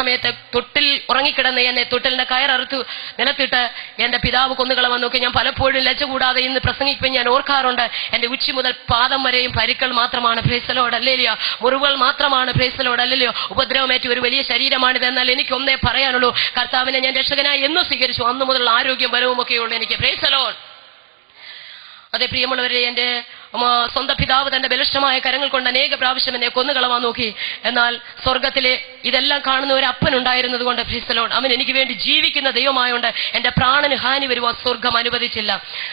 സമയത്ത് തൊട്ടിൽ ഉറങ്ങിക്കിടന്ന് എന്നെ തൊട്ടിലിന്റെ കയററുത്തു നിലത്തിട്ട് എന്റെ പിതാവ് കൊന്നുകളവാൻ നോക്കി. ഞാൻ പലപ്പോഴും ലജ്ജ കൂടാതെ ഇന്ന് പ്രസംഗിക്കുമ്പോൾ ഞാൻ ഓർക്കാറുണ്ട്, എന്റെ ഉച്ചി മുതൽ പാദം വരെയും പരിക്കൾ മാത്രമാണ്, പ്രൈസ് ദി ലോർഡ്, ഹല്ലേലൂയ, മുറിവുകൾ മാത്രമാണ്, പ്രൈസ് ദി ലോർഡ്, ഹല്ലേലൂയ. ഉപദ്രവമേറ്റ ഒരു വലിയ ശരീരമാണിത്. എന്നാൽ എനിക്ക് ഒന്നേ പറയാനുള്ളൂ, കർത്താവിനെ ഞാൻ രക്ഷകനായി എന്ന് സ്വീകരിച്ചു, അന്നു മുതൽ ആരോഗ്യം ബലവും ഒക്കെയുള്ളൂ എനിക്ക്, പ്രൈസ് ദി ലോർഡ്. അതെ പ്രിയമുള്ളവരെ, എന്റെ സ്വന്തം പിതാവ് തന്റെ ബലിഷ്ഠമായ കരങ്ങൾ കൊണ്ട് അനേക പ്രാവശ്യം എന്നെ കൊന്നുകളവാൻ നോക്കി. എന്നാൽ സ്വർഗത്തിലെ ഇതെല്ലാം കാണുന്ന ഒരു അപ്പൻ ഉണ്ടായിരുന്നത് കൊണ്ട്, പ്രൈസ് ദി ലോർഡ്, അവൻ എനിക്ക് വേണ്ടി ജീവിക്കുന്ന ദൈവമായോണ്ട് എന്റെ പ്രാണന് ഹാനി വരുവാൻ സ്വർഗം അനുവദിച്ചില്ല.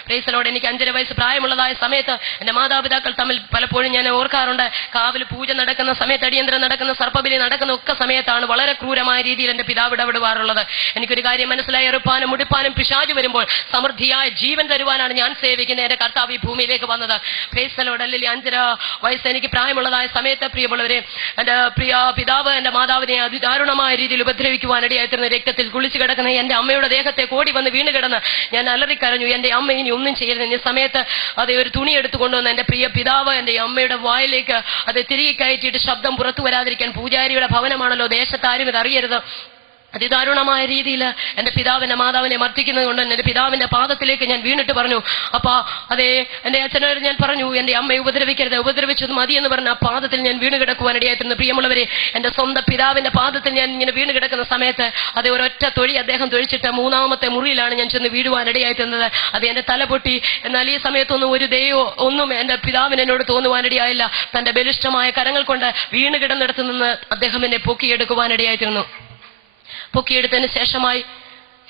Price the Lord. എനിക്ക് 5.5 വയസ്സ് പ്രായമുള്ളതായ സമയത്ത് എന്റെ മാതാപിതാക്കൾ തമ്മിൽ പലപ്പോഴും ഞാൻ ഓർക്കാറുണ്ട്. കാവിൽ പൂജ നടക്കുന്ന സമയത്ത്, അടിയന്തരം നടക്കുന്ന, സർപ്പബലി നടക്കുന്ന ഒക്കെ സമയത്താണ് വളരെ ക്രൂരമായ രീതിയിൽ എന്റെ പിതാവ് ഇടപെടുവാറുള്ളത്. എനിക്കൊരു കാര്യം മനസ്സിലായി, എറുപ്പാനും മുടിപ്പാനും പിശാചു വരുമ്പോൾ സമൃദ്ധിയായ ജീവൻ തരുവാനാണ് ഞാൻ സേവിക്കുന്ന എന്റെ കർത്താവ് ഈ ഭൂമിയിലേക്ക് വന്നത്. Price the Lord, hallelujah. 5.5 വയസ്സ് എനിക്ക് പ്രായമുള്ളതായ സമയത്ത് പ്രിയമുള്ളവരെ, എന്റെ പ്രിയ പിതാവ് എന്റെ മാതാവിനെ അതിദാരുണമായ രീതിയിൽ ഉപദ്രവിക്കുവാനിടയായിത്തീർന്ന, രക്തത്തിൽ കുളിച്ചു കിടക്കുന്ന എന്റെ അമ്മയുടെ ദേഹത്തെ കോടി വന്ന് വീണ് കിടന്ന് ഞാൻ അലറിക്കരഞ്ഞു, എന്റെ അമ്മ ഇനി ഒന്നും ചെയ്യരുത്. ഈ സമയത്ത് അത് ഒരു തുണി എടുത്തുകൊണ്ടുവന്ന് എന്റെ പ്രിയ പിതാവ് എന്റെ അമ്മയുടെ വായിലേക്ക് അത് തിരികെ കയറ്റിയിട്ട് ശബ്ദം പുറത്തു വരാതിരിക്കാൻ, പൂജാരിയുടെ ഭവനമാണല്ലോ, ദേശത്താരും ഇത് അറിയരുത്, അതിദാരുണമായ രീതിയിൽ എന്റെ പിതാവിന്റെ മാതാവിനെ മർദ്ദിക്കുന്നത് കൊണ്ട് എന്റെ പിതാവിന്റെ പാദത്തിലേക്ക് ഞാൻ വീണിട്ട് പറഞ്ഞു, അപ്പാ അതെ എന്റെ അച്ഛനോട് ഞാൻ പറഞ്ഞു, എന്റെ അമ്മയെ ഉപദ്രവിക്കരുത്, ഉപദ്രവിച്ചത് മതി എന്ന് പറഞ്ഞ ആ പാദത്തിൽ ഞാൻ വീണ് കിടക്കുവാനിടയായിത്തീർന്നു. പ്രിയമുള്ളവരെ, എന്റെ സ്വന്തം പിതാവിന്റെ പാദത്തിൽ ഞാൻ ഇങ്ങനെ വീണ് കിടക്കുന്ന സമയത്ത് അത് ഒരൊറ്റ തൊഴി അദ്ദേഹം തൊഴിച്ചിട്ട് 3ാമത്തെ മുറിയിലാണ് ഞാൻ ചെന്ന് വീഴുവാനിടയായിത്തീർന്നത്. അത് എന്റെ തല പൊട്ടി. എന്നാൽ ഈ സമയത്തൊന്നും ഒരു ദയോ ഒന്നും എന്റെ പിതാവിന് എന്നോട് തോന്നുവാനിടയായില്ല. തന്റെ ബലിഷ്ഠമായ കരങ്ങൾ കൊണ്ട് വീണ് കിടന്നിടത്തു നിന്ന് അദ്ദേഹം എന്നെ പൊക്കിയെടുക്കുവാനിടയായിത്തീർന്നു. പൊക്കിയെടുത്തതിന് ശേഷമായി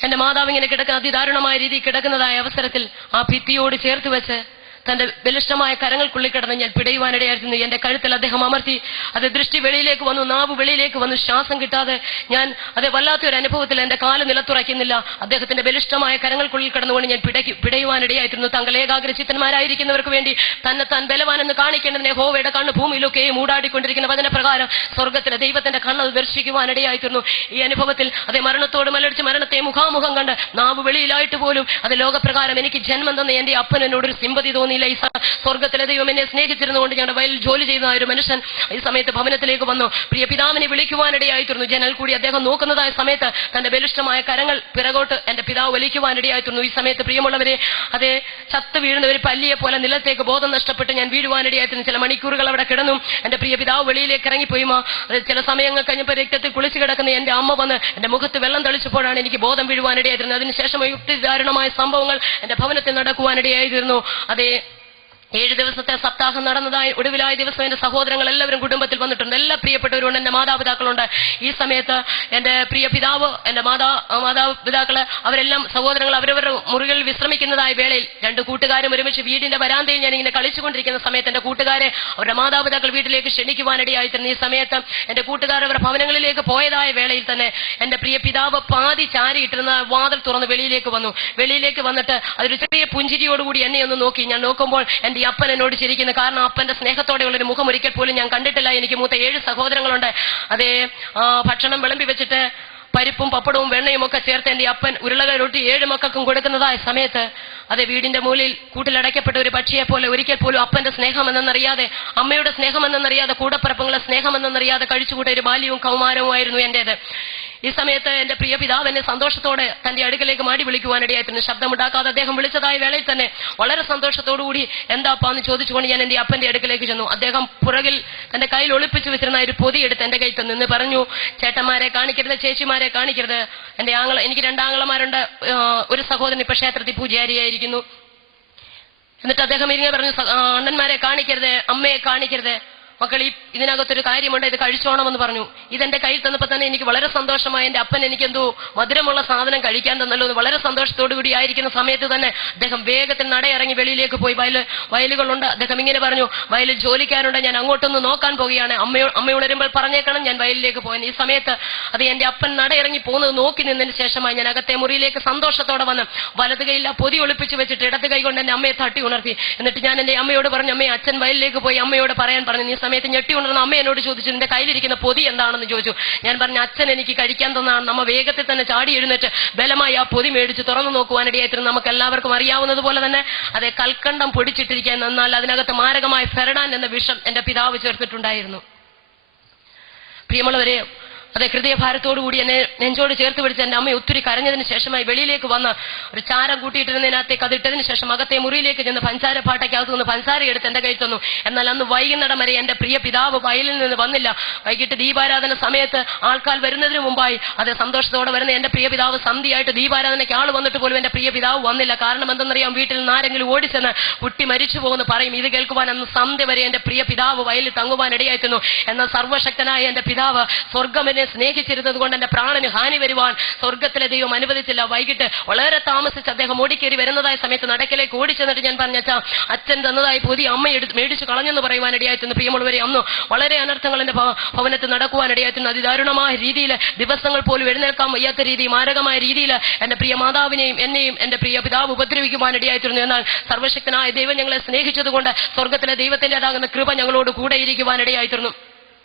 എന്റെ മാതാവ് ഇങ്ങനെ കിടക്കുന്ന അതിദാരുണമായ രീതിയിൽ കിടക്കുന്നതായ അവസരത്തിൽ ആ ഭിത്തിയോട് ചേർത്ത് വെച്ച് തന്റെ ബലിഷ്ഠമായ കരങ്ങൾക്കുള്ളിൽ കിടന്ന് ഞാൻ പിടയുവാനിടയായിരുന്നു. എന്റെ കഴുത്തിൽ അദ്ദേഹം അമർത്തി. അത് ദൃഷ്ടി വെളിയിലേക്ക് വന്നു, നാവ് വെളിയിലേക്ക് വന്നു, ശ്വാസം കിട്ടാതെ ഞാൻ അത് വല്ലാത്തൊരു അനുഭവത്തിൽ എന്റെ കാല് നിലത്തുറയ്ക്കുന്നില്ല. അദ്ദേഹത്തിന്റെ ബലിഷ്ഠമായ കരങ്ങൾക്കുള്ളിൽ കിടന്നുകൊണ്ട് ഞാൻ പിടയുവാനിടയായിരുന്നു. തങ്ങൾ ഏകാഗ്രചിത്തന്മാരായിരിക്കുന്നവർക്ക് വേണ്ടി തന്നെത്താൻ ബലവാനെന്ന് കാണിക്കേണ്ടതിനെ യഹോവയുടെ കണ്ണ് ഭൂമിയിലൊക്കെ മൂടാടിക്കൊണ്ടിരിക്കുന്ന വചനപ്രകാരം സ്വർഗത്തിലെ ദൈവത്തിന്റെ കണ്ണ് ദർശിക്കുവാനിടയായിരുന്നു. ഈ അനുഭവത്തിൽ അതേ മരണത്തോട് മലടിച്ച് മരണത്തെ മുഖാമുഖം കണ്ട് നാവ് വെളിയിലായിട്ട് പോലും അത് ലോകപ്രകാരം എനിക്ക് ജന്മം തന്ന എന്റെ അപ്പൻ എന്നോടൊരു സിമ്പതി തോന്നി. സ്വർഗത്തിലെ ദൈവം എന്നെ സ്നേഹിച്ചിരുന്നുകൊണ്ട് ഞങ്ങളുടെ വയലിൽ ജോലി ചെയ്യുന്ന ഒരു മനുഷ്യൻ ഈ സമയത്ത് ഭവനത്തിലേക്ക് വന്നു. പ്രിയ പിതാവിനെ വിളിക്കുവാനിടയായിത്തീർന്നു. ജനൽ കൂടി അദ്ദേഹം നോക്കുന്നതായ സമയത്ത് തന്റെ ബലിഷ്ഠമായ കരങ്ങൾ പിറകോട്ട് എന്റെ പിതാവ് വലിക്കുവാനിടയായിത്തീർന്നു. ഈ സമയത്ത് പ്രിയമുള്ളവരെ, അതേ ചത്തു വീഴുന്ന ഒരു പല്ലിയെ പോലെ നിലത്തേക്ക് ബോധം നഷ്ടപ്പെട്ട് ഞാൻ വീഴുവാനിടയായിത്തീർന്നു. ചില മണിക്കൂറുകൾ അവിടെ കിടന്നു. എന്റെ പ്രിയ പിതാവ് വെളിയിലേക്ക് ഇറങ്ങിപ്പോയിമാ. ചില സമയങ്ങൾ കഴിഞ്ഞപ്പോൾ രക്തത്തിൽ കുളിച്ചു കിടക്കുന്ന എന്റെ അമ്മ വന്ന് എന്റെ മുഖത്ത് വെള്ളം തളിച്ചപ്പോഴാണ് എനിക്ക് ബോധം വീഴുവാനിടയായിരുന്നത്. അതിനുശേഷം യുക്തിദാരുണമായ സംഭവങ്ങൾ എന്റെ ഭവനത്തിൽ നടക്കുവാനിടയായിരുന്നു. അതേ 7 ദിവസത്തെ സപ്താഹം നടന്നതായി ഒടുവിലായ ദിവസം എന്റെ സഹോദരങ്ങൾ എല്ലാവരും കുടുംബത്തിൽ വന്നിട്ടുണ്ട്. എല്ലാ പ്രിയപ്പെട്ടവരുണ്ട്, എന്റെ മാതാപിതാക്കളുണ്ട്. ഈ സമയത്ത് എന്റെ പ്രിയ പിതാവ്, എന്റെ മാതാപിതാക്കള് അവരെല്ലാം സഹോദരങ്ങൾ അവരവരുടെ മുറികളിൽ വിശ്രമിക്കുന്നതായ വേളയിൽ 2 കൂട്ടുകാരും ഒരുമിച്ച് വീടിന്റെ വരാന്തയിൽ ഞാൻ ഇങ്ങനെ കളിച്ചുകൊണ്ടിരിക്കുന്ന സമയത്ത് എന്റെ കൂട്ടുകാരെ അവരുടെ മാതാപിതാക്കൾ വീട്ടിലേക്ക് ക്ഷണിക്കുവാനിടയായിത്തീർന്നു. ഈ സമയത്ത് എന്റെ കൂട്ടുകാർ അവരുടെ ഭവനങ്ങളിലേക്ക് പോയതായ വേളയിൽ തന്നെ എന്റെ പ്രിയ പിതാവ് പാതി ചാരിയിട്ടിരുന്ന വാതിൽ തുറന്ന് വെളിയിലേക്ക് വന്നു. വെളിയിലേക്ക് വന്നിട്ട് അതൊരു ചെറിയ പുഞ്ചിരിയോടുകൂടി എന്നെ ഒന്ന് നോക്കി. ഞാൻ നോക്കുമ്പോൾ എന്റെ അപ്പൻ എന്നോട് ചിരിക്കുന്നു. കാരണം അപ്പന്റെ സ്നേഹത്തോടെയുള്ളൊരു മുഖം ഒരിക്കൽ പോലും ഞാൻ കണ്ടിട്ടില്ല. എനിക്ക് മൂത്ത 7 സഹോദരങ്ങളുണ്ട്. അതേ ഭക്ഷണം വിളമ്പി വെച്ചിട്ട് പരിപ്പും പപ്പടവും വെണ്ണയും ഒക്കെ ചേർത്ത് എന്റെ അപ്പൻ ഉരുളകളൊട്ടി 7 മക്കൾക്കും കൊടുക്കുന്നതായ സമയത്ത് അതെ വീടിന്റെ മൂലയിൽ കൂട്ടിലടയ്ക്കപ്പെട്ട ഒരു പക്ഷിയെ പോലെ ഒരിക്കൽ പോലും അപ്പന്റെ സ്നേഹമെന്നറിയാതെ, അമ്മയുടെ സ്നേഹമെന്നറിയാതെ, കൂടപ്പിറപ്പുകളെ സ്നേഹമെന്നറിയാതെ കഴിച്ചുകൂട്ട ഒരു ബാല്യവും കൗമാരവുമായിരുന്നു എന്റേത്. ഈ സമയത്ത് എന്റെ പ്രിയ പിതാവ് എന്നെ സന്തോഷത്തോടെ തന്റെ അടുക്കലേക്ക് മാടി വിളിക്കുവാനിടയായിട്ടുണ്ട്. ശബ്ദമുണ്ടാക്കാതെ അദ്ദേഹം വിളിച്ചതായ വേളയിൽ തന്നെ വളരെ സന്തോഷത്തോടുകൂടി എന്താപ്പാന്ന് ചോദിച്ചുകൊണ്ട് ഞാൻ എന്റെ അപ്പന്റെ അടുക്കലേക്ക് ചെന്നു. അദ്ദേഹം പുറകിൽ തന്റെ കയ്യിൽ ഒളിപ്പിച്ചു വെച്ചിരുന്ന ഒരു പൊതി എടുത്ത് എന്റെ കയ്യിൽ നിന്ന് പറഞ്ഞു, ചേട്ടന്മാരെ കാണിക്കരുത്, ചേച്ചിമാരെ കാണിക്കരുത്. എനിക്ക് 2 ആങ്ങളമാരുണ്ട്. ഒരു സഹോദരൻ ഇപ്പൊ ക്ഷേത്രത്തിൽ പൂജാരിയായിരിക്കുന്നു. എന്നിട്ട് അദ്ദേഹം ഇങ്ങനെ പറഞ്ഞു, അണ്ണന്മാരെ കാണിക്കരുത്, അമ്മയെ കാണിക്കരുത്. മക്കൾ ഇതിനകത്തൊരു കാര്യമുണ്ട്, ഇത് കഴിച്ചോണമെന്ന് പറഞ്ഞു. ഇതെന്റെ കയ്യിൽ തന്നപ്പോൾ തന്നെ എനിക്ക് വളരെ സന്തോഷമായി. എന്റെ അപ്പൻ എനിക്കെന്തോ മധുരമുള്ള സാധനം കഴിക്കാൻ തന്നല്ലോ എന്ന് വളരെ സന്തോഷത്തോടു കൂടി ആയിരിക്കുന്ന സമയത്ത് തന്നെ അദ്ദേഹം വേഗത്തിൽ നടയിറങ്ങി വെളിയിലേക്ക് പോയി. വയലുകളുണ്ട്. അദ്ദേഹം ഇങ്ങനെ പറഞ്ഞു, വയലിൽ ജോലിക്കാരുണ്ട്, ഞാൻ അങ്ങോട്ടൊന്ന് നോക്കാൻ പോവുകയാണ്. അമ്മ ഉണരുമ്പോൾ പറഞ്ഞേക്കണം ഞാൻ വയലിലേക്ക് പോയെന്ന്. ഈ സമയത്ത് അത് എന്റെ അപ്പൻ നടയിറങ്ങി പോകുന്നത് നോക്കി നിന്നതിന് ശേഷമായി ഞാൻ അകത്തെ മുറിയിലേക്ക് സന്തോഷത്തോടെ വന്ന് വലത് കൈയിൽ ആ പൊതി ഒളിപ്പിച്ച് വെച്ചിട്ട് ഇടത് കൈ കൊണ്ട് എന്റെ അമ്മയെ തട്ടി ഉണർത്തി. എന്നിട്ട് ഞാൻ എന്റെ അമ്മയോട് പറഞ്ഞു, അമ്മയെ അച്ഛൻ വയലിലേക്ക് പോയി അമ്മയോട് പറയാൻ പറഞ്ഞു. ഈ സമയത്ത് ഞെട്ടി ഉണർന്ന അമ്മ എന്നോട് ചോദിച്ചു, നിന്റെ കയ്യിലിരിക്കുന്ന പൊതി എന്താണെന്ന് ചോദിച്ചു. ഞാൻ പറഞ്ഞു, അച്ഛൻ എനിക്ക് കഴിക്കാൻ തന്നാണ്. നമ്മ വേഗത്തിൽ തന്നെ ചാടി എഴുന്നേറ്റ് ബലമായി ആ പൊതി മേടിച്ച് തുറന്നു നോക്കുവാനിടയായിത്തീർന്നു. നമുക്ക് എല്ലാവർക്കും അറിയാവുന്നത് പോലെ തന്നെ അതേ കൽക്കണ്ടം പൊടിച്ചിട്ടിരിക്കാൻ, എന്നാൽ അതിനകത്ത് മാരകമായ ഫെറഡാൻ എന്ന വിഷം എന്റെ പിതാവ് ചേർത്തിട്ടുണ്ടായിരുന്നു. പ്രിയമുള്ളവരെ, അതെ ഹൃദയഭാരത്തോടു കൂടി എന്നെ നെഞ്ചോട് ചേർത്ത് പിടിച്ച് എന്റെ അമ്മ ഒത്തിരി കരഞ്ഞതിന് ശേഷമായി വെളിയിലേക്ക് വന്ന് ഒരു ചാരം കൂട്ടിയിട്ടിരുന്നതിനകത്തേക്ക് അത് ഇട്ടതിന് ശേഷം അകത്തെ മുറിയിലേക്ക് ചെന്ന് പഞ്ചാര പാട്ടയ്ക്കകത്ത് നിന്ന് പഞ്ചാര എടുത്ത് എന്റെ കയ്യിൽ തന്നു. എന്നാൽ അന്ന് വൈകുന്നിടം വരെ എന്റെ പ്രിയ പിതാവ് വയലിൽ നിന്ന് വന്നില്ല. വൈകിട്ട് ദീപാരാധന സമയത്ത് ആൾക്കാർ വരുന്നതിന് മുമ്പായി അത് സന്തോഷത്തോടെ വരുന്ന എന്റെ പ്രിയ പിതാവ് സന്ധ്യയായിട്ട് ദീപാരാധനയ്ക്ക് ആൾ വന്നിട്ട് പോലും എന്റെ പ്രിയ പിതാവ് വന്നില്ല. കാരണം എന്തെന്നറിയാം, വീട്ടിൽ നിന്ന് ആരെങ്കിലും ഓടിച്ചെന്ന് കുട്ടി മരിച്ചു പോകുന്നു പറയും. ഇത് കേൾക്കുവാൻ അന്ന് സന്ധ്യ വരെ എന്റെ പ്രിയ പിതാവ് വയലിൽ തങ്ങുവാൻ ഇടയായിരുന്നു. എന്നാൽ സർവ്വശക്തനായ എന്റെ പിതാവ് സ്വർഗ്ഗം എന്നെ സ്നേഹിച്ചിരുന്നത് കൊണ്ട് എന്റെ പ്രാണന് ഹാനി വരുവാൻ സ്വർഗ്ഗത്തിലെ ദൈവം അനുവദിച്ചില്ല. വൈകിട്ട് വളരെ താമസിച്ച് അദ്ദേഹം ഓടിക്കേറി വരുന്നതായ സമയത്ത് നടക്കിലേക്ക് ഓടിച്ചെന്നിട്ട് ഞാൻ പറഞ്ഞ അച്ഛൻ തന്നതായി പുതിയ അമ്മ മേടിച്ചു കളഞ്ഞെന്ന് പറയുവാൻ ഇടയായിരുന്നു. പ്രിയമുള്ളവരെ, അന്ന് വളരെ അനർത്ഥങ്ങൾ എന്റെ ഭവനത്തിൽ നടക്കുവാൻ ഇടയായിരുന്നു. അതിദാരുണമായ രീതിയിൽ ദിവസങ്ങൾ പോലും എഴുന്നേൽക്കാൻ വയ്യാത്ത രീതി, മാരകമായ രീതിയിൽ എന്റെ പ്രിയ മാതാവിനെയും എന്നെയും എന്റെ പ്രിയ പിതാവ് ഉപദ്രവിക്കുവാൻ ഇടയായിരുന്നു. എന്നാൽ സർവ്വശക്തനായ ദൈവം ഞങ്ങളെ സ്നേഹിച്ചതുകൊണ്ട് സ്വർഗ്ഗത്തിലെ ദൈവത്തിൻ്റെതാകുന്ന കൃപ ഞങ്ങളോട് കൂടെ ഇരിക്കുവാൻ ഇടയായിരുന്നു.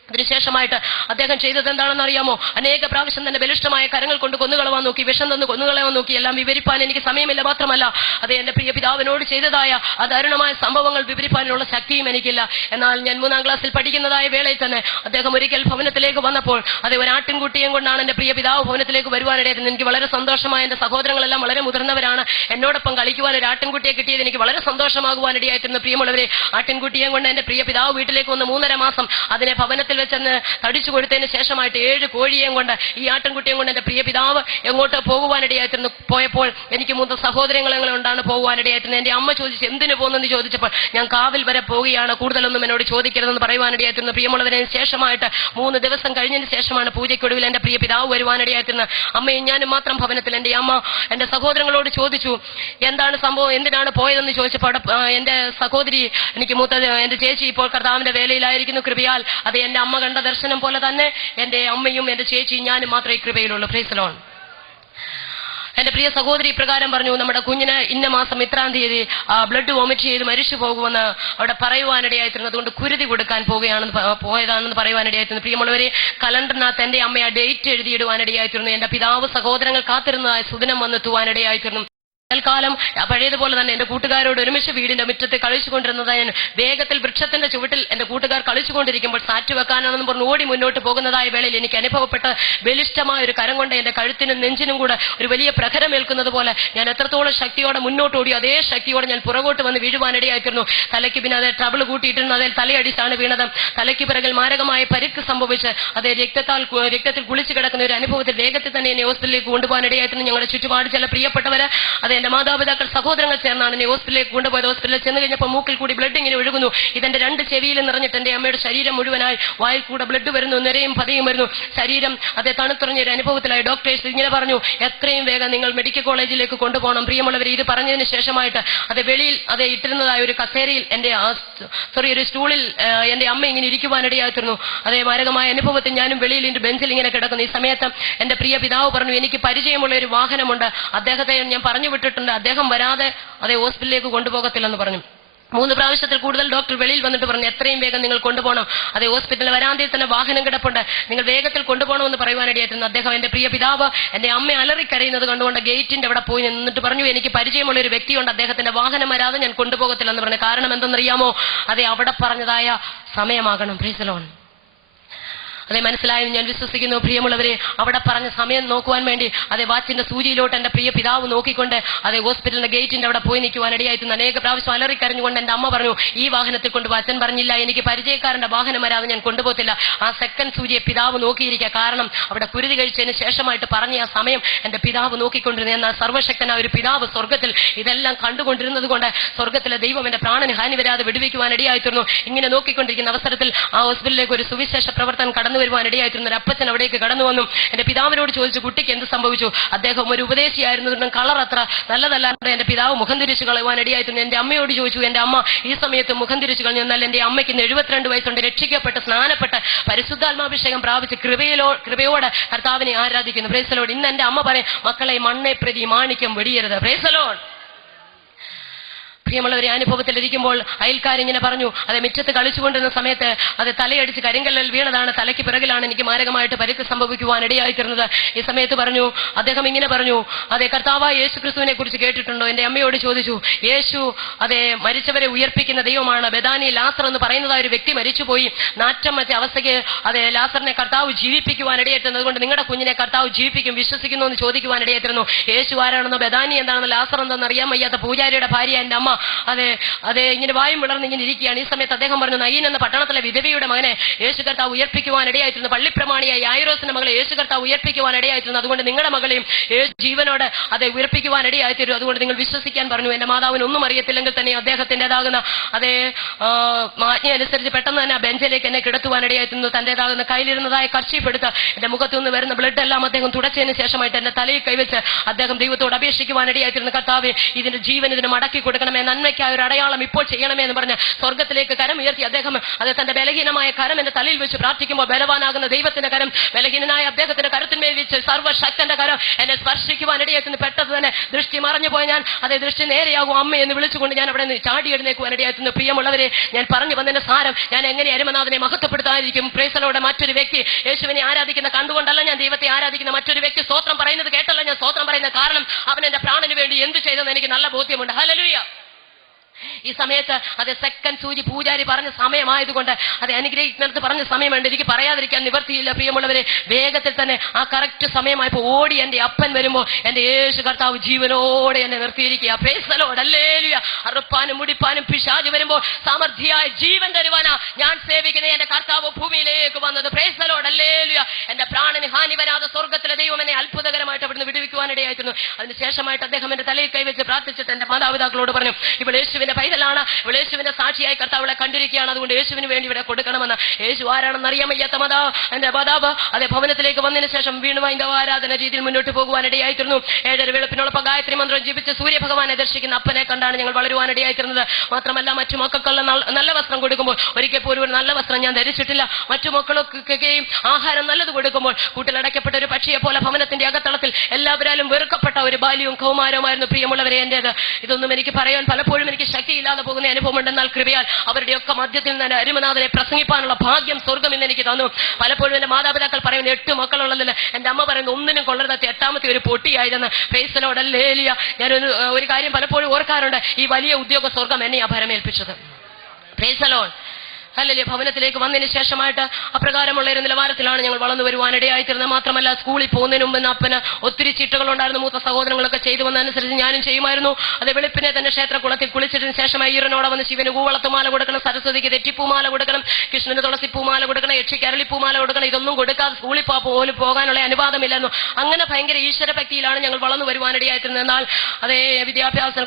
അതിനുശേഷമായിട്ട് അദ്ദേഹം ചെയ്തത് എന്താണെന്ന് അറിയാമോ? അനേക പ്രാവശ്യം തന്നെ ബലിഷ്ഠമായ കരങ്ങൾ കൊണ്ട് കൊന്നുകളവാൻ നോക്കി, വിഷം തന്ന് കൊന്നുകളവാൻ നോക്കി. എല്ലാം വിവരിപ്പാൻ എനിക്ക് സമയമില്ല. മാത്രമല്ല അത് എന്റെ പ്രിയ പിതാവിനോട് ചെയ്തതായ ആ ദാരുണമായ സംഭവങ്ങൾ വിവരിപ്പാനുള്ള ശക്തിയും എനിക്കില്ല. എന്നാൽ ഞാൻ 3ാം ക്ലാസ്സിൽ പഠിക്കുന്നതായ വേളയിൽ തന്നെ അദ്ദേഹം ഒരിക്കൽ ഭവനത്തിലേക്ക് വന്നപ്പോൾ അത് ഒരു ആട്ടിൻകുട്ടിയും കൊണ്ടാണ് എന്റെ പ്രിയ പിതാവ് ഭവനത്തിലേക്ക് വരുവാനിടയായിരുന്നു. എനിക്ക് വളരെ സന്തോഷമായ എന്റെ സഹോദരങ്ങളെല്ലാം വളരെ മുതിർന്നവരാണ്. എന്നോടൊപ്പം കളിക്കുവാൻ ഒരു ആട്ടിൻകുട്ടിയെ കിട്ടിയത് എനിക്ക് വളരെ സന്തോഷമാകുവാനിടയായിരുന്നു. പ്രിയമുള്ളവരെ, ആട്ടിൻകുട്ടിയെ കൊണ്ട് എന്റെ പ്രിയ പിതാവ് വീട്ടിലേക്ക് വന്ന് 3.5 മാസം അതിനെ ഭവനത്തിൽ വെച്ചെന്ന് തടിച്ചു കൊടുത്തതിന് ശേഷമായിട്ട് 7 കോഴിയെയും കൊണ്ട് ഈ ആട്ടിൻകുട്ടിയും കൊണ്ട് എന്റെ പ്രിയ പിതാവ് എങ്ങോട്ട് പോകുവാനിടയായിരുന്നു. പോയപ്പോൾ എനിക്ക് 3 സഹോദരങ്ങളെ കൊണ്ടാണ് പോകുവാനിടയായിരുന്നു. എന്റെ അമ്മ ചോദിച്ചു എന്തിനു പോകുന്നെന്ന് ചോദിച്ചപ്പോൾ ഞാൻ കാവിൽ വരെ പോവുകയാണ്, കൂടുതലൊന്നും എന്നോട് ചോദിക്കരുതെന്ന് പറയുവാനിടയായിരുന്നു. പ്രിയമുള്ളതിന് ശേഷമായിട്ട് 3 ദിവസം കഴിഞ്ഞതിന് ശേഷമാണ് പൂജയ്ക്കൊടുവിൽ എന്റെ പ്രിയ പിതാവ് വരുവാനിടയായിരുന്നു. അമ്മയും ഞാനും മാത്രം ഭവനത്തിൽ. എന്റെ അമ്മ എന്റെ സഹോദരങ്ങളോട് ചോദിച്ചു എന്താണ് സംഭവം, എന്തിനാണ് പോയതെന്ന് ചോദിച്ചപ്പോൾ എന്റെ സഹോദരി, എനിക്ക് മൂത്തത് എന്റെ ചേച്ചി ഇപ്പോൾ കർത്താവിന്റെ വേലയിലായിരിക്കുന്നു. കൃപയാൽ അത് എന്റെ അമ്മ കണ്ട ദർശനം പോലെ തന്നെ എന്റെ അമ്മയും എന്റെ ചേച്ചിയും ഞാനും മാത്രമേ കൃപയിലുള്ളൂ. Price the Lord. എന്റെ പ്രിയ സഹോദരി ഇപ്രകാരം പറഞ്ഞു, നമ്മുടെ കുഞ്ഞിന് ഇന്ന മാസം ഇത്രാം തീയതി ബ്ലഡ് വോമിറ്റ് ചെയ്ത് മരിച്ചു പോകുമെന്ന് അവിടെ പറയുവാനിടയായിരുന്നു. അതുകൊണ്ട് കുരുതി കൊടുക്കാൻ പോയതാണെന്ന് പറയുവാനിടയായിരുന്നു. പ്രിയമുള്ളവരെ, കലണ്ടറിനകത്ത് എന്റെ അമ്മ ആ ഡേറ്റ് എഴുതിയിടുവാനിടയായിരുന്നു. എന്റെ പിതാവ് സഹോദരങ്ങൾ കാത്തിരുന്നതായ സുദിനം വന്നെത്തുവാനിടയായിരുന്നു. കാലം പഴയതുപോലെ തന്നെ എന്റെ കൂട്ടുകാരോട് ഒരുമിച്ച് വീടിന്റെ മുറ്റത്ത് കളിച്ചുകൊണ്ടിരുന്നതായി ഞാൻ വേഗത്തിൽ വൃക്ഷത്തിന്റെ ചുവട്ടിൽ എന്റെ കൂട്ടുകാർ കളിച്ചുകൊണ്ടിരിക്കുമ്പോൾ സാറ്റ് വെക്കാനാണെന്ന് പറഞ്ഞ് ഓടി മുന്നോട്ട് പോകുന്നതായ വേളയിൽ എനിക്ക് അനുഭവപ്പെട്ട ബലിഷ്ഠമായ ഒരു കരം കൊണ്ട് എന്റെ കഴുത്തിനും നെഞ്ചിനും കൂടെ ഒരു വലിയ പ്രഹരമേൽക്കുന്നത് പോലെ ഞാൻ എത്രത്തോളം ശക്തിയോടെ മുന്നോട്ട് ഓടി അതേ ശക്തിയോടെ ഞാൻ പുറകോട്ട് വന്ന് വീഴുവാനിടയായിരുന്നു. തലയ്ക്ക് പിന്നെ അതേ ട്രബിൾ കൂട്ടിയിട്ടുണ്ട്. അതിൽ തലയടിച്ചാണ് വീണത്. തലയ്ക്ക് പിറകിൽ മാരകമായ പരിക്ക് സംഭവിച്ച് അതേ രക്തത്തിൽ കുളിച്ചു കിടക്കുന്ന ഒരു അനുഭവത്തിൽ വേഗത്തിൽ തന്നെ എന്നെ ഹോസ്പിറ്റലിലേക്ക് കൊണ്ടുപോകാനിടയായിരുന്നു. ഞങ്ങളുടെ ചുറ്റുപാട് ചില പ്രിയപ്പെട്ടവര് അത് എന്റെ മാതാപിതാക്കൾ സഹോദരങ്ങൾ ചേർന്നാണ് എന്നെ ഹോസ്പിറ്റലിലേക്ക് കൊണ്ടുപോയത്. ഹോസ്പിറ്റലിൽ ചെന്ന് കഴിഞ്ഞപ്പോൾ മൂക്കിൽ കൂടി ബ്ലഡ് ഇങ്ങനെ ഒഴുകുന്നു. ഇതെന്റെ 2 ചെവിയിൽ നിറഞ്ഞിട്ട് എന്റെ അമ്മയുടെ ശരീരം മുഴുവനായി വായിൽ കൂടെ ബ്ലഡ് വരുന്നു, നിരയും പതയും വരുന്നു. ശരീരം അതേ തണുത്തുറഞ്ഞ ഒരു അനുഭവത്തിലായി. ഡോക്ടേഴ്സ് ഇങ്ങനെ പറഞ്ഞു, എത്രയും വേഗം നിങ്ങൾ മെഡിക്കൽ കോളേജിലേക്ക് കൊണ്ടുപോകണം. പ്രിയമുള്ളവർ, ഇത് പറഞ്ഞതിന് ശേഷമായിട്ട് അത് വെളിയിൽ അതേ ഇട്ടിരുന്നതായ ഒരു കസേരയിൽ ഒരു സ്റ്റൂളിൽ എന്റെ അമ്മ ഇങ്ങനെ ഇരിക്കുവാനിടയായിരുന്നു. അതേ മാരകമായ അനുഭവത്തിൽ ഞാനും വെളിയിൽ ബെഞ്ചിൽ ഇങ്ങനെ കിടക്കുന്നു. ഈ സമയത്ത് എന്റെ പ്രിയ പിതാവ് പറഞ്ഞു, എനിക്ക് പരിചയമുള്ള ഒരു വാഹനമുണ്ട്, അദ്ദേഹത്തെ ഞാൻ പറഞ്ഞു വിട്ടിട്ടുണ്ട്, അദ്ദേഹം വരാതെ അതേ ഹോസ്പിറ്റലിലേക്ക് കൊണ്ടുപോകത്തില്ലെന്ന് പറഞ്ഞു. 3 പ്രാവശ്യത്തിൽ കൂടുതൽ ഡോക്ടർ വെളിയിൽ വന്നിട്ട് പറഞ്ഞു, എത്രയും വേഗം നിങ്ങൾ കൊണ്ടുപോകണം, അതേ ഹോസ്പിറ്റലിൽ വരാന്തയിൽ തന്നെ വാഹനം കിടപ്പുണ്ട്, നിങ്ങൾ വേഗത്തിൽ കൊണ്ടുപോകണമെന്ന് പറയുവാനിടയായിരുന്നു. അദ്ദേഹം എന്റെ പ്രിയ പിതാവ് എന്റെ അമ്മ അലറിക്കരയുന്നത് കണ്ടുകൊണ്ട് ഗേറ്റിന്റെ അവിടെ പോയി നിന്നിട്ട് പറഞ്ഞു, എനിക്ക് പരിചയമുള്ള ഒരു വ്യക്തിയുണ്ട്, അദ്ദേഹത്തിന്റെ വാഹനം വരാതെ ഞാൻ കൊണ്ടുപോകത്തില്ലെന്ന് പറഞ്ഞു. കാരണം എന്തെന്നറിയാമോ? അതേ അവിടെ പറഞ്ഞതായ സമയമാകണം. Price the Lord. അതേ മനസ്സിലായെന്ന് ഞാൻ വിശ്വസിക്കുന്നു. പ്രിയമുള്ളവരെ, അവിടെ പറഞ്ഞ സമയം നോക്കുവാൻ വേണ്ടി അതേ വാച്ചിന്റെ സൂചിയിലോട്ട് എന്റെ പ്രിയ പിതാവ് നോക്കിക്കൊണ്ട് അതേ ഹോസ്പിറ്റലിന്റെ ഗേറ്റിന്റെ അവിടെ പോയി നിൽക്കുവാനിടയായിരുന്നു. അനേക പ്രാവശ്യം അലറിക്കരഞ്ഞുകൊണ്ട് എന്റെ അമ്മ പറഞ്ഞു, ഈ വാഹനത്തിൽ കൊണ്ടുപോയി. അച്ഛൻ പറഞ്ഞില്ല, എനിക്ക് പരിചയക്കാരന്റെ വാഹനം വരാതെ ഞാൻ കൊണ്ടുപോകത്തില്ല. ആ സെക്കൻഡ് സൂചിയെ പിതാവ് നോക്കിയിരിക്കുക. കാരണം അവിടെ കുരുതി കഴിച്ചതിന് ശേഷമായിട്ട് പറഞ്ഞ ആ സമയം എന്റെ പിതാവ് നോക്കിക്കൊണ്ടിരുന്നു. എന്നാൽ സർവ്വശക്തനായ ഒരു പിതാവ് സ്വർഗ്ഗത്തിൽ ഇതെല്ലാം കണ്ടുകൊണ്ടിരുന്നത് കൊണ്ട് സ്വർഗ്ഗത്തിലെ ദൈവം എന്റെ പ്രാണന് ഹാനി വരാതെ വിടുവിക്കുവാനിടയായിരുന്നു. ഇങ്ങനെ നോക്കിക്കൊണ്ടിരിക്കുന്ന അവസരത്തിൽ ആ ഹോസ്പിറ്റലിലേക്ക് ഒരു സുവിശേഷ പ്രവർത്തനം കടന്നു വരുവാനിടയായിരുന്നു. ഒരു അപ്പച്ചൻ അവിടേക്ക് കടന്നു വന്നു. എന്റെ പിതാവിനോട് ചോദിച്ചു, കുട്ടിക്ക് എന്ത് സംഭവിച്ചു? അദ്ദേഹം ഒരു ഉപദേശിയായിരുന്നു, കളർ അത്ര നല്ലതല്ലാണ്ട് എന്റെ പിതാവ് മുഖം തിരിച്ചു കളയുവാനിടയായിരുന്നു. എന്റെ അമ്മയോട് ചോദിച്ചു. എന്റെ അമ്മ ഈ സമയത്ത് മുഖം തിരിച്ചു കളഞ്ഞു. എന്നാൽ എന്റെ അമ്മയ്ക്ക് 72 വയസ്സുണ്ട്, രക്ഷിക്കപ്പെട്ട് സ്നാനപ്പെട്ട് പരിശുദ്ധാത്മാഭിഷേകം പ്രാപിച്ച് കൃപയോടെ കർത്താവിനെ ആരാധിക്കുന്നു. Praise the Lord. ഇന്ന് എന്റെ അമ്മ പറയും, മക്കളെ മണ്ണെ പ്രതി മാണിക്യം വെടിയരുത്. Praise the Lord. പ്രിയമുള്ളവരെ, അനുഭവത്തിലിരിക്കുമ്പോൾ അയൽക്കാരിങ്ങനെ പറഞ്ഞു, അതെ മുറ്റത്ത് കളിച്ചുകൊണ്ടിരുന്ന സമയത്ത് അത് തലയടിച്ച് കരിങ്കല്ലിൽ വീണതാണ്, തലയ്ക്ക് പിറകിലാണ് എനിക്ക് മാരകമായിട്ട് പരിക്ക് സംഭവിക്കുവാൻ ഇടയായിത്തീർന്നത്. ഈ സമയത്ത് പറഞ്ഞു, അദ്ദേഹം ഇങ്ങനെ പറഞ്ഞു, അതെ കർത്താവായ യേശു ക്രിസ്തുവിനെ കുറിച്ച് കേട്ടിട്ടുണ്ടോ? എന്റെ അമ്മയോട് ചോദിച്ചു. യേശു അതെ മരിച്ചവരെ ഉയർപ്പിക്കുന്ന ദൈവമാണ്. ബെഥാനി ലാസർ എന്ന് പറയുന്നതായ ഒരു വ്യക്തി മരിച്ചുപോയി, നാറ്റം മറ്റേ അവസ്ഥയ്ക്ക് അതെ ലാസറിനെ കർത്താവ് ജീവിപ്പിക്കുവാൻ ഇടയായിത്തീർന്നത്. അതുകൊണ്ട് നിങ്ങളുടെ കുഞ്ഞിനെ കർത്താവ് ജീവിപ്പിക്കും, വിശ്വസിക്കുന്നു എന്ന് ചോദിക്കുവാൻ ഇടയായിത്തീർന്നു. യേശു ആരാണെന്നോ ബെഥാനി എന്താണെന്നോ ലാസർ എന്താണെന്ന് അറിയാൻ വയ്യാത്ത പൂജാരിയുടെ ഭാര്യ എന്റെ അമ്മ അതെ ഇങ്ങനെ വായും വിളർന്ന് ഇങ്ങനെ ഇരിക്കുകയാണ്. ഈ സമയത്ത് അദ്ദേഹം പറഞ്ഞു, നയീൻ എന്ന പട്ടണത്തിലെ വിധവയുടെ മകനെ യേശു കർത്താവ് ഉയർപ്പിക്കുവാൻ ഇടയായിത്തീർന്നു. പള്ളിപ്രമാണിയായ യായിറോസിന്റെ മകളെ യേശു കർത്താവ് ഉയർപ്പിക്കുവാൻ ഇടയായിത്തീർന്നു. അതുകൊണ്ട് നിങ്ങളുടെ മകളെയും ജീവനോട് അതെ ഉയർപ്പിക്കുവാൻ ഇടയായിത്തീരും. അതുകൊണ്ട് നിങ്ങൾ വിശ്വസിക്കാൻ പറഞ്ഞു. എന്റെ മാതാവിന് ഒന്നും അറിയത്തില്ലെങ്കിൽ തന്നെ അദ്ദേഹത്തിൻ്റെതാകുന്ന അതേ ആജ്ഞ അനുസരിച്ച് പെട്ടെന്ന് തന്നെ ബെഞ്ചിലേക്ക് എന്നെ കിടത്തുവാൻ ഇടയായിത്തീർന്നു. തന്റേതാകുന്ന കയ്യിലിരുന്നതായ കർച്ചീഫ് എടുത്ത് എന്റെ മുഖത്തു നിന്ന് വരുന്ന ബ്ലഡ് എല്ലാം അദ്ദേഹം തുടച്ചതിന് ശേഷമായിട്ട് എന്റെ തലയിൽ കൈവച്ച് അദ്ദേഹം ദൈവത്തോട് അപേക്ഷിക്കുവാൻ ഇടയായിത്തീർന്നു. കർത്താവേ, ഇതിന്റെ ജീവൻ ഇതിന് മടക്കി കൊടുക്കണമേ, നന്മയ്ക്കായ ഒരു അടയാളം ഇപ്പോൾ ചെയ്യണമേ എന്ന് പറഞ്ഞ് സ്വർഗത്തിലേക്ക് കരം ഉയർത്തി അദ്ദേഹം അത് തന്റെ ബലഹീനമായ കരം എന്റെ തലയിൽ വെച്ച് പ്രാർത്ഥിക്കുമ്പോൾ ബലവാനാകുന്ന ദൈവത്തിന്റെ കരം ബലഹീനനായ അദ്ദേഹത്തിന്റെ കരത്തിന്മേൽ വെച്ച് സർവ്വശക്തന്റെ കരം എന്നെ സ്പർശിക്കുവാൻ ഇടയായിത്തീർന്നു. പെട്ടെന്ന് തന്നെ ദൃഷ്ടി മറഞ്ഞു പോയ ഞാൻ അതേ ദൃഷ്ടി നേരെയാകും അമ്മ എന്ന് വിളിച്ചുകൊണ്ട് ഞാൻ അവിടെ നിന്ന് ചാടി എഴുന്നേക്കുവാൻ ഇടയായിത്തീർന്നു. പ്രിയമുള്ളവരെ, ഞാൻ പറഞ്ഞു വന്നതിന്റെ സാരം, ഞാൻ എങ്ങനെ അരുമനാഥനെ മഹത്വപ്പെടുത്താതിരിക്കും? പ്രൈസലോടെ മറ്റൊരു വ്യക്തി യേശുവിനെ ആരാധിക്കുന്ന കണ്ടുകൊണ്ടല്ല ഞാൻ ദൈവത്തെ ആരാധിക്കുന്ന. മറ്റൊരു വ്യക്തി സ്തോത്രം പറയുന്നത് കേട്ടല്ല ഞാൻ സ്തോത്രം പറയുന്നത്. കാരണം അവൻ എന്റെ പ്രാണന് വേണ്ടി എന്ത് ചെയ്തെന്ന് എനിക്ക് നല്ല ബോധ്യമുണ്ട്. ഹല്ലേലൂയ. ഈ സമയത്ത് അത് സെക്കൻഡ് സൂചി പൂജാരി പറഞ്ഞ സമയമായതുകൊണ്ട് അത് അനുഗ്രഹിക്കുന്നിടത്ത് പറഞ്ഞ സമയമുണ്ട്, എനിക്ക് പറയാതിരിക്കാൻ നിവർത്തിയില്ല. പ്രിയമുള്ളവരെ, വേഗത്തിൽ തന്നെ ആ കറക്റ്റ് സമയമായപ്പോൾ ഓടി എന്റെ അപ്പൻ വരുമ്പോൾ എന്റെ യേശു കർത്താവ് ജീവനോടെ എന്നെ നിർത്തിയിരിക്കുക. Praise the Lord. ഹല്ലേലൂയ. അറുപ്പാനും മുടിപ്പാനും പിശാച് വരുമ്പോൾ സമൃദ്ധിയായ ജീവൻ തരുവാനാ ഞാൻ സേവിക്കുന്ന എന്റെ കർത്താവ് ഭൂമിയിലേക്ക് വന്നത്. Price the Lord. ഹല്ലേലൂയ. എന്റെ പ്രാണന് ഹാനി വരാതെ സ്വർഗത്തിലെ ദൈവം എന്നെ അത്ഭുതകരമായിട്ട് അവിടുന്ന് വിടുവിക്കുവാനിടയായിരുന്നു. അതിനുശേഷമായിട്ട് അദ്ദേഹം എന്റെ തലയിൽ കൈവച്ച് പ്രാർത്ഥിച്ചിട്ട് എന്റെ മാതാപിതാക്കളോട് പറഞ്ഞു, ഇപ്പോൾ യേശുവിന്റെ പൈതലാണ്, ഇവിടെ യേശുവിന്റെ സാക്ഷിയായി കർത്താവളെ കണ്ടിരിക്കുകയാണ്, അതുകൊണ്ട് യേശുവിന് വേണ്ടി ഇവിടെ കൊടുക്കണമെന്ന്. യേശു ആരാണെന്ന് അറിയാൻ വയ്യാത്ത എന്റെ മാതാവ് അതേ ഭവനത്തിലേക്ക് വന്നതിന് ശേഷം വീണ്ടും അതിന്റെ ആരാധന രീതിയിൽ മുന്നോട്ട് പോകുവാനിടയായിത്തീർന്നു. 7 വെളുപ്പിനോടൊപ്പം ഗായത്രി മന്ത്രം ജപിച്ച് സൂര്യഭഗവാനെ ദർശിക്കുന്ന അപ്പനെ കണ്ടാണ് ഞങ്ങൾ വളരുവാനിടയായിത്തീർന്നത്. മാത്രമല്ല, മറ്റു മക്കൾക്കുള്ള നല്ല വസ്ത്രം കൊടുക്കുമ്പോൾ ഒരിക്കൽ പോലും ഒരു നല്ല വസ്ത്രം ഞാൻ ധരിച്ചിട്ടില്ല. മറ്റു മക്കളൊക്കെയും ആഹാരം നല്ലത് കൊടുക്കുമ്പോൾ കൂട്ടിലടയ്ക്കപ്പെട്ട ഒരു പക്ഷിയെ പോലെ ഭവനത്തിന്റെ അകത്തളത്തിൽ എല്ലാവരാലും വെറുക്കപ്പെട്ട ഒരു ബാല്യവും കൗമാരവുമായിരുന്നു പ്രിയമുള്ളവരെ എന്റേത്. ഇതൊന്നും എനിക്ക് പറയാൻ പലപ്പോഴും എനിക്ക് ശക്തിയില്ലാതെ പോകുന്ന അനുഭവം ഉണ്ടെന്നാൽ കൃപയാൽ അവരുടെയൊക്കെ മധ്യത്തിൽ നിന്ന് അരുമനാഥനെ പ്രസംഗിപ്പാനുള്ള ഭാഗ്യം സ്വർഗം ഇന്ന് എനിക്ക് തന്നു. പലപ്പോഴും എന്റെ മാതാപിതാക്കൾ പറയുന്നു 8 മക്കളുള്ളതിൽ എന്റെ അമ്മ പറയുന്നു ഒന്നിനും കൊള്ളരുതാത്ത 8ാമത്തെ ഒരു പൊട്ടിയായിരുന്നു. Praise the Lord. ഹല്ലേലൂയ. ഞാനൊരു കാര്യം പലപ്പോഴും ഓർക്കാറുണ്ട്, ഈ വലിയ ഉദ്യോഗ സ്വർഗം എന്നെ ഭരമേൽപ്പിച്ചത്. Praise the Lord. ഹല്ലേലൂയ. ഭവനത്തിലേക്ക് വന്നതിന് ശേഷമായിട്ട് അപ്രകാരമുള്ള ഒരു നിലവാരത്തിലാണ് ഞങ്ങൾ വളർന്നു വരുവാനിടയായിത്തീർന്നത്. മാത്രമല്ല, സ്കൂളിൽ പോകുന്നതിന് മുമ്പ് അപ്പന് ഒത്തിരി ചിട്ടകളുണ്ടായിരുന്നു. മൂത്ത സഹോദരങ്ങളൊക്കെ ചെയ്തു വന്നതനുസരിച്ച് ഞാനും ചെയ്യുമായിരുന്നു. അത് വെളുപ്പിനെ തന്നെ ക്ഷേത്രകുളത്തിൽ കുളിച്ചതിന് ശേഷമായി ഈറനോടെ വന്ന് ശിവന് കൂവളത്തുമാല കൊടുക്കണം, സരസ്വതിക്ക് തെറ്റിപ്പൂമാല കൊടുക്കണം, കൃഷ്ണന് തുളസിപ്പൂമാല കൊടുക്കണം, യക്ഷിക്ക് അരളിപ്പൂമാല കൊടുക്കണം. ഇതൊന്നും കൊടുക്കാതെ സ്കൂളിൽ പോലും പോകാനുള്ള അനുവാദമില്ലായിരുന്നു. അങ്ങനെ ഭയങ്കര ഈശ്വരഭക്തിയിലാണ് ഞങ്ങൾ വളർന്നു വരുവാനിടയായിത്തീർന്നത്. എന്നാൽ അതേ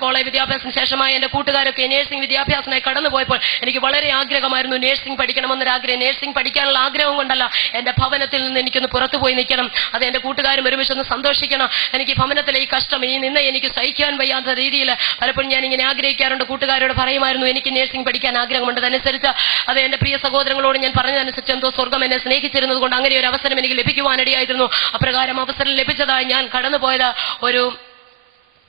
കോളേജ് വിദ്യാഭ്യാസത്തിന് ശേഷമായി എന്റെ കൂട്ടുകാരൊക്കെ നേഴ്സിംഗ് വിദ്യാഭ്യാസത്തിനായി കടന്നു പോയപ്പോൾ എനിക്ക് വളരെ ആഗ്രഹമായിരുന്നു നേഴ്സിംഗ് പഠിക്കണമെന്നൊരാഗ്രഹം. നേഴ്സിംഗ് പഠിക്കാനുള്ള ആഗ്രഹം കൊണ്ടല്ല, എന്റെ ഭവനത്തിൽ നിന്ന് എനിക്കൊന്ന് പുറത്തു പോയി നിൽക്കണം, അത് എന്റെ കൂട്ടുകാരും ഒരുമിച്ച് ഒന്ന് സന്തോഷിക്കണം. എനിക്ക് ഭവനത്തിലെ ഈ കഷ്ടം നിന്ന് എനിക്ക് സഹിക്കാൻ വയ്യാത്ത രീതിയിൽ പലപ്പോഴും ഞാൻ ഇങ്ങനെ ആഗ്രഹിക്കാറുണ്ട്. കൂട്ടുകാരോട് പറയുമായിരുന്നു എനിക്ക് നേഴ്സിംഗ് പഠിക്കാൻ ആഗ്രഹമുണ്ട്. അതനുസരിച്ച് അത് എന്റെ പ്രിയ സഹോദരങ്ങളോട് ഞാൻ പറഞ്ഞതനുസരിച്ച് എന്തോ സ്വർഗം എന്നെ സ്നേഹിച്ചിരുന്നത് കൊണ്ട് അങ്ങനെ ഒരു അവസരം എനിക്ക് ലഭിക്കുവാനിടയായിരുന്നു. അപ്രകാരം അവസരം ലഭിച്ചതായി ഞാൻ കടന്നുപോയത് ഒരു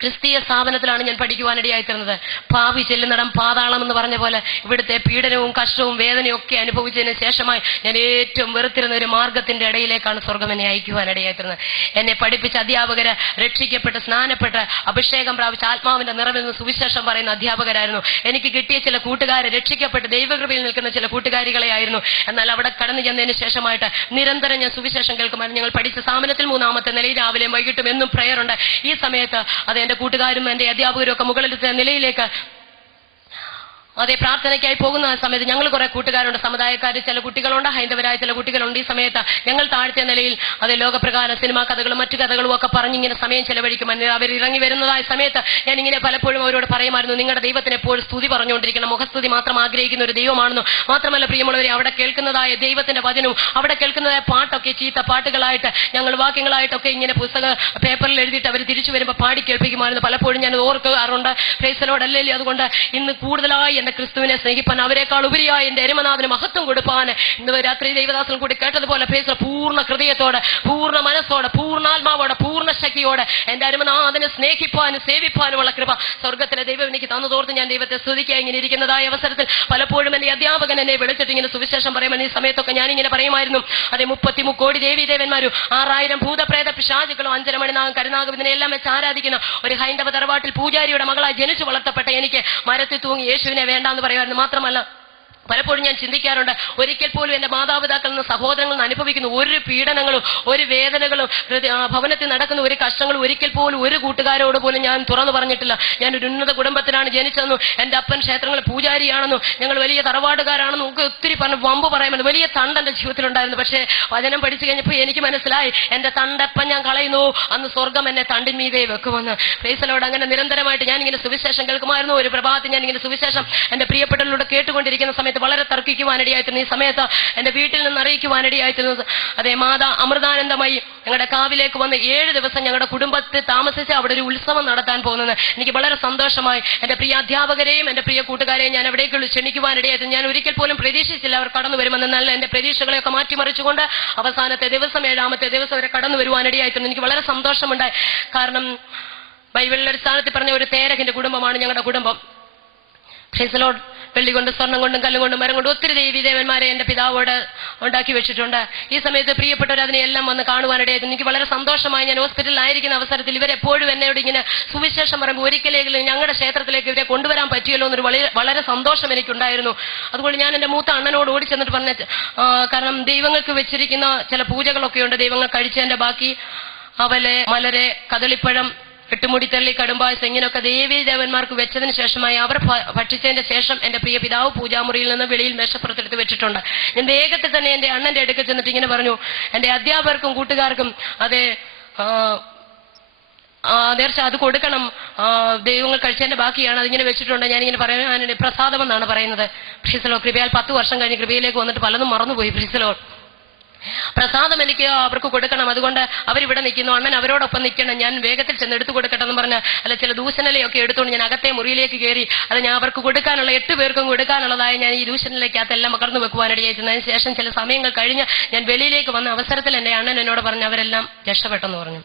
ക്രിസ്തീയ സ്ഥാപനത്തിലാണ് ഞാൻ പഠിക്കുവാനിടയായിത്തീർന്നത്. ഭാവി ചെല്ലുന്നിടം പാതാളം എന്ന് പറഞ്ഞ പോലെ ഇവിടുത്തെ പീഡനവും കഷ്ടവും വേദനയും ഒക്കെ അനുഭവിച്ചതിന് ശേഷമായി ഞാൻ ഏറ്റവും വെറുത്തിരുന്ന ഒരു മാർഗത്തിന്റെ ഇടയിലേക്കാണ് സ്വർഗം എന്നെ അയക്കുവാനിടയായിത്തീർന്നത്. എന്നെ പഠിപ്പിച്ച അധ്യാപകര് രക്ഷിക്കപ്പെട്ട് സ്നാനപ്പെട്ട് അഭിഷേകം പ്രാപിച്ച ആത്മാവിന്റെ നിറവിൽ നിന്ന് സുവിശേഷം പറയുന്ന അധ്യാപകരായിരുന്നു. എനിക്ക് കിട്ടിയ ചില കൂട്ടുകാരെ രക്ഷിക്കപ്പെട്ട് ദൈവകൃപയിൽ നിൽക്കുന്ന ചില കൂട്ടുകാരികളെ ആയിരുന്നു. എന്നാൽ അവിടെ കടന്നു ചെന്നതിന് ശേഷമായിട്ട് നിരന്തരം ഞാൻ സുവിശേഷം കേൾക്കുമായിരുന്നു. ഞങ്ങൾ പഠിച്ച സ്ഥാപനത്തിൽ 3ാമത്തെ നിലയിൽ രാവിലെയും വൈകിട്ടും എന്നും പ്രയർ ഉണ്ട്. ഈ സമയത്ത് അത് എന്റെ കൂട്ടുകാരും എന്റെ അധ്യാപകരും ഒക്കെ മുകളിലത്തെ നിലയിലേക്ക് അതേ പ്രാർത്ഥനയ്ക്കായി പോകുന്ന സമയത്ത് ഞങ്ങൾ കുറെ കൂട്ടുകാരുണ്ട്, സമുദായക്കാർ ചില കുട്ടികളുണ്ട്, ഹൈന്ദവരായ ചില കുട്ടികളുണ്ട്. ഈ സമയത്ത് ഞങ്ങൾ താഴ്ത്തിയ നിലയിൽ അതേ ലോകപ്രകാരം സിനിമാ കഥകളും മറ്റു കഥകളും ഒക്കെ പറഞ്ഞിങ്ങനെ സമയം ചെലവഴിക്കും. അവർ ഇറങ്ങി വരുന്നതായ സമയത്ത് ഞാൻ ഇങ്ങനെ പലപ്പോഴും അവരോട് പറയുമായിരുന്നു, നിങ്ങളുടെ ദൈവത്തിന് എപ്പോഴും സ്തുതി പറഞ്ഞുകൊണ്ടിരിക്കണം, മുഖസ്തുതി മാത്രം ആഗ്രഹിക്കുന്ന ഒരു ദൈവമാണെന്നു. മാത്രമല്ല പ്രിയമുള്ളവരെ, അവിടെ കേൾക്കുന്നതായ ദൈവത്തിന്റെ വചനവും അവിടെ കേൾക്കുന്നതായ പാട്ടൊക്കെ ചീത്ത പാട്ടുകളായിട്ട് ഞങ്ങൾ വാക്യങ്ങളായിട്ടൊക്കെ ഇങ്ങനെ പേപ്പറിൽ എഴുതിയിട്ട് അവർ തിരിച്ചു വരുമ്പോൾ പാടി കേൾപ്പിക്കുമായിരുന്നു. പലപ്പോഴും ഞാൻ ഓർക്കാറുണ്ട്. Praise the Lord. ഹല്ലേലൂയ. അതുകൊണ്ട് ഇന്ന് കൂടുതലായി എന്റെ ക്രിസ്തുവിനെ സ്നേഹിപ്പാൻ, അവരെക്കാൾ ഉപരിയായി എന്റെ അരുമനാഥന് മഹത്വം കൊടുപ്പാൻ ഇന്ന് രാത്രി ദൈവദാസൻ കൂടി കേട്ടതുപോലെ പൂർണ്ണ ഹൃദയത്തോടെ, പൂർണ്ണ മനസ്സോടെ, പൂർണ്ണാത്മാവോടെ, പൂർണ്ണ ശക്തിയോടെ ഭക്തിയോടെ എന്റെ അരുമനാഥനെ സ്നേഹിപ്പാനും സേവിപ്പാനുമുള്ള കൃപ സ്വർഗത്തിലെ ദൈവം എനിക്ക് തന്നു തോർത്ത് ഞാൻ ദൈവത്തെ സ്തുതിക്കാൻ ഇങ്ങനെ ഇരിക്കുന്നതായ അവസരത്തിൽ പലപ്പോഴും എന്റെ അധ്യാപകൻ എന്നെ വിളിച്ചിട്ട് ഇങ്ങനെ സുവിശേഷം പറയുമ്പോൾ ഈ സമയത്തൊക്കെ ഞാനിങ്ങനെ പറയുമായിരുന്നു, അതെ 33 കോടി ദേവീദേവന്മാരും 6000 ഭൂതപ്രേത പിശാചുകളും 5.5 മണിനാഗം കരുനാഗം ഇതിനെല്ലാം വെച്ച് ആരാധിക്കുന്ന ഒരു ഹൈന്ദവ തറവാട്ടിൽ പൂജാരിയുടെ മകളായി ജനിച്ചു വളർത്തപ്പെട്ട എനിക്ക് മരത്തിൽ തൂങ്ങി യേശുവിനെ വേണ്ടാന്ന് പറയുമായിരുന്നു. മാത്രമല്ല പലപ്പോഴും ഞാൻ ചിന്തിക്കാറുണ്ട്, ഒരിക്കൽ പോലും എന്റെ മാതാപിതാക്കളിൽ നിന്ന് സഹോദരങ്ങളിൽ നിന്ന് അനുഭവിക്കുന്ന ഒരു പീഡനങ്ങളും ഒരു വേദനകളും ഭവനത്തിൽ നടക്കുന്ന ഒരു കഷ്ടങ്ങളും ഒരിക്കൽ പോലും ഒരു കൂട്ടുകാരോട് പോലും ഞാൻ തുറന്നു പറഞ്ഞിട്ടില്ല. ഞാൻ ഒരു ഉന്നത കുടുംബത്തിലാണ് ജനിച്ചതെന്നും എന്റെ അപ്പൻ ക്ഷേത്രങ്ങളിൽ പൂജാരിയാണെന്നും ഞങ്ങൾ വലിയ തറവാടുകാരാണെന്നും ഒക്കെ ഒത്തിരി വമ്പ് പറയാമെന്ന് വലിയ തണ്ട് എന്റെ ജീവിതത്തിലുണ്ടായിരുന്നു. പക്ഷേ വചനം പഠിച്ചു കഴിഞ്ഞപ്പോൾ എനിക്ക് മനസ്സിലായി, എന്റെ തണ്ടപ്പം ഞാൻ കളയുന്നു, അന്ന് സ്വർഗം എന്നെ തണ്ടിന്മീതേ വെക്കുമെന്ന്. പ്രൈസലോട് അങ്ങനെ നിരന്തരമായിട്ട് ഞാൻ ഇങ്ങനെ സുവിശേഷം കേൾക്കുമായിരുന്നു. ഒരു പ്രഭാതത്തിൽ ഞാൻ ഇങ്ങനെ സുവിശേഷം എന്റെ പ്രിയപ്പെട്ടവരിലൂടെ കേട്ടുകൊണ്ടിരിക്കുന്ന സമയത്ത് വളരെ തർക്കിക്കുവാനിടയായിത്തീർന്നു. ഈ സമയത്ത് എന്റെ വീട്ടിൽ നിന്ന് അറിയിക്കുവാനിടയായിത്തീർന്നത്, അതേ മാതാ അമൃതാനന്ദമായി ഞങ്ങളുടെ കാവിലേക്ക് വന്ന് 7 ദിവസം ഞങ്ങളുടെ കുടുംബത്തിൽ താമസിച്ച് അവിടെ ഒരു ഉത്സവം നടത്താൻ പോകുന്നത് എനിക്ക് വളരെ സന്തോഷമായി. എന്റെ പ്രിയ അധ്യാപകരെയും എന്റെ പ്രിയ കൂട്ടുകാരെയും ഞാൻ അവിടേക്ക് ക്ഷണിക്കുവാനിടയായിരുന്നു. ഞാൻ ഒരിക്കൽ പോലും പ്രതീക്ഷിച്ചില്ല അവർ കടന്നു വരുമെന്ന്. നല്ല എന്റെ പ്രതീക്ഷകളെയൊക്കെ മാറ്റിമറിച്ചുകൊണ്ട് അവസാനത്തെ ദിവസം 7ാമത്തെ ദിവസം വരെ കടന്നു വരുവാനിടയായിത്തീർന്നു. എനിക്ക് വളരെ സന്തോഷമുണ്ടായി. കാരണം ബൈബിളിന്റെ അടിസ്ഥാനത്തിൽ പറഞ്ഞ ഒരു തേരഹിന്റെ കുടുംബമാണ് ഞങ്ങളുടെ കുടുംബം. Praise lord. വെള്ളി കൊണ്ട് സ്വർണ്ണം കൊണ്ടും കല്ലും കൊണ്ടും മരം കൊണ്ടും ഒത്തിരി ദേവീദേവന്മാരെ എന്റെ പിതാവോട് ഉണ്ടാക്കി വെച്ചിട്ടുണ്ട്. ഈ സമയത്ത് പ്രിയപ്പെട്ടവർ അതിനെല്ലാം വന്ന് കാണുവാനിടയായിരുന്നു. എനിക്ക് വളരെ സന്തോഷമായി. ഞാൻ ഹോസ്പിറ്റലിലായിരിക്കുന്ന അവസരത്തിൽ ഇവരെപ്പോഴും എന്നോട് ഇങ്ങനെ സുവിശേഷം പറയുമ്പോൾ ഒരിക്കലെങ്കിലും ഞങ്ങളുടെ ക്ഷേത്രത്തിലേക്ക് ഇവരെ കൊണ്ടുവരാൻ പറ്റിയല്ലോ എന്നൊരു വളരെ സന്തോഷം എനിക്കുണ്ടായിരുന്നു. അതുകൊണ്ട് ഞാൻ എന്റെ മൂത്ത അണ്ണനോട് ഓടി ചെന്നിട്ട് പറഞ്ഞ, കാരണം ദൈവങ്ങൾക്ക് വെച്ചിരിക്കുന്ന ചില പൂജകളൊക്കെയുണ്ട്. ദൈവങ്ങൾ കഴിച്ചതിന്റെ ബാക്കി അവലെ, മലരെ, കദളിപ്പഴം, എട്ടുമുടിത്തള്ളി, കടുംപായസം ഇങ്ങനെയൊക്കെ ദേവീ ദേവന്മാർക്ക് വെച്ചതിന് ശേഷമായി അവർ ഭക്ഷിച്ചതിന്റെ ശേഷം എന്റെ പ്രിയ പിതാവ് പൂജാമുറിയിൽ നിന്ന് വെളിയിൽ മേശപ്പുറത്തെടുത്ത് വെച്ചിട്ടുണ്ട്. ഞാൻ വേഗത്തിൽ തന്നെ എന്റെ അണ്ണന്റെ അടുക്കൽ ചെന്നിട്ട് ഇങ്ങനെ പറഞ്ഞു, എന്റെ അധ്യാപകർക്കും കൂട്ടുകാർക്കും അതേ നേർച്ച അത് കൊടുക്കണം, ദൈവങ്ങൾ കഴിച്ചതിന്റെ ബാക്കിയാണ്, അതിങ്ങനെ വെച്ചിട്ടുണ്ട്. ഞാനിങ്ങനെ പറയാൻ പ്രസാദം എന്നാണ് പറയുന്നത്. പ്രീസലോ, കൃപയാൽ 10 വർഷം കഴിഞ്ഞ് കൃപയിലേക്ക് വന്നിട്ട് പലതും മറന്നുപോയി. പ്രീസലോ, പ്രസാദം എനിക്ക് അവർക്ക് കൊടുക്കണം, അതുകൊണ്ട് അവരിവിടെ നിൽക്കുന്നു, അണ്ണൻ അവരോടൊപ്പം നിൽക്കണം, ഞാൻ വേഗത്തിൽ ചെന്ന് എടുത്തു കൊടുക്കട്ടെ എന്ന് പറഞ്ഞ് അല്ല ചില ദൂഷണലയൊക്കെ എടുത്തുകൊണ്ട് ഞാൻ അകത്തെ മുറിയിലേക്ക് കയറി അത് ഞാൻ അവർക്ക് കൊടുക്കാനുള്ള 8 പേർക്കും കൊടുക്കാനുള്ളതായി ഞാൻ ഈ ദൂഷണലയ്ക്കകത്തെല്ലാം മകർന്നു വെക്കുവാനിടയായിരുന്നു. അതിന് ശേഷം ചില സമയങ്ങൾ കഴിഞ്ഞ് ഞാൻ വെളിയിലേക്ക് വന്ന അവസരത്തിൽ എന്റെ അണ്ണൻ എന്നോട് പറഞ്ഞു അവരെല്ലാം രക്ഷപ്പെട്ടെന്ന് പറഞ്ഞു.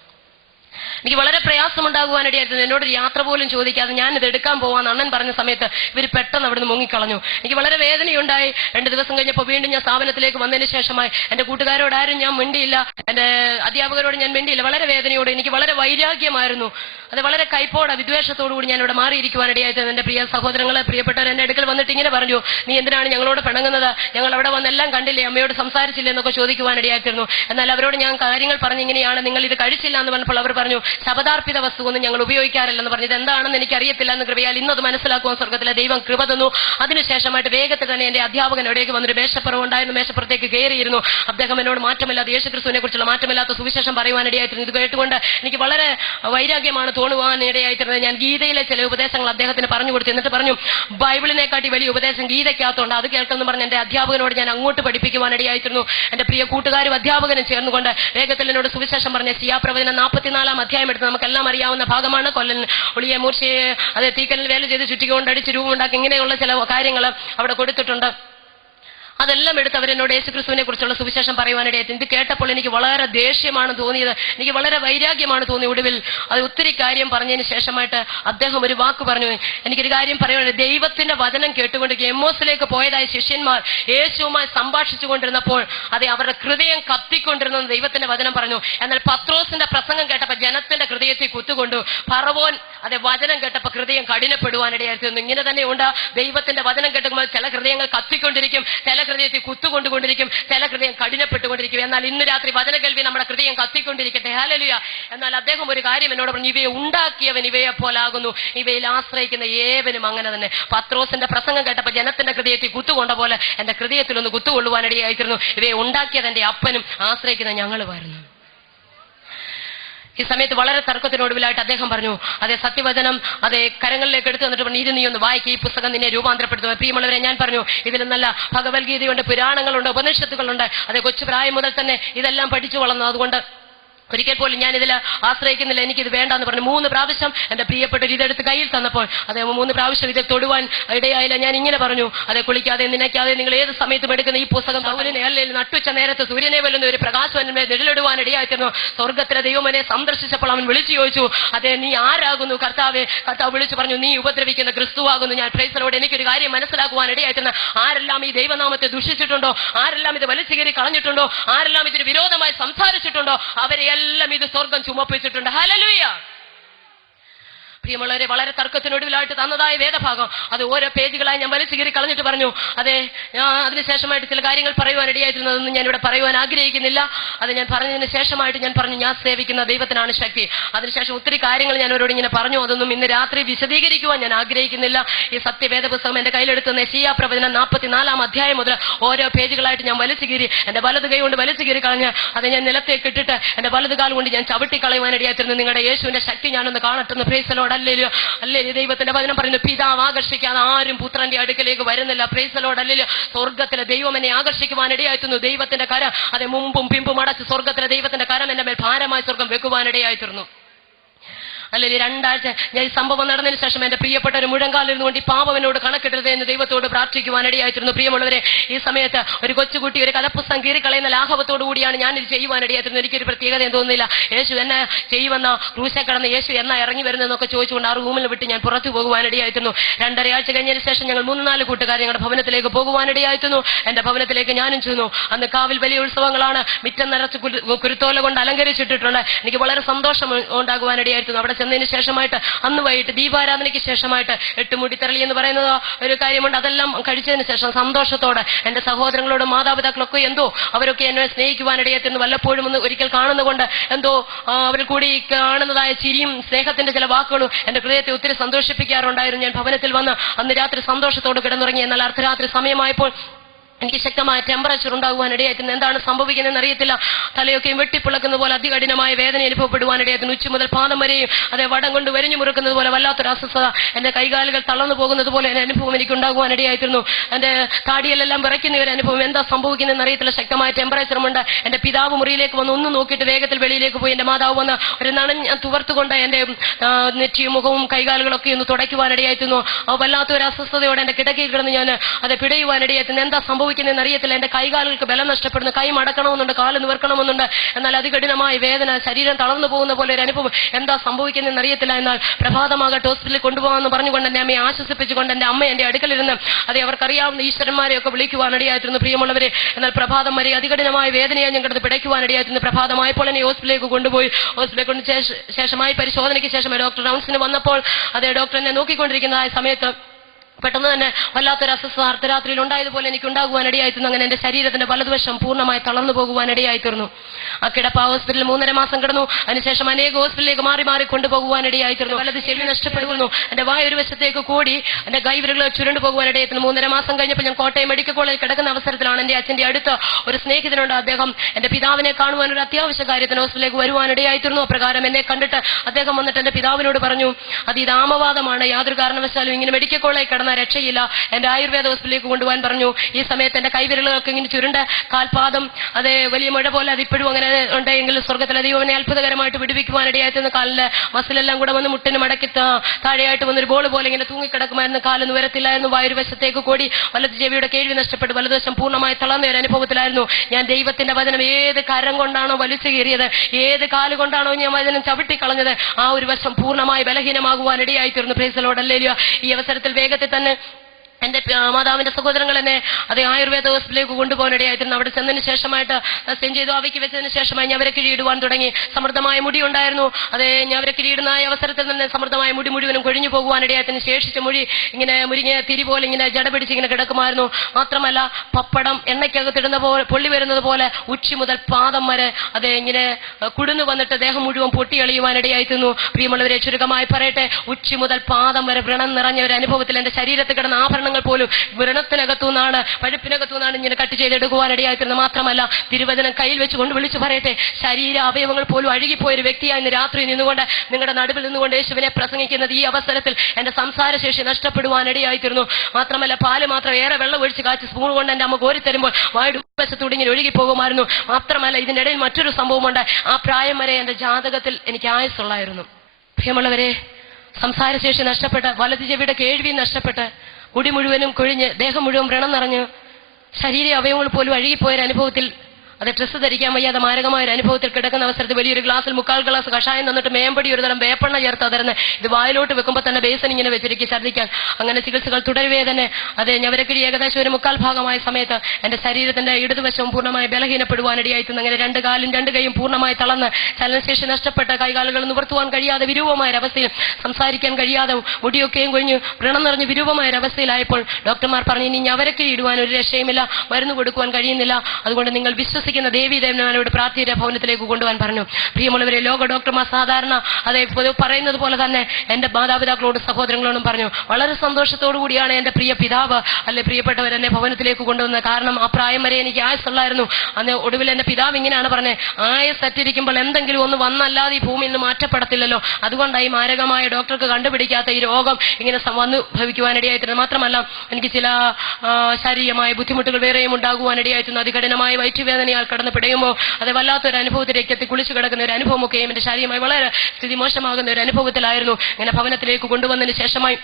എനിക്ക് വളരെ പ്രയാസമുണ്ടാകുവാനിടയായിരുന്നു. എന്നോടൊരു യാത്ര പോലും ചോദിക്കാതെ ഞാൻ ഇത് എടുക്കാൻ പോവാന്ന് അണ്ണൻ പറഞ്ഞ സമയത്ത് ഇവർ പെട്ടെന്ന് അവിടുന്ന് മുങ്ങിക്കളഞ്ഞു. എനിക്ക് വളരെ വേദനയുണ്ടായി. 2 ദിവസം കഴിഞ്ഞപ്പോൾ വീണ്ടും ഞാൻ സ്ഥാപനത്തിലേക്ക് വന്നതിന് ശേഷമായി എന്റെ കൂട്ടുകാരോടാരും ഞാൻ മിണ്ടിയില്ല, എന്റെ അധ്യാപകരോട് ഞാൻ മിണ്ടിയില്ല. വളരെ വേദനയോട് എനിക്ക് വളരെ വൈരാഗ്യമായിരുന്നു. അത് വളരെ കൈപ്പോടെ വിദ്വേഷത്തോടു കൂടി ഞാൻ ഇവിടെ മാറിയിരിക്കുവാനിടയായിരുന്നു. എന്റെ പ്രിയ സഹോദരങ്ങളെ, പ്രിയപ്പെട്ടവർ എന്റെ അടുക്കൽ വന്നിട്ട് ഇങ്ങനെ പറഞ്ഞു, നീ എന്തിനാണ് ഞങ്ങളോട് പിണങ്ങുന്നത്, ഞങ്ങൾ അവിടെ വന്നെല്ലാം കണ്ടില്ലേ, അമ്മയോട് സംസാരിച്ചില്ലേ എന്നൊക്കെ ചോദിക്കുവാനിടയായിരുന്നു. എന്നാൽ അവരോട് ഞാൻ കാര്യങ്ങൾ പറഞ്ഞു, ഇങ്ങനെയാണ്, നിങ്ങൾ ഇത് കഴിച്ചില്ല എന്ന് പറഞ്ഞപ്പോൾ അവർ പറഞ്ഞു ശബദാർപ്പിത വസ്തുവൊന്നും ഞങ്ങൾ ഉപയോഗിക്കാറില്ലെന്ന് പറഞ്ഞത് എന്താണെന്ന് എനിക്ക് അറിയത്തില്ല എന്ന് കൃപയാൽ ഇന്നത് മനസ്സിലാക്കുവാൻ സ്വർഗത്തിലെ ദൈവം കൃപ തന്നു. അതിനുശേഷമായിട്ട് വേഗത്തിൽ തന്നെ എന്റെ അധ്യാപകൻ എവിടേക്ക് വന്നൊരു മേശപ്പുറം ഉണ്ടായിരുന്നു. മേശപ്പുറത്തേക്ക് കയറിയിരുന്നു. അദ്ദേഹം എന്നോട് മാറ്റമില്ലാത്ത യേശുക്രിസ്തുവിനെ കുറിച്ചുള്ള മാറ്റമില്ലാത്ത സുവിശേഷം പറയുവാനിടയായിട്ടുണ്ട്. ഇത് കേട്ടുകൊണ്ട് എനിക്ക് വളരെ വൈരാഗ്യമാണ് തോന്നുവാനിടയായിട്ടിരുന്നത്. ഞാൻ ഗീതയിലെ ചില ഉപദേശങ്ങൾ അദ്ദേഹത്തിന് പറഞ്ഞു കൊടുത്തു. എന്നിട്ട് പറഞ്ഞു, ബൈബിളിനെക്കാട്ടി വലിയ ഉപദേശം ഗീതയ്ക്കകത്തുണ്ട്, അത് കേൾക്കുമെന്ന് പറഞ്ഞ് എന്റെ അധ്യാപകനോട് ഞാൻ അങ്ങോട്ട് പഠിപ്പിക്കുവാനിടയായിരുന്നു. എന്റെ പ്രിയ കൂട്ടുകാരും അധ്യാപകനും ചേർന്നുകൊണ്ട് വേഗത്തിൽ എന്നോട് സുവിശേഷം പറഞ്ഞ സിയാപ്രവചനം 44-ാം അധ്യായം എടുത്ത് നമുക്കെല്ലാം അറിയാവുന്ന ഭാഗമാണ്. കൊല്ലൻ ഒളിയെ മൂർച്ചയെ അത് തീക്കലിൽ വേല ചെയ്ത് ചുറ്റിക്കൊണ്ടടിച്ച് രൂപമുണ്ടാക്കി ഇങ്ങനെയുള്ള ചില കാര്യങ്ങൾ അവിടെ കൊടുത്തിട്ടുണ്ട്. അതെല്ലാം എടുത്ത് അവരെന്നോട് യേശുക്രിസ്തുവിനെ കുറിച്ചുള്ള സുവിശേഷം പറയുവാനിടയായി. ഇത് കേട്ടപ്പോൾ എനിക്ക് വളരെ ദേഷ്യമാണ് തോന്നിയത്, എനിക്ക് വളരെ വൈരാഗ്യമാണ് തോന്നിയത്. ഒടുവിൽ അത് ഒത്തിരി കാര്യം പറഞ്ഞതിന് ശേഷമായിട്ട് അദ്ദേഹം ഒരു വാക്ക് പറഞ്ഞു. എനിക്കൊരു കാര്യം പറയുന്നത്, ദൈവത്തിന്റെ വചനം കേട്ടുകൊണ്ട് എമ്മോസിലേക്ക് പോയതായ ശിഷ്യന്മാർ യേശുവുമായി സംഭാഷിച്ചു കൊണ്ടിരുന്നപ്പോൾ അതെ അവരുടെ ഹൃദയം കത്തിക്കൊണ്ടിരുന്ന ദൈവത്തിന്റെ വചനം പറഞ്ഞു. എന്നാൽ പത്രോസിന്റെ പ്രസംഗം കേട്ടപ്പോൾ ജനത്തിന്റെ ഹൃദയത്തിൽ കുത്തുകൊണ്ടു. ഫറവോൻ അതെ വചനം കേട്ടപ്പോൾ ഹൃദയം കഠിനപ്പെടുവാനിടയായിരുന്നു. ഇങ്ങനെ തന്നെ ഉണ്ട്, ദൈവത്തിന്റെ വചനം കേട്ടുമ്പോൾ ചില ഹൃദയങ്ങൾ കത്തിക്കൊണ്ടിരിക്കും, ചില ഹൃദയത്തിൽ കുത്തുകൊണ്ടുകൊണ്ടിരിക്കും, ചില ഹൃദയം കഠിനപ്പെട്ടുകൊണ്ടിരിക്കും. എന്നാൽ ഇന്ന് രാത്രി വചന കേൾവി നമ്മുടെ ഹൃദയം കത്തിക്കൊണ്ടിരിക്കട്ടെ. ഹല്ലേലൂയ. എന്നാൽ അദ്ദേഹം ഒരു കാര്യം എന്നോട് പറഞ്ഞു, ഇവയെ ഉണ്ടാക്കിയവൻ ഇവയെ പോലാകുന്നു, ഇവയിൽ ആശ്രയിക്കുന്ന ഏവനും അങ്ങനെ തന്നെ. പത്രോസിന്റെ പ്രസംഗം കേട്ടപ്പോൾ ജനത്തിന്റെ ഹൃദയത്തിൽ കുത്തുകൊണ്ട പോലെ എന്റെ ഹൃദയത്തിലൊന്ന് കുത്തുകൊള്ളുവാനിടയായിരുന്നു. ഇവയെ ഉണ്ടാക്കിയത് എന്റെ അപ്പനും ആശ്രയിക്കുന്ന ഞങ്ങളുമായിരുന്നു. ഈ സമയത്ത് വളരെ തർക്കത്തിനൊടുവിലായിട്ട് അദ്ദേഹം പറഞ്ഞു, അതെ സത്യവചനം അതെ കരങ്ങളിലേക്ക് എടുത്തു വന്നിട്ട് പറഞ്ഞു, ഇത് നീ ഒന്ന് വായിക്കുക, ഈ പുസ്തകം നിന്നെ രൂപാന്തരപ്പെടുത്തുക. പ്രിയമുള്ളവരെ, ഞാൻ പറഞ്ഞു ഇതിൽ നല്ല ഭഗവത്ഗീതയുണ്ട്, പുരാണങ്ങളുണ്ട്, ഉപനിഷത്തുകളുണ്ട്. അതെ കൊച്ചു പ്രായം മുതൽ തന്നെ ഇതെല്ലാം പഠിച്ചു വളർന്നു. അതുകൊണ്ട് ഒരിക്കൽ പോലും ഞാൻ ഇതിൽ ആശ്രയിക്കുന്നില്ല, എനിക്കിത് വേണ്ടെന്ന് പറഞ്ഞു 3 പ്രാവശ്യം എന്റെ പ്രിയപ്പെട്ടവർ ഇതെടുത്ത് കയ്യിൽ തന്നപ്പോൾ അതേ 3 പ്രാവശ്യം ഇത് തൊടുവാൻ ഇടയായില്ല. ഞാൻ ഇങ്ങനെ പറഞ്ഞു, അതെ കുളിക്കാതെ നനയ്ക്കാതെ നിങ്ങൾ ഏത് സമയത്തും എടുക്കുന്ന ഈ പുസ്തകം സൂര്യനെ അല്ലെങ്കിൽ നട്ടുവച്ച നേരത്ത് സൂര്യനെ വെല്ലുന്ന ഒരു പ്രകാശവന്മേ നിഴലിടുവാൻ ഇടയായിത്തീർന്നു. സ്വർഗത്തിലെ ദൈവമനെ സന്ദർശിച്ചപ്പോൾ അവൻ വിളിച്ചു ചോദിച്ചു, അതെ നീ ആരാകുന്നു കർത്താവേ? കർത്താവ് വിളിച്ചു പറഞ്ഞു, നീ ഉപദ്രവിക്കുന്ന ക്രിസ്തുവാകുന്നു ഞാൻ. Price the Lord. എനിക്കൊരു കാര്യം മനസ്സിലാക്കുവാൻ ഇടയായിത്തീർന്നു, ആരെല്ലാം ഈ ദൈവനാമത്തെ ദുഷിച്ചിട്ടുണ്ടോ, ആരെല്ലാം ഇത് വലിച്ചു കയറി കളഞ്ഞിട്ടുണ്ടോ, ആരെല്ലാം ഇതിന് വിരോധമായി സംസാരിച്ചിട്ടുണ്ടോ, അവരെ എല്ലാം ഇത് സ്വർഗം ചുമപ്പിച്ചിട്ടുണ്ട്. ഹല്ലേലൂയ. പ്രിയമുള്ളവരെ, വളരെ തർക്കത്തിനൊടുവിലായിട്ട് തന്നതായ വേദഭാഗം അത് ഓരോ പേജുകളായി ഞാൻ വലിച്ചു കീറി കളഞ്ഞിട്ട് പറഞ്ഞു, അതെ അതിനുശേഷമായിട്ട് ചില കാര്യങ്ങൾ പറയുവാൻ ഇടയായിരുന്നതൊന്നും ഞാൻ ഇവിടെ പറയുവാൻ ആഗ്രഹിക്കുന്നില്ല. അത് ഞാൻ പറഞ്ഞതിന് ശേഷമായിട്ട് ഞാൻ പറഞ്ഞു, ഞാൻ സേവിക്കുന്ന ദൈവത്തിനാണ് ശക്തി. അതിനുശേഷം ഒത്തിരി കാര്യങ്ങൾ ഞാൻ അവരോട് ഇങ്ങനെ പറഞ്ഞു, അതൊന്നും ഇന്ന് രാത്രി വിശദീകരിക്കുവാൻ ഞാൻ ആഗ്രഹിക്കുന്നില്ല. ഈ സത്യവേദ പുസ്തകം എന്റെ കയ്യിലെടുത്ത് യെശയ്യാ പ്രവചനം 44 അധ്യായം മുതൽ ഓരോ പേജുകളായിട്ട് ഞാൻ വലിച്ചു കീറി എന്റെ വലത് കൈ കൊണ്ട് വലിച്ചു കീറി കളഞ്ഞ് അത് ഞാൻ നിലത്തേക്ക് ഇട്ടിട്ട് എന്റെ വലത് കാൽ കൊണ്ട് ഞാൻ ചവിട്ടി കളയുവാൻ ഇടയായിരുന്നു. നിങ്ങളുടെ യേശുവിന്റെ ശക്തി ഞാനൊന്ന് കാണട്ടെന്ന്. Praise the Lord. അല്ലേലൂയ. ദൈവത്തിന്റെ വചനം പറയുന്നു, പിതാവ് ആകർഷിക്കാതെ ആരും പുത്രന്റെ അടുക്കലേക്ക് വരുന്നില്ല. Praise the Lord. അല്ലേലൂയ. സ്വർഗത്തിലെ ദൈവം എന്നെ ആകർഷിക്കുവാൻ ഇടയായിത്തീർന്നു. ദൈവത്തിന്റെ കരം അത് മുമ്പും പിമ്പും അടച്ച് സ്വർഗത്തിലെ ദൈവത്തിന്റെ കരം എന്റെ മേൽ ഭാരമായി സ്വർഗം വെക്കുവാൻ ഇടയായിത്തീർന്നു. അല്ലെങ്കിൽ 2 ആഴ്ച ഞാൻ ഈ സംഭവം നടന്നതിന് ശേഷം എന്റെ പ്രിയപ്പെട്ട ഒരു മുഴങ്കാലിരുന്നുകൊണ്ട് ഈ പാപവനോട് കണക്കിടരുത് എന്ന് ദൈവത്തോട് പ്രാർത്ഥിക്കുവാൻ ഇടയായിത്തീർന്നു. പ്രിയമുള്ളവരെ, ഈ സമയത്ത് ഒരു കൊച്ചുകുട്ടി ഒരു കലപ്പുസ്തകം കീറിക്കളയുന്ന ലാഘവത്തോടു കൂടിയാണ് ഞാൻ ഇത് ചെയ്യുവാൻ ഇടയായിത്തീർന്നത്. എനിക്കൊരു പ്രത്യേകതയും തോന്നുന്നില്ല. യേശു എന്നെ ചെയ്യുമെന്ന ക്രൂശെ കടന്ന് യേശു എന്നാ ഇറങ്ങി വരുന്നതെന്നൊക്കെ ചോദിച്ചുകൊണ്ട് ആ റൂമിൽ വിട്ട് ഞാൻ പുറത്തു പോകുവാൻ ഇടയായിത്തീർന്നു. 2.5 ആഴ്ച കഴിഞ്ഞതിന് ശേഷം ഞങ്ങൾ 3-4 കൂട്ടുകാർ ഞങ്ങളുടെ ഭവനത്തിലേക്ക് പോകുവാൻ ഇടയായിത്തീർന്നു. എന്റെ ഭവനത്തിലേക്ക് ഞാനും ചെന്നു. അന്ന് കാവിൽ വലിയ ഉത്സവങ്ങളാണ്. മിറ്റം നിറച്ച് കുരുത്തോല കൊണ്ട് അലങ്കരിച്ചിട്ടിട്ടുണ്ട്. എനിക്ക് വളരെ സന്തോഷം ഉണ്ടാകുവാൻ ഇടയായിരുന്നു. അവിടെ ചെന്നതിന് ശേഷമായിട്ട് അന്ന് വൈകിട്ട് ദീപാരാധനയ്ക്ക് ശേഷമായിട്ട് 8 മുടിത്തരളി എന്ന് പറയുന്നത് ഒരു കാര്യമുണ്ട്. അതെല്ലാം കഴിച്ചതിന് ശേഷം സന്തോഷത്തോടെ എന്റെ സഹോദരങ്ങളോടും മാതാപിതാക്കളൊക്കെ എന്തോ അവരൊക്കെ എന്നെ സ്നേഹിക്കുവാനിടയെത്തുന്നു. വല്ലപ്പോഴും ഒന്ന് ഒരിക്കൽ കാണുന്നതുകൊണ്ട് എന്തോ അവർ കൂടി കാണുന്നതായ ചിരിയും സ്നേഹത്തിന്റെ ചില വാക്കുകളും എന്റെ ഹൃദയത്തെ ഒത്തിരി സന്തോഷിപ്പിക്കാറുണ്ടായിരുന്നു. ഞാൻ ഭവനത്തിൽ വന്ന് അന്ന് രാത്രി സന്തോഷത്തോട് കിടന്നുറങ്ങി. എന്നാൽ അർദ്ധരാത്രി സമയമായപ്പോൾ എനിക്ക് ശക്തമായ ടെമ്പറേച്ചർ ഉണ്ടാകുവാൻ ഇടയായിട്ടുണ്ട്. എന്താണ് സംഭവിക്കുന്നതെന്ന് അറിയത്തില്ല. തലയൊക്കെയും വെട്ടിപ്പിളക്കുന്ന പോലെ അതികഠിനമായ വേദന അനുഭവപ്പെടുവാനിടയായിരുന്നു. ഉച്ച മുതൽ പാദം വരെയും അതേ വടം കൊണ്ട് വരിഞ്ഞു മുറുക്കുന്നത് പോലെ വല്ലാത്തൊരു അസ്വസ്ഥത, എന്റെ കൈകാലുകൾ തളർന്നു പോകുന്നത് പോലെ എന്റെ അനുഭവം എനിക്ക് ഉണ്ടാകുവാൻ ഇടയായിരുന്നു. എന്റെ താടിയിലെല്ലാം വിറയ്ക്കുന്ന ഒരു അനുഭവം. എന്താ സംഭവിക്കുന്നതെന്ന് അറിയത്തില്ല. ശക്തമായ ടെമ്പറേച്ചറുമുണ്ട്. എന്റെ പിതാവ് മുറിയിലേക്ക് വന്ന് ഒന്ന് നോക്കിയിട്ട് വേഗത്തിൽ വെളിയിലേക്ക് പോയി. എന്റെ മാതാവ് വന്ന് ഒരു നനഞ്ഞ തുവർത്തുകൊണ്ട് എന്റെ നെറ്റിയും മുഖവും കൈകാലുകളൊക്കെ ഒന്ന് തുടയ്ക്കുവാനിടയായിരുന്നു. വല്ലാത്തൊരു അസ്വസ്ഥതയോടെ എന്റെ കിടക്കയിൽ കിടന്ന് ഞാൻ അത് പിടയുവാനിടയായിരുന്നു. എന്താ സംഭവിക്കുന്നതെന്ന് അറിയത്തില്ല. എന്റെ കൈകാലുകൾക്ക് ബലം നഷ്ടപ്പെടുന്നു. കൈ മടക്കണമെന്നുണ്ട്, കാല് നിവർക്കണമെന്നുണ്ട്. എന്നാൽ അതികഠിനമായ വേദന, ശരീരം തളർന്നു പോകുന്ന പോലെ ഒരു അനുഭവം. എന്താ സംഭവിക്കുന്നതെന്ന് അറിയത്തില്ല. എന്നാൽ പ്രഭാതമാകട്ടെ ഹോസ്പിറ്റലിൽ കൊണ്ടുപോകാമെന്ന് പറഞ്ഞുകൊണ്ട് എന്റെ അമ്മയെ ആശ്വസിപ്പിച്ചുകൊണ്ട് എന്റെ അമ്മ എന്റെ അടുക്കലിരുന്ന് അതെ അവർക്കറിയാവുന്ന ഈശ്വരന്മാരെയൊക്കെ വിളിക്കുവാനിടയായിരുന്നു. പ്രിയമുള്ളവരെ, എന്നാൽ പ്രഭാതം വരെ അതികഠിനമായ വേദനയായി ഞാൻ കിടന്ന് പിടയ്ക്കുവാനിടയായിരുന്നു. പ്രഭാതമായപ്പോൾ എന്നെ ഹോസ്പിറ്റലിലേക്ക് കൊണ്ടുപോയി. ഹോസ്പിറ്റലിൽ കൊണ്ട് ശേഷമായി പരിശോധനയ്ക്ക് ശേഷം ഡോക്ടർ റൗൺസിന് വന്നപ്പോൾ അതേ ഡോക്ടർ എന്നെ നോക്കിക്കൊണ്ടിരിക്കുന്നതായ സമയത്ത് പെട്ടെന്ന് തന്നെ വല്ലാത്തൊരു അസ്വസ്ഥത അർദ്ധരാത്രിയിൽ ഉണ്ടായതുപോലെ എനിക്ക് ഉണ്ടാകുവാൻ ഇടയായിത്തീർന്നു. അങ്ങനെ എന്റെ ശരീരത്തിന്റെ വലതുവശം പൂർണ്ണമായി തളർന്നു പോകുവാൻ ഇടയായിത്തീർന്നു. ആ കിടപ്പ ഹോസ്പിറ്റലിൽ 3.5 മാസം കിടന്നു. അതിനുശേഷം അനേക ഹോസ്പിറ്റലിലേക്ക് മാറി മാറി കൊണ്ടുപോകുവാൻ ഇടയായിത്തീർന്നു. വലത് ചെവി നഷ്ടപ്പെടുന്നു. എന്റെ വായ ഒരു വശത്തേക്ക് കൂടി എന്റെ കൈവിരകൾ ചുരുണ്ടു പോകുവാൻ ഇടയായിത്തീർന്നു. 3.5 മാസം കഴിഞ്ഞപ്പോൾ ഞാൻ കോട്ടയം മെഡിക്കൽ കോളേജിൽ കിടക്കുന്ന അവസരത്തിലാണ് എന്റെ അച്ഛന്റെ അടുത്ത് ഒരു സ്നേഹിതനുണ്ട്. അദ്ദേഹം എന്റെ പിതാവിനെ കാണുവാൻ ഒരു അത്യാവശ്യ കാര്യത്തിന് ഹോസ്പിറ്റലിലേക്ക് വരുവാൻ ഇടയായിത്തീർന്നു. അപ്രകാരം എന്നെ കണ്ടിട്ട് അദ്ദേഹം വന്നിട്ട് എന്റെ പിതാവിനോട് പറഞ്ഞു, അത് ഇത് ആമവാദമാണ്, യാതൊരു കാരണവശാലും ഇങ്ങനെ മെഡിക്കൽ കോളേജിൽ കിടന്ന രക്ഷയില്ല, എന്റെ ആയുർവേദ ഹോസ്പിറ്റലിലേക്ക് കൊണ്ടുപോകാൻ പറഞ്ഞു. ഈ സമയത്ത് എന്റെ കൈവിരലുകളൊക്കെ ഇങ്ങനെ ചുരുണ്ട് കാൽപാദം അതേ വലിയ മഴ പോലെ അതിപ്പോഴും അങ്ങനെ ഉണ്ടെങ്കിൽ സ്വർഗത്തിലെ ദൈവനെ അത്ഭുതകരമായിട്ട് വിടുവിക്കുവാനിടയായിത്തീർന്ന കാലിലെ മസിലെല്ലാം കൂടെ വന്ന് മുട്ടിന് മടക്കി താഴെയായിട്ട് വന്നൊരു ബോൾ പോലെ ഇങ്ങനെ തൂങ്ങിക്കിടക്കുമായിരുന്നു. കാലൊന്നും വരത്തില്ലായിരുന്നു. വായൊരു വശത്തേക്ക് കൂടി വലത് ചെവിയുടെ കേൾവി നഷ്ടപ്പെട്ടു. വലതുവശം പൂർണ്ണമായി തളർന്ന ഒരു അനുഭവത്തിലായിരുന്നു. ഞാൻ ദൈവത്തിന്റെ വചനം ഏത് കരം കൊണ്ടാണോ വലിച്ചു കീറിയത്, ഏത് കാലുകൊണ്ടാണോ ഞാൻ വചനം ചവിട്ടിക്കളഞ്ഞത്, ആ ഒരു വശം പൂർണ്ണമായി ബലഹീനമാകുവാൻ ഇടയായിത്തീർന്നു. Praise the Lord. ഹല്ലേലൂയ. ഈ അവസരത്തിൽ വേഗത്തിൽ തന്നെ എന്റെ മാതാവിന്റെ സഹോദരങ്ങൾ എന്നെ അതേ ആയുർവേദ ഹോസ്പിറ്റലിലേക്ക് കൊണ്ടുപോകാനിടയായിരുന്നു. അവിടെ ചെന്നതിന് ശേഷമായിട്ട് സെൻഡ് ചെയ്തു അവയ്ക്ക് വെച്ചതിന് ശേഷമായി ഞവരെ കിഴിയിടുവാൻ തുടങ്ങി. സമൃദ്ധമായ മുടി ഉണ്ടായിരുന്നു. അതേ ഞവരെ കിഴിയിടുന്ന അവസരത്തിൽ തന്നെ സമൃദ്ധമായ മുടി മുഴുവനും കൊഴിഞ്ഞു പോകുവാനിടയായതിന് ശേഷിച്ച മുടി ഇങ്ങനെ മുരിങ്ങ തിരി പോലെ ഇങ്ങനെ ജട പിടിച്ച് ഇങ്ങനെ കിടക്കുമായിരുന്നു. മാത്രമല്ല പപ്പടം എണ്ണയ്ക്കകത്തിടുന്ന പോലെ പൊള്ളി വരുന്നത് പോലെ ഉച്ചി മുതൽ പാദം വരെ അതേ ഇങ്ങനെ കുടുന്നു വന്നിട്ട് ദേഹം മുഴുവൻ പൊട്ടിയളിയുവാനിടയായിരുന്നു. പ്രിയമുള്ളവരെ, ചുരുക്കമായി പറയട്ടെ, ഉച്ചി മുതൽ പാദം വരെ വ്രണം നിറഞ്ഞ ഒരു അനുഭവത്തിൽ എന്റെ ശരീരത്തിൽ കിടന്ന ആഭരണങ്ങൾ പോലും വ്രണത്തിനകത്തുനിന്നാണ് പഴുപ്പിനകത്തുനിന്നാണ് ഇങ്ങനെ കട്ട് ചെയ്തെടുക്കുവാനിടയായിത്തീർന്നത്. മാത്രമല്ല തിരുവചനം കയ്യിൽ വെച്ചുകൊണ്ട് വിളിച്ചു പറയട്ടെ, ശരീര അവയവങ്ങൾ പോലും അഴുകിപ്പോയൊരു വ്യക്തിയായി ഇന്ന് രാത്രി നിന്നുകൊണ്ട് നിങ്ങളുടെ നടുവിൽ നിന്നുകൊണ്ട് യേശുവിനെ പ്രസംഗിക്കുന്നത് ഈ അവസരത്തിൽ എന്റെ സംസാരശേഷി നഷ്ടപ്പെടുവാനിടയായിത്തീർന്നു. മാത്രമല്ല പാല് മാത്രം ഏറെ വെള്ളം ഒഴിച്ച് കാച്ചി സ്പൂൺ കൊണ്ട് എന്റെ അമ്മ കോരി തരുമ്പോൾ വായുടെ വശത്തൂടെ ഇങ്ങനെ ഒഴുകി പോകുമായിരുന്നു. മാത്രമല്ല ഇതിന്റെ ഇടയിൽ മറ്റൊരു സംഭവമുണ്ട്. ആ പ്രായം വരെ എന്റെ ജാതകത്തിൽ എനിക്ക് ആയുസ്സുള്ളായിരുന്നു. പ്രിയമുള്ളവരെ, സംസാരശേഷി നഷ്ടപ്പെട്ട്, വലതു ചെവിയുടെ കേൾവി നഷ്ടപ്പെട്ട്, മുടി മുഴുവനും കൊഴിഞ്ഞ്, ദേഹം മുഴുവൻ വ്രണം നിറഞ്ഞ്, ശരീര അവയവങ്ങൾ പോലും അഴുകിപ്പോയൊരു അനുഭവത്തിൽ, അത് ഡ്രസ്സ് ധരിക്കാൻ വയ്യാതെ മാരകമായ ഒരു അനുഭവത്തിൽ കിടക്കുന്ന അവസരത്തിൽ വലിയൊരു ഗ്ലാസ്സിൽ 3/4 ഗ്ലാസ് കഷായം തന്നിട്ട് മേമ്പടി ഒരു തരം വേപ്പെണ്ണ ചേർത്ത് തരുന്നത്, ഇത് വായിലോട്ട് വെക്കുമ്പോൾ തന്നെ ബേസൻ ഇങ്ങനെ വെച്ചിരിക്കും ഛർദ്ദിക്കാൻ. അങ്ങനെ ചികിത്സകൾ തുടരുവേ തന്നെ അതെ ഞവരക്കിഴി ഏകദേശം ഒരു 3/4 ഭാഗമായ സമയത്ത് എന്റെ ശരീരത്തിന്റെ ഇടതുവശവും പൂർണ്ണമായി ബലഹീനപ്പെടുവാനിടയായിത്തുന്നു. അങ്ങനെ 2 കാലും 2 കൈയും പൂർണ്ണമായി തളർന്ന് ചലനശേഷി നഷ്ടപ്പെട്ട കൈകാലുകൾ നിവർത്തുവാൻ കഴിയാതെ വിരൂപമായൊരവസ്ഥയിൽ, സംസാരിക്കാൻ കഴിയാതെ മുടിയൊക്കെയും കൊഴിഞ്ഞ് വ്രണം നിറഞ്ഞ് വിരൂപമായൊരവസ്ഥയിലായപ്പോൾ ഡോക്ടർമാർ പറഞ്ഞു, ഇനി ഞവരക്കിഴി ഇടുവാൻ ഒരു രക്ഷയുമില്ല, മരുന്ന് കൊടുക്കുവാൻ കഴിയുന്നില്ല, അതുകൊണ്ട് നിങ്ങൾ വിശ്വസിക്കുന്ന ദേവീദേവനോട് പ്രാർത്ഥിയുടെ ഭവനത്തിലേക്ക് കൊണ്ടുപോകാൻ പറഞ്ഞു. പ്രിയമുള്ളവരെ, ലോക ഡോക്ടർമാർ സാധാരണ അതെ പറയുന്നത് പോലെ തന്നെ എന്റെ മാതാപിതാക്കളോടും സഹോദരങ്ങളോടും പറഞ്ഞു. വളരെ സന്തോഷത്തോടു കൂടിയാണ് എന്റെ പ്രിയ പിതാവ് അല്ലെ പ്രിയപ്പെട്ടവർ എന്നെ ഭവനത്തിലേക്ക് കൊണ്ടുവന്നത്. കാരണം ആ പ്രായം വരെ എനിക്ക് ആയുസ്സുള്ളായിരുന്നു. അന്ന് ഒടുവിൽ എന്റെ പിതാവ് ഇങ്ങനെയാണ് പറഞ്ഞത്, ആയുസ്സറ്റിരിക്കുമ്പോൾ എന്തെങ്കിലും ഒന്ന് വന്നല്ലാതെ ഈ ഭൂമിയിൽ നിന്ന് മാറ്റപ്പെടത്തില്ലല്ലോ, അതുകൊണ്ടായി മാരകമായ ഡോക്ടർക്ക് കണ്ടുപിടിക്കാത്ത ഈ രോഗം ഇങ്ങനെ വന്നു ഭവിക്കുവാനിടയായിട്ടുണ്ട്. മാത്രമല്ല എനിക്ക് ചില ശാരീരികമായ ബുദ്ധിമുട്ടുകൾ വേറെയും ഉണ്ടാകുവാനിടയായിട്ടുണ്ട്. അതികഠിനമായ വയറ്റുവേദനയാൽ കടന്ന് പിടയുമ്പോൾ അത് വല്ലാത്തൊരു അനുഭവത്തിലേക്ക് എത്തി കുളിച്ചു കിടക്കുന്ന ഒരു അനുഭവമൊക്കെയും എന്റെ ശാരീരികമായി വളരെ സ്ഥിതി മോശമാകുന്ന ഒരു അനുഭവത്തിലായിരുന്നു. ഇങ്ങനെ ഭവനത്തിലേക്ക് കൊണ്ടുവന്നതിന് ശേഷമായി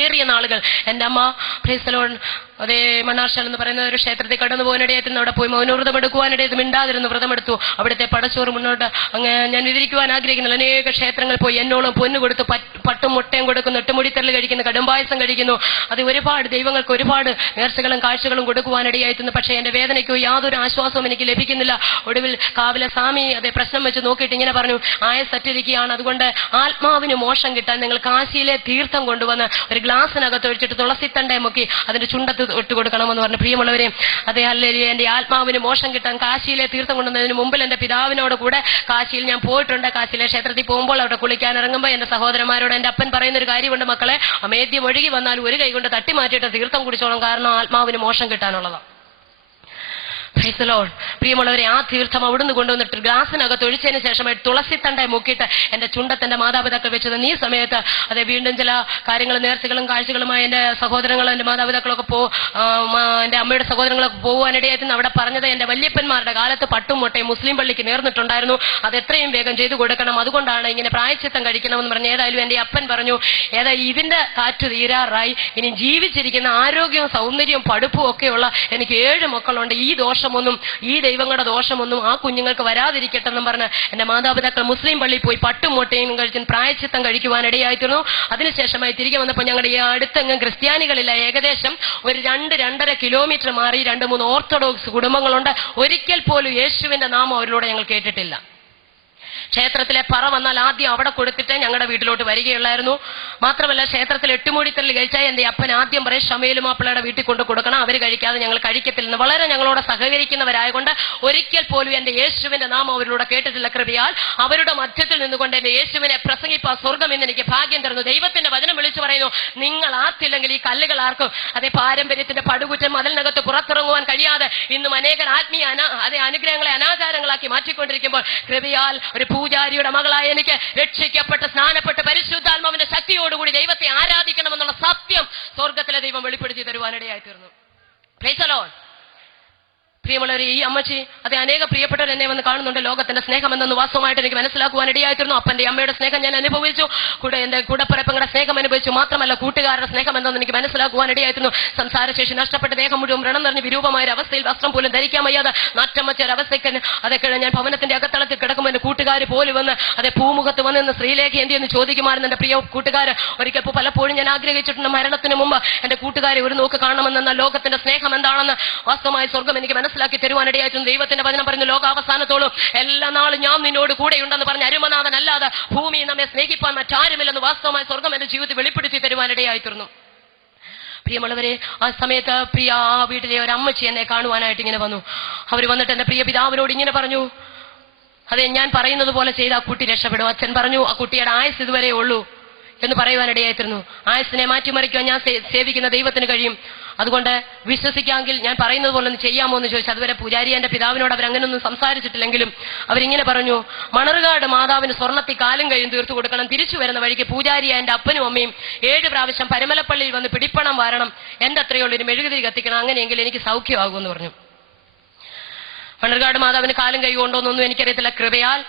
ഏറിയ നാളുകൾ എൻ്റെ അമ്മ പ്രൈസ് ദി ലോർഡ് അതേ മണ്ണാർശാല എന്ന് പറയുന്ന ഒരു ക്ഷേത്രത്തിൽ കടന്നു പോകാനിടയായിരുന്നു. അവിടെ പോയി മൗനവ്രതം എടുക്കുവാനിടയത്ത് മിണ്ടാതിരുന്നു വ്രതമെടുത്തു. അവിടുത്തെ പടച്ചോറ് മുന്നോട്ട് അങ്ങ് ഞാൻ വിവരിക്കുവാൻ ആഗ്രഹിക്കുന്നില്ല. അനേക ക്ഷേത്രങ്ങൾ പോയി എന്നോളം പൊന്നു കൊടുത്തു, പട്ടും മുട്ടയും കൊടുക്കുന്നു, എട്ടുമുടിത്തരൽ കഴിക്കുന്നു, കടുംപായസം കഴിക്കുന്നു. അത് ഒരുപാട് ദൈവങ്ങൾക്ക് ഒരുപാട് നേർച്ചകളും കാഴ്ചകളും കൊടുക്കുവാനിടയായിരുന്നു. പക്ഷേ എന്റെ വേദനയ്ക്കോ യാതൊരു ആശ്വാസവും എനിക്ക് ലഭിക്കുന്നില്ല. ഒടുവിൽ കാവിലെ സ്വാമി അതേ പ്രശ്നം വെച്ച് നോക്കിയിട്ട് ഇങ്ങനെ പറഞ്ഞു, ആയസറ്റിരിക്കുകയാണ്, അതുകൊണ്ട് ആത്മാവിന് മോശം കിട്ടാൻ നിങ്ങൾ കാശിയിലെ തീർത്ഥം കൊണ്ടുവന്ന് ഒരു ഗ്ലാസ്സിനകത്ത് ഒഴിച്ചിട്ട് തുളസിത്തണ്ടയെ മുക്കി അതിന്റെ ചുണ്ടത്ത് ഇട്ട് കൊടുക്കണമെന്ന് പറഞ്ഞു. പ്രിയമുള്ളവരെ, അതേ ഹല്ലേലൂയ, എന്റെ ആത്മാവിന് മോശം കിട്ടാൻ കാശിയിലെ തീർത്ഥം കൊണ്ടുവന്നതിന് മുമ്പിൽ എന്റെ പിതാവിനോട് കൂടെ കാശിയിൽ ഞാൻ പോയിട്ടുണ്ട്. കാശിയിലെ ക്ഷേത്രത്തിൽ പോകുമ്പോൾ അവിടെ കുളിക്കാൻ ഇറങ്ങുമ്പോൾ എന്റെ സഹോദരന്മാരോട് എന്റെ അപ്പൻ പറയുന്ന ഒരു കാര്യമുണ്ട്, മക്കളെ അമേദ്യം ഒഴുകി വന്നാൽ ഒരു കൈ കൊണ്ട് തട്ടി മാറ്റിയിട്ട് തീർത്ഥം കുടിച്ചോളും, കാരണം ആത്മാവിന് മോശം കിട്ടാനുള്ളതാണ്. Price the Lord. പ്രിയമുള്ളവരെ, ആ തീർത്ഥം അവിടുന്ന് കൊണ്ടുവന്നിട്ട് ഗ്ലാസിനകത്ത് ഒഴിച്ചതിന് ശേഷമായി തുളസിത്തണ്ടയെ മുക്കിയിട്ട് എന്റെ ചുണ്ടത്തിന്റെ മാതാപിതാക്കൾ വെച്ചത്. ഈ സമയത്ത് അതെ വീണ്ടും ചില കാര്യങ്ങൾ നേർച്ചകളും കാഴ്ചകളുമായി എന്റെ സഹോദരങ്ങളും എന്റെ മാതാപിതാക്കളൊക്കെ എന്റെ അമ്മയുടെ സഹോദരങ്ങളൊക്കെ പോകുവാനിടയായിരുന്നു. അവിടെ പറഞ്ഞത് എന്റെ വല്യപ്പന്മാരുടെ കാലത്ത് പട്ടും മുട്ടയും മുസ്ലിം പള്ളിക്ക് നേർന്നിട്ടുണ്ടായിരുന്നു, അത് എത്രയും വേഗം ചെയ്തു കൊടുക്കണം, അതുകൊണ്ടാണ് ഇങ്ങനെ പ്രായശ്ചിത്തം കഴിക്കണമെന്ന് പറഞ്ഞു. ഏതായാലും എന്റെ അപ്പൻ പറഞ്ഞു, ഏതായാലും ഇതിന്റെ കാറ്റ് തീരാറായി, ഇനി ജീവിച്ചിരിക്കുന്ന ആരോഗ്യവും സൗന്ദര്യവും പഠിപ്പും ഒക്കെയുള്ള എനിക്ക് 7 മക്കളുണ്ട്, ഈ ദോഷമൊന്നും ഈ ദൈവങ്ങളുടെ ദോഷമൊന്നും ആ കുഞ്ഞുങ്ങൾക്ക് വരാതിരിക്കട്ടെന്നും പറഞ്ഞ് എന്റെ മാതാപിതാക്കൾ മുസ്ലിം പള്ളിയിൽ പോയി പട്ടും മുട്ടയും കഴിച്ച് പ്രായശ്ചിത്തം കഴിക്കുവാനിടയായിരുന്നു. അതിനുശേഷമായി തിരികെ വന്നപ്പോൾ ഞങ്ങളുടെ ഈ അടുത്തെങ്ങും ക്രിസ്ത്യാനികളില്ല. ഏകദേശം ഒരു 2-2.5 കിലോമീറ്റർ മാറി 2-3 ഓർത്തഡോക്സ് കുടുംബങ്ങളുണ്ട്. ഒരിക്കൽ പോലും യേശുവിന്റെ നാമം അവരിലൂടെ ഞങ്ങൾ കേട്ടിട്ടില്ല. ക്ഷേത്രത്തിലെ പറ വന്നാൽ ആദ്യം അവിടെ കൊടുത്തിട്ട് ഞങ്ങളുടെ വീട്ടിലോട്ട് വരികയുള്ളായിരുന്നു. മാത്രമല്ല ക്ഷേത്രത്തിൽ 8 മൂടിത്തരൽ കഴിച്ചാൽ എന്റെ അപ്പൻ ആദ്യം പറയും ഷമേലും മാപ്പിളയുടെ വീട്ടിൽ കൊണ്ട് കൊടുക്കണം, അവർ കഴിക്കാതെ ഞങ്ങൾ കഴിക്കത്തില്ലെന്ന്. വളരെ ഞങ്ങളോട് സഹകരിക്കുന്നവരായതുകൊണ്ട് ഒരിക്കൽ പോലും എന്റെ യേശുവിന്റെ നാമം അവരിലൂടെ കേട്ടിട്ടില്ല. കൃപയാൽ അവരുടെ മധ്യത്തിൽ നിന്നുകൊണ്ട് എന്റെ യേശുവിനെ പ്രസംഗിപ്പാ സ്വർഗം എന്ന് എനിക്ക് ഭാഗ്യം തരുന്നു. ദൈവത്തിന്റെ വചനം വിളിച്ചു പറയുന്നു, നിങ്ങൾ ആർത്തില്ലെങ്കിൽ ഈ കല്ലുകൾ ആർക്കും. അതേ പാരമ്പര്യത്തിന്റെ പടുകുറ്റം മതിലിനകത്ത് പുറത്തിറങ്ങുവാൻ കഴിയാതെ ഇന്നും അനേകർ ആത്മീയ അതേ അനുഗ്രഹങ്ങളെ അനാചാരങ്ങളാക്കി മാറ്റിക്കൊണ്ടിരിക്കുമ്പോൾ കൃപയാൽ ഒരു പൂജാരിയുടെ മകളായ എനിക്ക് രക്ഷിക്കപ്പെട്ട് സ്നാനപ്പെട്ട് പരിശുദ്ധാത്മാവിന്റെ ശക്തിയോടുകൂടി ദൈവത്തെ ആരാധിക്കണമെന്നുള്ള സത്യം സ്വർഗത്തിലെ ദൈവം വെളിപ്പെടുത്തി തരുവാനിടയായി തീർന്നു. Praise the Lord. പ്രിയമുള്ളവർ, ഈ അമ്മച്ചി അതെ അനേക പ്രിയപ്പെട്ടവർ എന്നെ വന്ന് കാണുന്നുണ്ട്. ലോകത്തിന്റെ സ്നേഹം എന്തെന്ന് വാസ്തവമായിട്ട് എനിക്ക് മനസ്സിലാക്കുവാനിടയായിത്തീർന്നു. അപ്പന്റെ അമ്മയുടെ സ്നേഹം ഞാൻ അനുഭവിച്ചു, എന്റെ കൂടപ്പിറപ്പങ്ങളുടെ സ്നേഹം അനുഭവിച്ചു. മാത്രമല്ല കൂട്ടുകാരുടെ സ്നേഹം എന്തെന്ന് എനിക്ക് മനസ്സിലാക്കുവാനിടയായിത്തീർന്നു. സംസാരശേഷി നഷ്ടപ്പെട്ട ദേഹം മുഴുവൻ വ്രണം നിറഞ്ഞ് വിരൂപമായ ഒരു അവസ്ഥയിൽ വസ്ത്രം പോലും ധരിക്കാൻ വയ്യാതെ നാറ്റം വെച്ച ഒരു അവസ്ഥയ്ക്ക് അതൊക്കെ ഞാൻ ഭവനത്തിന്റെ അകത്തളത്തിൽ കിടക്കുമ്പോൾ എന്റെ കൂട്ടുകാർ പോലും വന്ന് അതെ പൂമുഖത്ത് വന്ന് സ്ത്രീലേഖ എന്തെന്ന് ചോദിക്കുമായിരുന്നു. എന്റെ പ്രിയ കൂട്ടുകാർ ഒരിക്കൽ പലപ്പോഴും ഞാൻ ആഗ്രഹിച്ചിട്ടുണ്ട് മരണത്തിന് മുമ്പ് എന്റെ കൂട്ടുകാരെ ഒരു നോക്ക് കാണണമെന്ന ലോകത്തിന്റെ സ്നേഹം എന്താണെന്ന് വാസ്തവമായ സ്വർഗം എനിക്ക് മനസ്സിലാക്കി തരുവാനിടയായിട്ടുണ്ട്. ദൈവത്തിന്റെ വചനം പറയുന്നു, ലോകാവസാനത്തോളം എല്ലാ നാളും ഞാൻ നിന്നോട് കൂടെയുണ്ടെന്ന് പറഞ്ഞ അരുമനാഥൻ അല്ലാതെ ഭൂമി നമ്മെ സ്നേഹിപ്പാൻ മറ്റാരുമില്ലെന്ന് വാസ്തവമായ സ്വർഗം എന്റെ ജീവിതത്തിൽ വെളിപ്പെടുത്തി തരുവാനിടയായിത്തീർന്നു. പ്രിയമുള്ളവരെ, ആ സമയത്ത് പ്രിയ ആ വീട്ടിലെ ഒരു അമ്മച്ചി എന്നെ കാണുവാനായിട്ട് ഇങ്ങനെ വന്നു. അവർ വന്നിട്ട് എന്റെ പ്രിയ പിതാവിനോട് ഇങ്ങനെ പറഞ്ഞു, അതെ ഞാൻ പറയുന്നത് പോലെ ചെയ്ത് ആ കുട്ടി രക്ഷപ്പെടും. അച്ഛൻ പറഞ്ഞു, ആ കുട്ടിയുടെ ആയുസ് ഇതുവരെ ഉള്ളൂ എന്ന് പറയുവാനിടയായിത്തീർന്നു. ആയുസിനെ മാറ്റിമറിക്കുവാൻ ഞാൻ സേവിക്കുന്ന ദൈവത്തിന് കഴിയും, അതുകൊണ്ട് വിശ്വസിക്കാമെങ്കിൽ ഞാൻ പറയുന്നത് പോലെ ഒന്ന് ചെയ്യാമോ എന്ന് ചോദിച്ചു. അതുവരെ പൂജാരി എന്റെ പിതാവിനോട് അവരങ്ങനൊന്നും സംസാരിച്ചിട്ടില്ലെങ്കിലും അവരിങ്ങനെ പറഞ്ഞു, മണർകാട് മാതാവിന് സ്വർണ്ണത്തിൽ കാലും കൈയും തീർത്തു കൊടുക്കണം. തിരിച്ചു വരുന്ന വഴിക്ക് പൂജാരി എന്റെ അപ്പനും അമ്മയും 7 പ്രാവശ്യം പരമലപ്പള്ളിയിൽ വന്ന് പിടിപ്പണം വാരണം, എന്റെ അത്രയുള്ളൊരു മെഴുകുതിരി കത്തിക്കണം, അങ്ങനെയെങ്കിൽ എനിക്ക് സൗഖ്യമാകുമെന്ന് പറഞ്ഞു. മണ്ണർകാട് മാതാവിന് കാലും കൈ കൊണ്ടോന്നൊന്നും എനിക്കറിയത്തില്ല. കൃപയാൽ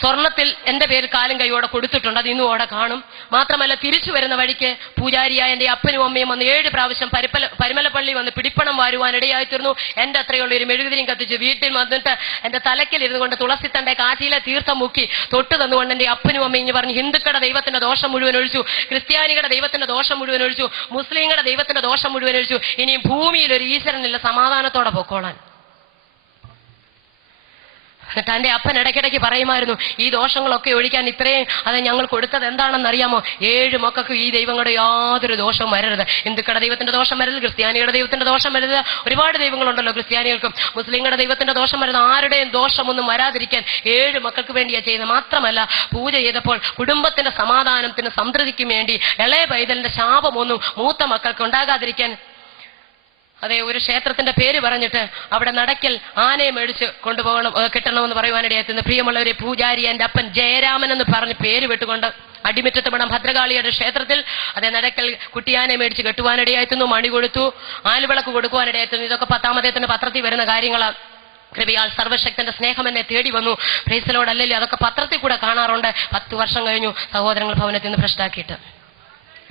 സ്വർണത്തിൽ എന്റെ പേര് കാലും കൈയോടെ കൊടുത്തിട്ടുണ്ട്. അത് ഇന്നും അവിടെ കാണും. മാത്രമല്ല, തിരിച്ചു വരുന്ന വഴിക്ക് പൂജാരിയായ എന്റെ അപ്പനും അമ്മയും വന്ന് 7 പ്രാവശ്യം പരിമലപ്പള്ളി വന്ന് പിടിപ്പണം വാരുവാൻ ഇടയായിത്തീർന്നു. എന്റെ അത്രയുള്ള ഒരു മെഴുകുതിരിയും കത്തിച്ച് വീട്ടിൽ വന്നിട്ട് എന്റെ തലക്കിൽ ഇരുന്നു കൊണ്ട് തുളസിത്തന്റെ കാശിയിലെ തീർത്ഥം മുക്കി തൊട്ട് തന്നുകൊണ്ട് എന്റെ അപ്പനും അമ്മയും പറഞ്ഞു, ഹിന്ദുക്കളുടെ ദൈവത്തിന്റെ ദോഷം മുഴുവൻ ഒഴിച്ചു, ക്രിസ്ത്യാനികളുടെ ദൈവത്തിന്റെ ദോഷം മുഴുവൻ ഒഴിച്ചു, മുസ്ലിങ്ങളുടെ ദൈവത്തിന്റെ ദോഷം മുഴുവൻ ഒഴിച്ചു, ഇനിയും ഭൂമിയിൽ ഒരു ഈശ്വരനില്ല, സമാധാനത്തോടെ പൊക്കോളാൻ. എന്നിട്ട് എന്റെ അപ്പൻ ഇടയ്ക്കിടയ്ക്ക് പറയുമായിരുന്നു, ഈ ദോഷങ്ങളൊക്കെ ഒഴിക്കാൻ ഇത്രയും അത് ഞങ്ങൾ കൊടുത്തത് എന്താണെന്ന് അറിയാമോ? 7 മക്കൾക്കും ഈ ദൈവങ്ങളുടെ യാതൊരു ദോഷവും വരരുത്. ഹിന്ദുക്കളുടെ ദൈവത്തിന്റെ ദോഷം വരരുത്, ക്രിസ്ത്യാനികളുടെ ദൈവത്തിന്റെ ദോഷം വരരുത്. ഒരുപാട് ദൈവങ്ങളുണ്ടല്ലോ ക്രിസ്ത്യാനികൾക്കും. മുസ്ലിങ്ങളുടെ ദൈവത്തിന്റെ ദോഷം വരുന്നത്, ആരുടെയും ദോഷമൊന്നും വരാതിരിക്കാൻ 7 മക്കൾക്ക് വേണ്ടിയാണ് ചെയ്യുന്നത്. മാത്രമല്ല, പൂജ ചെയ്തപ്പോൾ കുടുംബത്തിന്റെ സമാധാനത്തിന് സംതൃപ്തിക്കും വേണ്ടി ഇളയ പൈതലിന്റെ ശാപമൊന്നും മൂത്ത മക്കൾക്ക് ഉണ്ടാകാതിരിക്കാൻ അതെ ഒരു ക്ഷേത്രത്തിന്റെ പേര് പറഞ്ഞിട്ട് അവിടെ നടക്കൽ ആനയെ മേടിച്ച് കൊണ്ടുപോകണം കിട്ടണമെന്ന് പറയുവാനിടയായിരുന്നു. പ്രിയമുള്ളവരെ, പൂജാരി എന്റെ അപ്പൻ ജയരാമൻ എന്ന് പറഞ്ഞ് പേര് വിട്ടുകൊണ്ട് അടിമുറ്റത്ത് പണം ഭദ്രകാളിയുടെ ക്ഷേത്രത്തിൽ അതേ നടക്കൽ കുട്ടിയാനെ മേടിച്ച് കെട്ടുവാനിടയായിരുന്നു. മണി കൊടുത്തു, ആലുവിളക്ക് കൊടുക്കുവാനിടയായിരുന്നു. ഇതൊക്കെ 10-ാം അധ്യായത്തിന്റെ പത്രത്തിൽ വരുന്ന കാര്യങ്ങളാണ്. കൃപയാൽ സർവശക്തന്റെ സ്നേഹം എന്നെ തേടി വന്നു. Price the Lord. അല്ലല്ലോ, അതൊക്കെ പത്രത്തിൽ കൂടെ കാണാറുണ്ട്. 10 വർഷം കഴിഞ്ഞു സഹോദരങ്ങൾ ഭവനത്തിൽ നിന്ന് ഭ്രഷ്ടാക്കിയിട്ട്.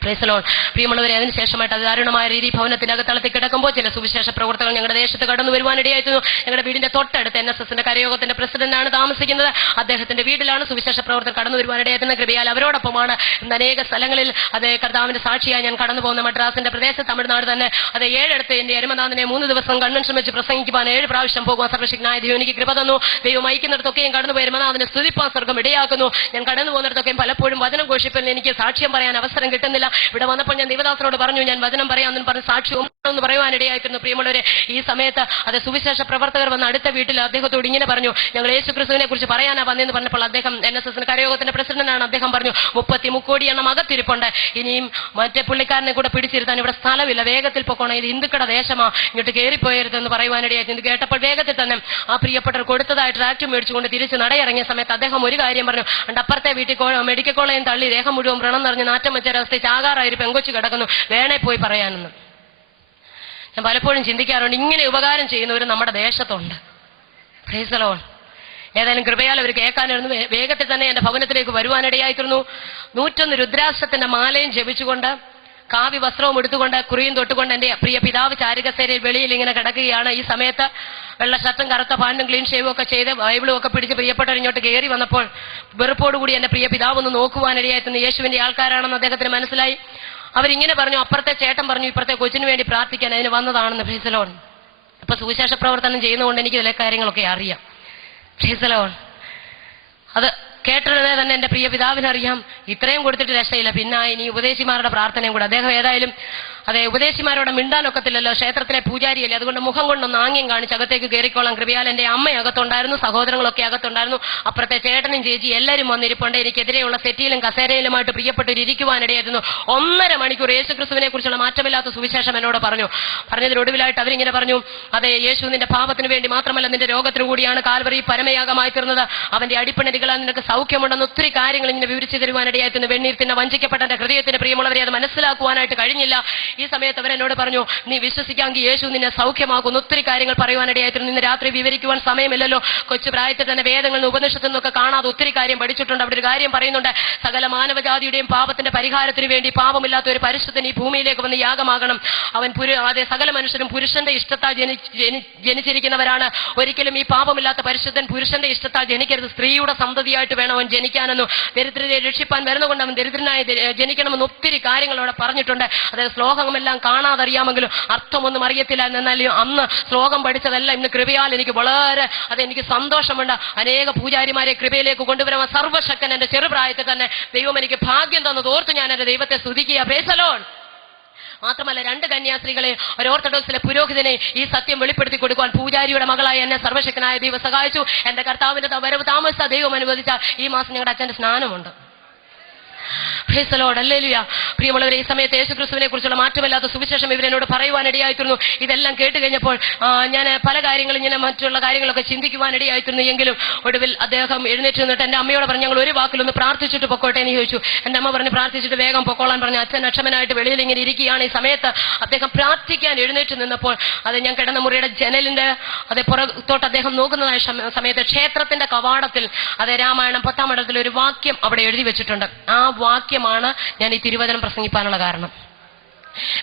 Price the Lord. പ്രിയമുള്ളവരെ, അതിനുശേഷമായിട്ട് അത് ദാരുണമായ രീതി ഭവനത്തിനകത്തളത്തിൽ കിടക്കുമ്പോൾ ചില സുവിശേഷ പ്രവർത്തകർ ഞങ്ങളുടെ ദേശത്ത് കടന്നു വരുവാനിടയായിരുന്നു. ഞങ്ങളുടെ വീടിന്റെ തൊട്ടടുത്ത് NSSന്റെ കരയോഗത്തിന്റെ പ്രസിഡന്റാണ് താമസിക്കുന്നത്. അദ്ദേഹത്തിന്റെ വീട്ടിലാണ് സുവിശേഷ പ്രവർത്തകർ കടന്നു വരുവാനിടയായിരുന്ന. കൃപയാൽ അവരോടൊപ്പമാണ് ഇന്ന് അനേക സ്ഥലങ്ങളിൽ അതേ കർത്താവിന്റെ സാക്ഷിയായി ഞാൻ കടന്നു പോകുന്ന മദ്രാസിന്റെ പ്രദേശത്ത്, തമിഴ്നാട് തന്നെ അതേ 7 ഇടത്ത് എന്റെ അരുമനാഥനെ 3 ദിവസം കൺവെൻഷൻ വെച്ച് പ്രസംഗിക്കുവാൻ 7 പ്രാവശ്യം പോകുവാൻ സർവശക്തനായ ദൈവം എനിക്ക് കൃപ തന്നു. ദൈവം അയക്കുന്നിടത്തൊക്കെയും കടന്നു പോയി അരുമനാഥനെ സ്തുതിപ്പാൻ സ്വർഗം ഇടയാക്കുന്നു. ഞാൻ കടന്നു പോകുന്നിടത്തൊക്കെയും പലപ്പോഴും വചനം ഘോഷിപ്പിൽ എനിക്ക് സാക്ഷ്യം പറയാൻ അവസരം കിട്ടുന്നില്ല. ഇവിടെ വന്നപ്പോൾ ഞാൻ ദേവദാസനോട് പറഞ്ഞു, ഞാൻ വചനം പറയാമെന്ന് പറഞ്ഞ് സാക്ഷ്യവും എന്ന് പറയുവാനിടയായിരുന്നു. പ്രിയമുള്ളവരെ, ഈ സമയത്ത് അത് സുവിശേഷ പ്രവർത്തകർ വന്ന് അടുത്ത വീട്ടിൽ അദ്ദേഹത്തോട് ഇങ്ങനെ പറഞ്ഞു, ഞങ്ങൾ യേശു ക്രിസ്തുവിനെ കുറിച്ച് പറയാനാ വന്നെന്ന് പറഞ്ഞപ്പോൾ അദ്ദേഹം NSSന്റെ കരയോഗത്തിന്റെ പ്രസിഡന്റാണ്. അദ്ദേഹം പറഞ്ഞു, 33 കോടി എണ്ണം അകത്തിരിപ്പുണ്ട്, ഇനിയും മറ്റേ പുള്ളിക്കാരനെ കൂടെ പിടിച്ചിരുത്താൻ ഇവിടെ സ്ഥലമില്ല, വേഗത്തിൽ പൊക്കോണം, ഇത് ഹിന്ദുക്കളുടെ ദേശമാ, ഇങ്ങോട്ട് കയറിപ്പോയരുതെന്ന് പറയുവാനിടയായിരുന്നു. ഇത് കേട്ടപ്പോൾ വേഗത്തിൽ തന്നെ ആ പ്രിയപ്പെട്ടവർ കൊടുത്തതായി ട്രാക്ടർ മേടിച്ചുകൊണ്ട് തിരിച്ച് നടയിറങ്ങിയ സമയത്ത് അദ്ദേഹം ഒരു കാര്യം പറഞ്ഞു, അപ്പുറത്തെ വീട്ടിൽ മെഡിക്കൽ കോളേജിൽ തള്ളി ദേഹം മുഴുവൻ വ്രണം നിറഞ്ഞ് നാറ്റം വെച്ചൊരവസ്ഥ ചാകാറായി പെങ്കൊച്ചു കിടക്കുന്നു, വേണേ പോയി പറയാനെന്ന്. ഞാൻ പലപ്പോഴും ചിന്തിക്കാറുണ്ട്, ഇങ്ങനെ ഉപകാരം ചെയ്യുന്നവർ നമ്മുടെ ദേശത്തുണ്ട്. Price the Lord. ഏതായാലും കൃപയാൽ അവർ കേൾക്കാനായിരുന്നു. വേഗത്തിൽ തന്നെ എന്റെ ഭവനത്തിലേക്ക് വരുവാനിടയായിരുന്നു. 101 രുദ്രാക്ഷത്തിന്റെ മാലയും ജപിച്ചുകൊണ്ട് കാവ്യ വസ്ത്രവും എടുത്തുകൊണ്ട് കുറിയും തൊട്ടുകൊണ്ട് എന്റെ പ്രിയ പിതാവ് ചാരികസേരയിൽ വെളിയിൽ ഇങ്ങനെ കിടക്കുകയാണ്. ഈ സമയത്ത് വെള്ള ഷർട്ടും കറുത്ത പാൻറ്റും ക്ലീൻ ഷേവും ഒക്കെ ചെയ്ത് ബൈബിളും ഒക്കെ പിടിച്ച് പ്രിയപ്പെട്ടവർ ഇങ്ങോട്ട് കയറി വന്നപ്പോൾ വെറുപ്പോടുകൂടി എന്റെ പ്രിയ പിതാവ് ഒന്ന് നോക്കുവാനിടയായിരുന്നു. യേശുവിന്റെ ആൾക്കാരാണെന്ന് അദ്ദേഹത്തിന് മനസ്സിലായി. അവരിങ്ങനെ പറഞ്ഞു, അപ്പുറത്തെ ചേട്ടൻ പറഞ്ഞു ഇപ്പുറത്തെ കൊച്ചിന് വേണ്ടി പ്രാർത്ഥിക്കാൻ അതിന് വന്നതാണെന്ന്. Price the Lord. അപ്പൊ സുവിശേഷ പ്രവർത്തനം ചെയ്യുന്നതുകൊണ്ട് എനിക്ക് ചില കാര്യങ്ങളൊക്കെ അറിയാം. Price the Lord. അത് കേട്ടത് തന്നെ എന്റെ പ്രിയ പിതാവിനറിയാം, ഇത്രയും കൊടുത്തിട്ട് രക്ഷയില്ല, പിന്നെ ഇനി ഉപദേശിമാരുടെ പ്രാർത്ഥനയും കൂടെ. അദ്ദേഹം ഏതായാലും അതെ ഉപദേശിമാരോട് മിണ്ടാനൊക്കത്തില്ലല്ലോ, ക്ഷേത്രത്തിലെ പൂജാരിയല്ലേ, അതുകൊണ്ട് മുഖം കൊണ്ടൊന്ന് ആംഗ്യം കാണിച്ച് അകത്തേക്ക് കയറിക്കോളാം. കൃപയാൽ എന്റെ അമ്മ അകത്തുണ്ടായിരുന്നു, സഹോദരങ്ങളൊക്കെ അകത്തുണ്ടായിരുന്നു, അപ്പുറത്തെ ചേട്ടനും ചേച്ചി എല്ലാവരും വന്നിരിപ്പുണ്ട്. എനിക്കെതിരെയുള്ള സെറ്റിയിലും കസേരയിലുമായിട്ട് പ്രിയപ്പെട്ടവർ ഇരിക്കുവാനിടയായിരുന്നു. 1.5 മണിക്കൂർ യേശുക്രിസ്തുവിനെ കുറിച്ചുള്ള മാറ്റമില്ലാത്ത സുവിശേഷം എന്നോട് പറഞ്ഞതിനൊടുവിലായിട്ട് അവരിങ്ങനെ പറഞ്ഞു, അതെ യേശു നിന്റെ പാപത്തിന് വേണ്ടി മാത്രമല്ല നിന്റെ രോഗത്തിനു കൂടിയാണ് കാൽവറി പരമയാഗമായി തീർന്നത്, അവന്റെ അടിപ്പണരികളാൽ നിനക്ക് സൗഖ്യമുണ്ടെന്ന് ഒത്തിരി കാര്യങ്ങൾ ഇങ്ങനെ വിവരിച്ചു തരുവാനിടയായിരുന്നു. വെണ്ണീർ തിന്ന വഞ്ചിക്കപ്പെട്ട എന്റെ ഹൃദയത്തിന് പ്രിയമുള്ളവരെ അത് മനസ്സിലാക്കുവാനായിട്ട് കഴിഞ്ഞില്ല. ഈ സമയത്ത് അവരെന്നോട് പറഞ്ഞു, നീ വിശ്വസിക്കാമെങ്കിൽ യേശു നിന്നെ സൗഖ്യമാക്കുന്നു. ഒത്തിരി കാര്യങ്ങൾ പറയുവാനിടയായിരുന്നു. ഇന്ന് രാത്രി വിവരിക്കുവാൻ സമയമില്ലല്ലോ. കൊച്ചു പ്രായത്തിൽ തന്നെ വേദങ്ങളിൽ നിന്ന് ഉപനിഷത്തിൽ നിന്നൊക്കെ കാണാതെ ഒത്തിരി കാര്യം പഠിച്ചിട്ടുണ്ട്. അവിടെ ഒരു കാര്യം പറയുന്നുണ്ട്, സകല മാനവജാതിയുടെയും പാപത്തിന്റെ പരിഹാരത്തിന് വേണ്ടി പാപമില്ലാത്ത ഒരു പരിശുദ്ധൻ ഈ ഭൂമിയിലേക്ക് വന്ന് യാഗമാകണം. അവൻ അതെ സകല മനുഷ്യരും പുരുഷന്റെ ഇഷ്ടത്താൽ ജനിച്ചിരിക്കുന്നവരാണ്. ഒരിക്കലും ഈ പാപമില്ലാത്ത പരിശുദ്ധൻ പുരുഷന്റെ ഇഷ്ടത്താൽ ജനിക്കരുത്, സ്ത്രീയുടെ സന്തതിയായിട്ട് വേണം അവൻ ജനിക്കാനെന്നും ദരിദ്രരെ രക്ഷിപ്പാൻ വരുന്നതുകൊണ്ട് അവൻ ദരിദ്രനായി ജനിക്കണമെന്ന് ഒത്തിരി കാര്യങ്ങൾ അവിടെ പറഞ്ഞിട്ടുണ്ട്. അതായത് ശ്ലോകമെല്ലാം കാണാതറിയാമെങ്കിലും അർത്ഥമൊന്നും അറിയത്തില്ല. എന്നാലും അന്ന് ശ്ലോകം പഠിച്ചതെല്ലാം ഇന്ന് കൃപയാൽ എനിക്ക് വളരെ അതെനിക്ക് സന്തോഷമുണ്ട്. അനേക പൂജാരിമാരെ കൃപയിലേക്ക് കൊണ്ടുവരാൻ സർവശക്തൻ എന്റെ ചെറുപ്രായത്തിൽ തന്നെ ദൈവം എനിക്ക് ഭാഗ്യം തന്നത് ഓർത്ത് ഞാൻ എന്റെ ദൈവത്തെ സ്തുതിക്കുക. Praise the Lord. മാത്രമല്ല 2 കന്യാസ്ത്രീകളെ ഒരു ഓർത്തഡോക്സിലെ പുരോഹിതനെ ഈ സത്യം വെളിപ്പെടുത്തി കൊടുക്കുവാൻ പൂജാരിയുടെ മകളായി എന്നെ സർവശക്തനായ ദൈവം സഹായിച്ചു. എന്റെ കർത്താവിന്റെ വരവ് താമസിച്ച ദൈവം അനുവദിച്ച ഈ മാസം ഞങ്ങളുടെ അച്ഛന്റെ സ്നാനമുണ്ട്. Praise the Lord. ഹല്ലേലൂയ. പ്രിയമുള്ളവരെ, ഈ സമയത്ത് യേശുക്രിസ്തുവിനെ കുറിച്ചുള്ള മാറ്റമില്ലാത്ത സുവിശേഷം ഇവരെന്നോട് പറയുവാനിടയായിത്തീർന്നു. ഇതെല്ലാം കേട്ട് കഴിഞ്ഞപ്പോൾ ഞാൻ പല കാര്യങ്ങളും ഇങ്ങനെ മറ്റുള്ള കാര്യങ്ങളൊക്കെ ചിന്തിക്കുവാനിടയായിത്തീർന്നു. എങ്കിലും ഒടുവിൽ അദ്ദേഹം എഴുന്നേറ്റ് നിന്നിട്ട് എൻ്റെ അമ്മയോട് പറഞ്ഞു, ഞങ്ങൾ ഒരു വാക്കിലൊന്ന് പ്രാർത്ഥിച്ചിട്ട് പൊക്കോട്ടെ എന്ന് ചോദിച്ചു. എൻ്റെ അമ്മ പറഞ്ഞു പ്രാർത്ഥിച്ചിട്ട് വേഗം പൊക്കോളാൻ പറഞ്ഞു. അച്ഛൻ അക്ഷമനായിട്ട് വെളിയിൽ ഇങ്ങനെ ഇരിക്കുകയാണ്. ഈ സമയത്ത് അദ്ദേഹം പ്രാർത്ഥിക്കാൻ എഴുന്നേറ്റ് നിന്നപ്പോൾ ഞാൻ കിടന്ന മുറിയുടെ ജനലിന്റെ പുറത്തോട്ട് അദ്ദേഹം നോക്കുന്നതായ സമയത്ത് ക്ഷേത്രത്തിന്റെ കവാടത്തിൽ രാമായണം 10-ാം അധ്യായത്തിൽ ഒരു വാക്യം അവിടെ എഴുതി വെച്ചിട്ടുണ്ട്. ആ വാക്യമാണ് ഞാൻ ഈ തിരുവചനം പ്രസംഗിക്കാനുള്ള കാരണം.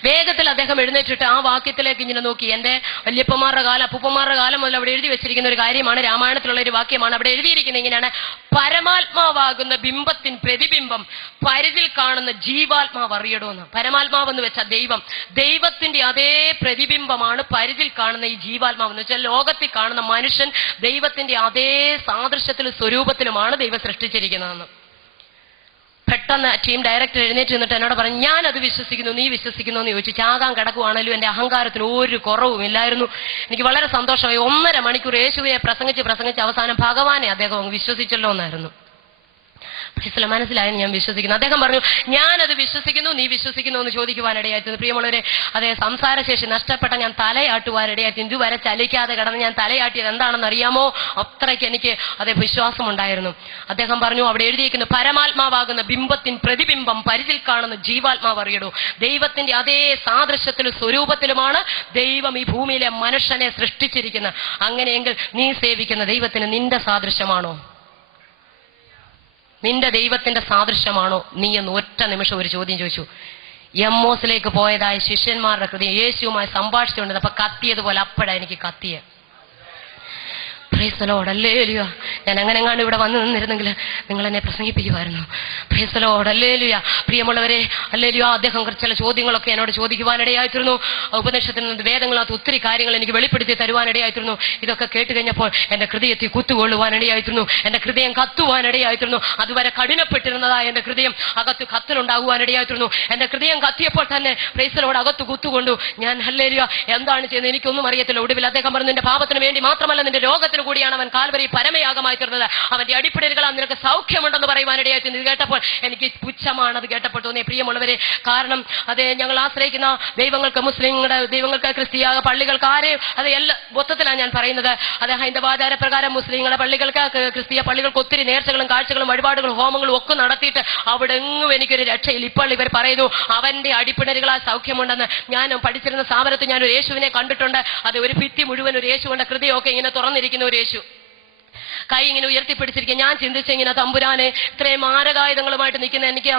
വേഗത്തിൽ അദ്ദേഹം എഴുന്നേറ്റിട്ട് ആ വാക്യത്തിലേക്ക് ഇങ്ങനെ നോക്കി. എന്റെ വല്യപ്പന്മാരുടെ കാലം, അപ്പൂപ്പന്മാരുടെ കാലം മുതൽ അവിടെ എഴുതി വെച്ചിരിക്കുന്ന ഒരു കാര്യമാണ്, രാമായണത്തിലുള്ള ഒരു വാക്യമാണ്. അവിടെ എഴുതിയിരിക്കുന്നത് ഇങ്ങനെയാണ്: പരമാത്മാവാകുന്ന ബിംബത്തിൻ പ്രതിബിംബം പരിധിൽ കാണുന്ന ജീവാത്മാവ് അറിയണമെന്ന്. പരമാത്മാവ് എന്ന് വെച്ചാൽ ദൈവം, ദൈവത്തിന്റെ അതേ പ്രതിബിംബമാണ് പരിധിൽ കാണുന്ന ഈ ജീവാത്മാവ് എന്ന് വെച്ചാൽ ലോകത്തിൽ കാണുന്ന മനുഷ്യൻ ദൈവത്തിന്റെ അതേ സാദൃശ്യത്തിലും സ്വരൂപത്തിലുമാണ് ദൈവം സൃഷ്ടിച്ചിരിക്കുന്നതെന്ന്. പെട്ടെന്ന് ടീം ഡയറക്ടർ എഴുന്നേറ്റ് നിന്നിട്ട് എന്നോട് പറഞ്ഞു, ഞാനത് വിശ്വസിക്കുന്നു, നീ വിശ്വസിക്കുന്നു എന്ന് ചോദിച്ചു. ചാകാൻ കിടക്കുവാണല്ലോ. എൻ്റെ അഹങ്കാരത്തിന് ഒരു കുറവും ഇല്ലായിരുന്നു. എനിക്ക് വളരെ സന്തോഷമായി. 1.5 മണിക്കൂർ യേശുവിനെ പ്രസംഗിച്ച് അവസാനം ഭഗവാനെ അദ്ദേഹം അങ്ങ് വിശ്വസിച്ചല്ലോ എന്നായിരുന്നു. മനസ്സിലായെന്ന് ഞാൻ വിശ്വസിക്കുന്നു. അദ്ദേഹം പറഞ്ഞു, ഞാനത് വിശ്വസിക്കുന്നു, നീ വിശ്വസിക്കുന്നു എന്ന് ചോദിക്കുവാനിടയായിരുന്നു. പ്രിയമുള്ളവരെ, അതേ സംസാരശേഷി നഷ്ടപ്പെട്ട ഞാൻ തലയാട്ടുവാനിടയായിരുന്നു. ഇതുവരെ ചലിക്കാതെ കിടന്ന് ഞാൻ തലയാട്ടിയത് എന്താണെന്ന് അറിയാമോ? അത്രയ്ക്ക് എനിക്ക് അതേ വിശ്വാസമുണ്ടായിരുന്നു. അദ്ദേഹം പറഞ്ഞു, അവിടെ എഴുതിയിരിക്കുന്നു, പരമാത്മാവാകുന്ന ബിംബത്തിൻ പ്രതിബിംബം പരിധിൽ കാണുന്ന ജീവാത്മാവ് അറിയടൂ. ദൈവത്തിന്റെ അതേ സാദൃശ്യത്തിലും സ്വരൂപത്തിലുമാണ് ദൈവം ഈ ഭൂമിയിലെ മനുഷ്യനെ സൃഷ്ടിച്ചിരിക്കുന്നത്. അങ്ങനെയെങ്കിൽ നീ സേവിക്കുന്ന ദൈവത്തിന് നിന്റെ സാദൃശ്യമാണോ? നിന്റെ ദൈവത്തിന്റെ സാദൃശ്യമാണോ നീ എന്ന് ഒറ്റ നിമിഷം ഒരു ചോദ്യം ചോദിച്ചു. എമ്മോസിലേക്ക് പോയതായ ശിഷ്യന്മാരുടെ ഹൃദയം യേശുവുമായി സംഭാഷിച്ചുകൊണ്ടത് അപ്പൊ കത്തിയതുപോലെ അപ്പോഴാണ് എനിക്ക് കത്തിയ. Praise the Lord. ഹല്ലേലൂയ. ഞാൻ അങ്ങനെങ്ങാണ്ട് ഇവിടെ വന്നു നിന്നിരുന്നെങ്കിൽ നിങ്ങൾ എന്നെ പ്രസംഗിപ്പിക്കുമായിരുന്നു. Praise the Lord. ഹല്ലേലൂയ. പ്രിയമുള്ളവരെ, ഹല്ലേലൂയ. അദ്ദേഹം ചില ചോദ്യങ്ങളൊക്കെ എന്നോട് ചോദിക്കുവാനിടയായിത്തീർന്നു. ഉപനിഷത്തിൽ നിന്ന് വേദങ്ങളകത്ത് ഒത്തിരി കാര്യങ്ങൾ എനിക്ക് വെളിപ്പെടുത്തി തരുവാനിടയായിത്തീർന്നു. ഇതൊക്കെ കേട്ട് കഴിഞ്ഞപ്പോൾ എൻ്റെ ഹൃദയത്തിൽ കുത്തുകൊള്ളുവാനിടയായിത്തീർന്നു. എൻ്റെ ഹൃദയം കത്തുവാനിടയായിത്തീർന്നു. അതുവരെ കഠിനപ്പെട്ടിരുന്നതായ എൻ്റെ ഹൃദയം അകത്ത് കത്തലുണ്ടാകുവാനിടയായിത്തീർന്നു. എൻ്റെ ഹൃദയം കത്തിയപ്പോൾ തന്നെ പ്രൈസ് ദി ലോർഡ് അകത്ത് കുത്തുകൊണ്ടു. ഞാൻ ഹല്ലേലൂയ എന്താണ് ചെയ്യുന്നത് എനിക്കൊന്നും അറിയത്തില്ല. ഒടുവിൽ അദ്ദേഹം പറഞ്ഞു, നിന്റെ പാപത്തിന് വേണ്ടി മാത്രമല്ല നിന്റെ രോഗത്തിന് കൂടിയാണ് അവൻ കാൽവരി പരമയാഗമായി തീർന്നത്. അവന്റെ അടിപ്പിടലുകളാൽ നിനക്ക് സൗഖ്യമുണ്ടെന്ന് പറയുവാനിടയായി. ഇത് കേട്ടപ്പോൾ എനിക്ക് പുച്ഛമാണ് അത് കേട്ടപ്പോൾ തോന്നിയ. പ്രിയമുള്ളവരെ, കാരണം അതേ ഞങ്ങൾ ആശ്രയിക്കുന്ന ദൈവങ്ങൾക്ക്, മുസ്ലിങ്ങളുടെ ദൈവങ്ങൾക്ക്, ക്രിസ്തീയ പള്ളികൾക്ക്, ആരെയും അത് എല്ലാ മൊത്തത്തിലാണ് ഞാൻ പറയുന്നത്. അത് ഹൈന്ദവാചാര പ്രകാരം മുസ്ലിങ്ങളുടെ പള്ളികൾക്ക്, ക്രിസ്തീയ പള്ളികൾക്ക് ഒത്തിരി നേർച്ചകളും കാഴ്ചകളും വഴിപാടുകളും ഹോമങ്ങളും ഒക്കെ നടത്തിയിട്ട് അവിടെ എങ്ങും എനിക്കൊരു രക്ഷയില്ല. ഇപ്പോൾ ഇവർ പറയുന്നു അവന്റെ അടിപ്പിണരുകളാൽ സൗഖ്യമുണ്ടെന്ന്. ഞാൻ പഠിച്ചിരുന്ന സ്ഥാപനത്തിൽ ഞാൻ ഒരു യേശുവിനെ കണ്ടിട്ടുണ്ട്. അത് ഒരു ഭിത്തി മുഴുവൻ ഒരു യേശുവിന്റെ ഹൃദയമൊക്കെ ഇങ്ങനെ തുറന്നിരിക്കുന്ന ഒരു യേശു, കൈ ഇങ്ങനെ ഉയർത്തിപ്പിടിച്ചിരിക്കുക. ഞാൻ ചിന്തിച്ചിങ്ങനെ, തമ്പുരാനെ, ഇത്രയും മാരകായുധങ്ങളുമായിട്ട് നിൽക്കുന്ന എനിക്ക്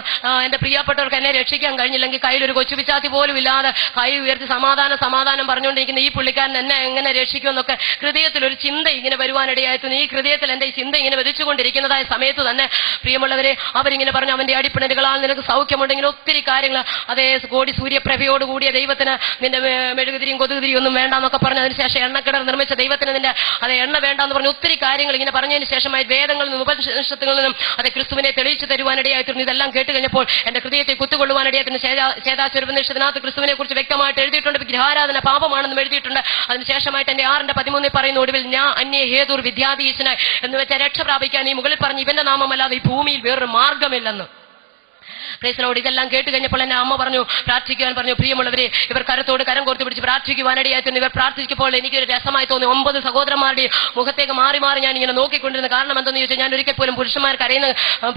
എന്റെ പ്രിയപ്പെട്ടവർക്ക് എന്നെ രക്ഷിക്കാൻ കഴിഞ്ഞില്ലെങ്കിൽ കയ്യിലൊരു കൊച്ചുപിച്ചാത്തി പോലും ഇല്ലാതെ കൈ ഉയർത്തി സമാധാനം പറഞ്ഞുകൊണ്ടിരിക്കുന്ന ഈ പുള്ളിക്കാരൻ എന്നെ എങ്ങനെ രക്ഷിക്കുമെന്നൊക്കെ ഹൃദയത്തിൽ ഒരു ചിന്ത ഇങ്ങനെ വരുവാനിടയായിരുന്നു. ഈ ഹൃദയത്തിൽ എന്റെ ഈ ചിന്ത ഇങ്ങനെ വധിച്ചുകൊണ്ടിരിക്കുന്നതായ സമയത്ത് തന്നെ പ്രിയമുള്ളവരെ, അവരിങ്ങനെ പറഞ്ഞു, അവന്റെ അടിപ്പിണരുകളാൽ നിനക്ക് സൗഖ്യമുണ്ടെങ്കിൽ ഒത്തിരി കാര്യങ്ങൾ, അതേ കോടി സൂര്യപ്രഭയോട് കൂടിയ ദൈവത്തിന് നിന്റെ മെഴുകുതിരിയും കൊതുകുതിരിയും ഒന്നും വേണ്ടെന്നൊക്കെ പറഞ്ഞു, അതിനുശേഷം എണ്ണക്കിണർ നിർമ്മിച്ച ദൈവത്തിന് നിന്റെ അതേ എണ്ണ വേണ്ടെന്ന് പറഞ്ഞു ഒത്തിരി കാര്യങ്ങൾ ഇങ്ങനെ പറഞ്ഞതിന് ശേഷമായി വേദങ്ങളിൽ നിന്നും ഉപനിഷത്തുകളിൽ നിന്നും അത് ക്രിസ്തുവിനെ തെളിയിച്ചു തരുവാനിടയായിത്തീർന്നു. ഇതെല്ലാം കേട്ട് കഴിഞ്ഞപ്പോൾ എന്റെ ഹൃദയത്തെ കുത്തുകൊള്ളുവാനിടയായിരുന്നു. ചേതാചുരുപനിഷത്തിനകത്ത് ക്രിസ്തുവിനെ കുറിച്ച് വ്യക്തമായിട്ട് എഴുതിയിട്ടുണ്ട്. വിഗ്രഹാരാധന പാപമാണെന്നും എഴുതിയിട്ടുണ്ട്. അതിനുശേഷമായിട്ട് എന്റെ 6:13 പറയുന്ന ഒടുവിൽ ഞാൻ അന്യ ഹേതുർ വിദ്യാധീശനായി എന്ന് വെച്ചാൽ രക്ഷ പ്രാപിക്കാൻ ഈ മുകളിൽ പറഞ്ഞ് ഇവന്റെ നാമമല്ലാതെ ഈ ഭൂമിയിൽ വേറൊരു മാർഗമില്ലെന്ന്. Price the Lord. ഇതെല്ലാം കേട്ട് കഴിഞ്ഞപ്പോൾ എന്റെ അമ്മ പറഞ്ഞു, പ്രാർത്ഥിക്കുവാൻ പറഞ്ഞു. പ്രിയമുള്ളവരെ, ഇവർ കരത്തോട് കരം കോർത്ത് പിടിച്ച് പ്രാർത്ഥിക്കുവാനിടയായിത്തീർന്നു. ഇവർ പ്രാർത്ഥിക്കുമ്പോൾ എനിക്കൊരു രസമായി തോന്നി. 9 സഹോദരന്മാരുടെ മുഖത്തേക്ക് മാറി മാറി ഞാൻ ഇങ്ങനെ നോക്കിക്കൊണ്ടിരുന്നു. കാരണം എന്തെന്ന് ചോദിച്ചാൽ, ഞാൻ ഒരിക്കൽ പോലും പുരുഷന്മാർ കരയുന്ന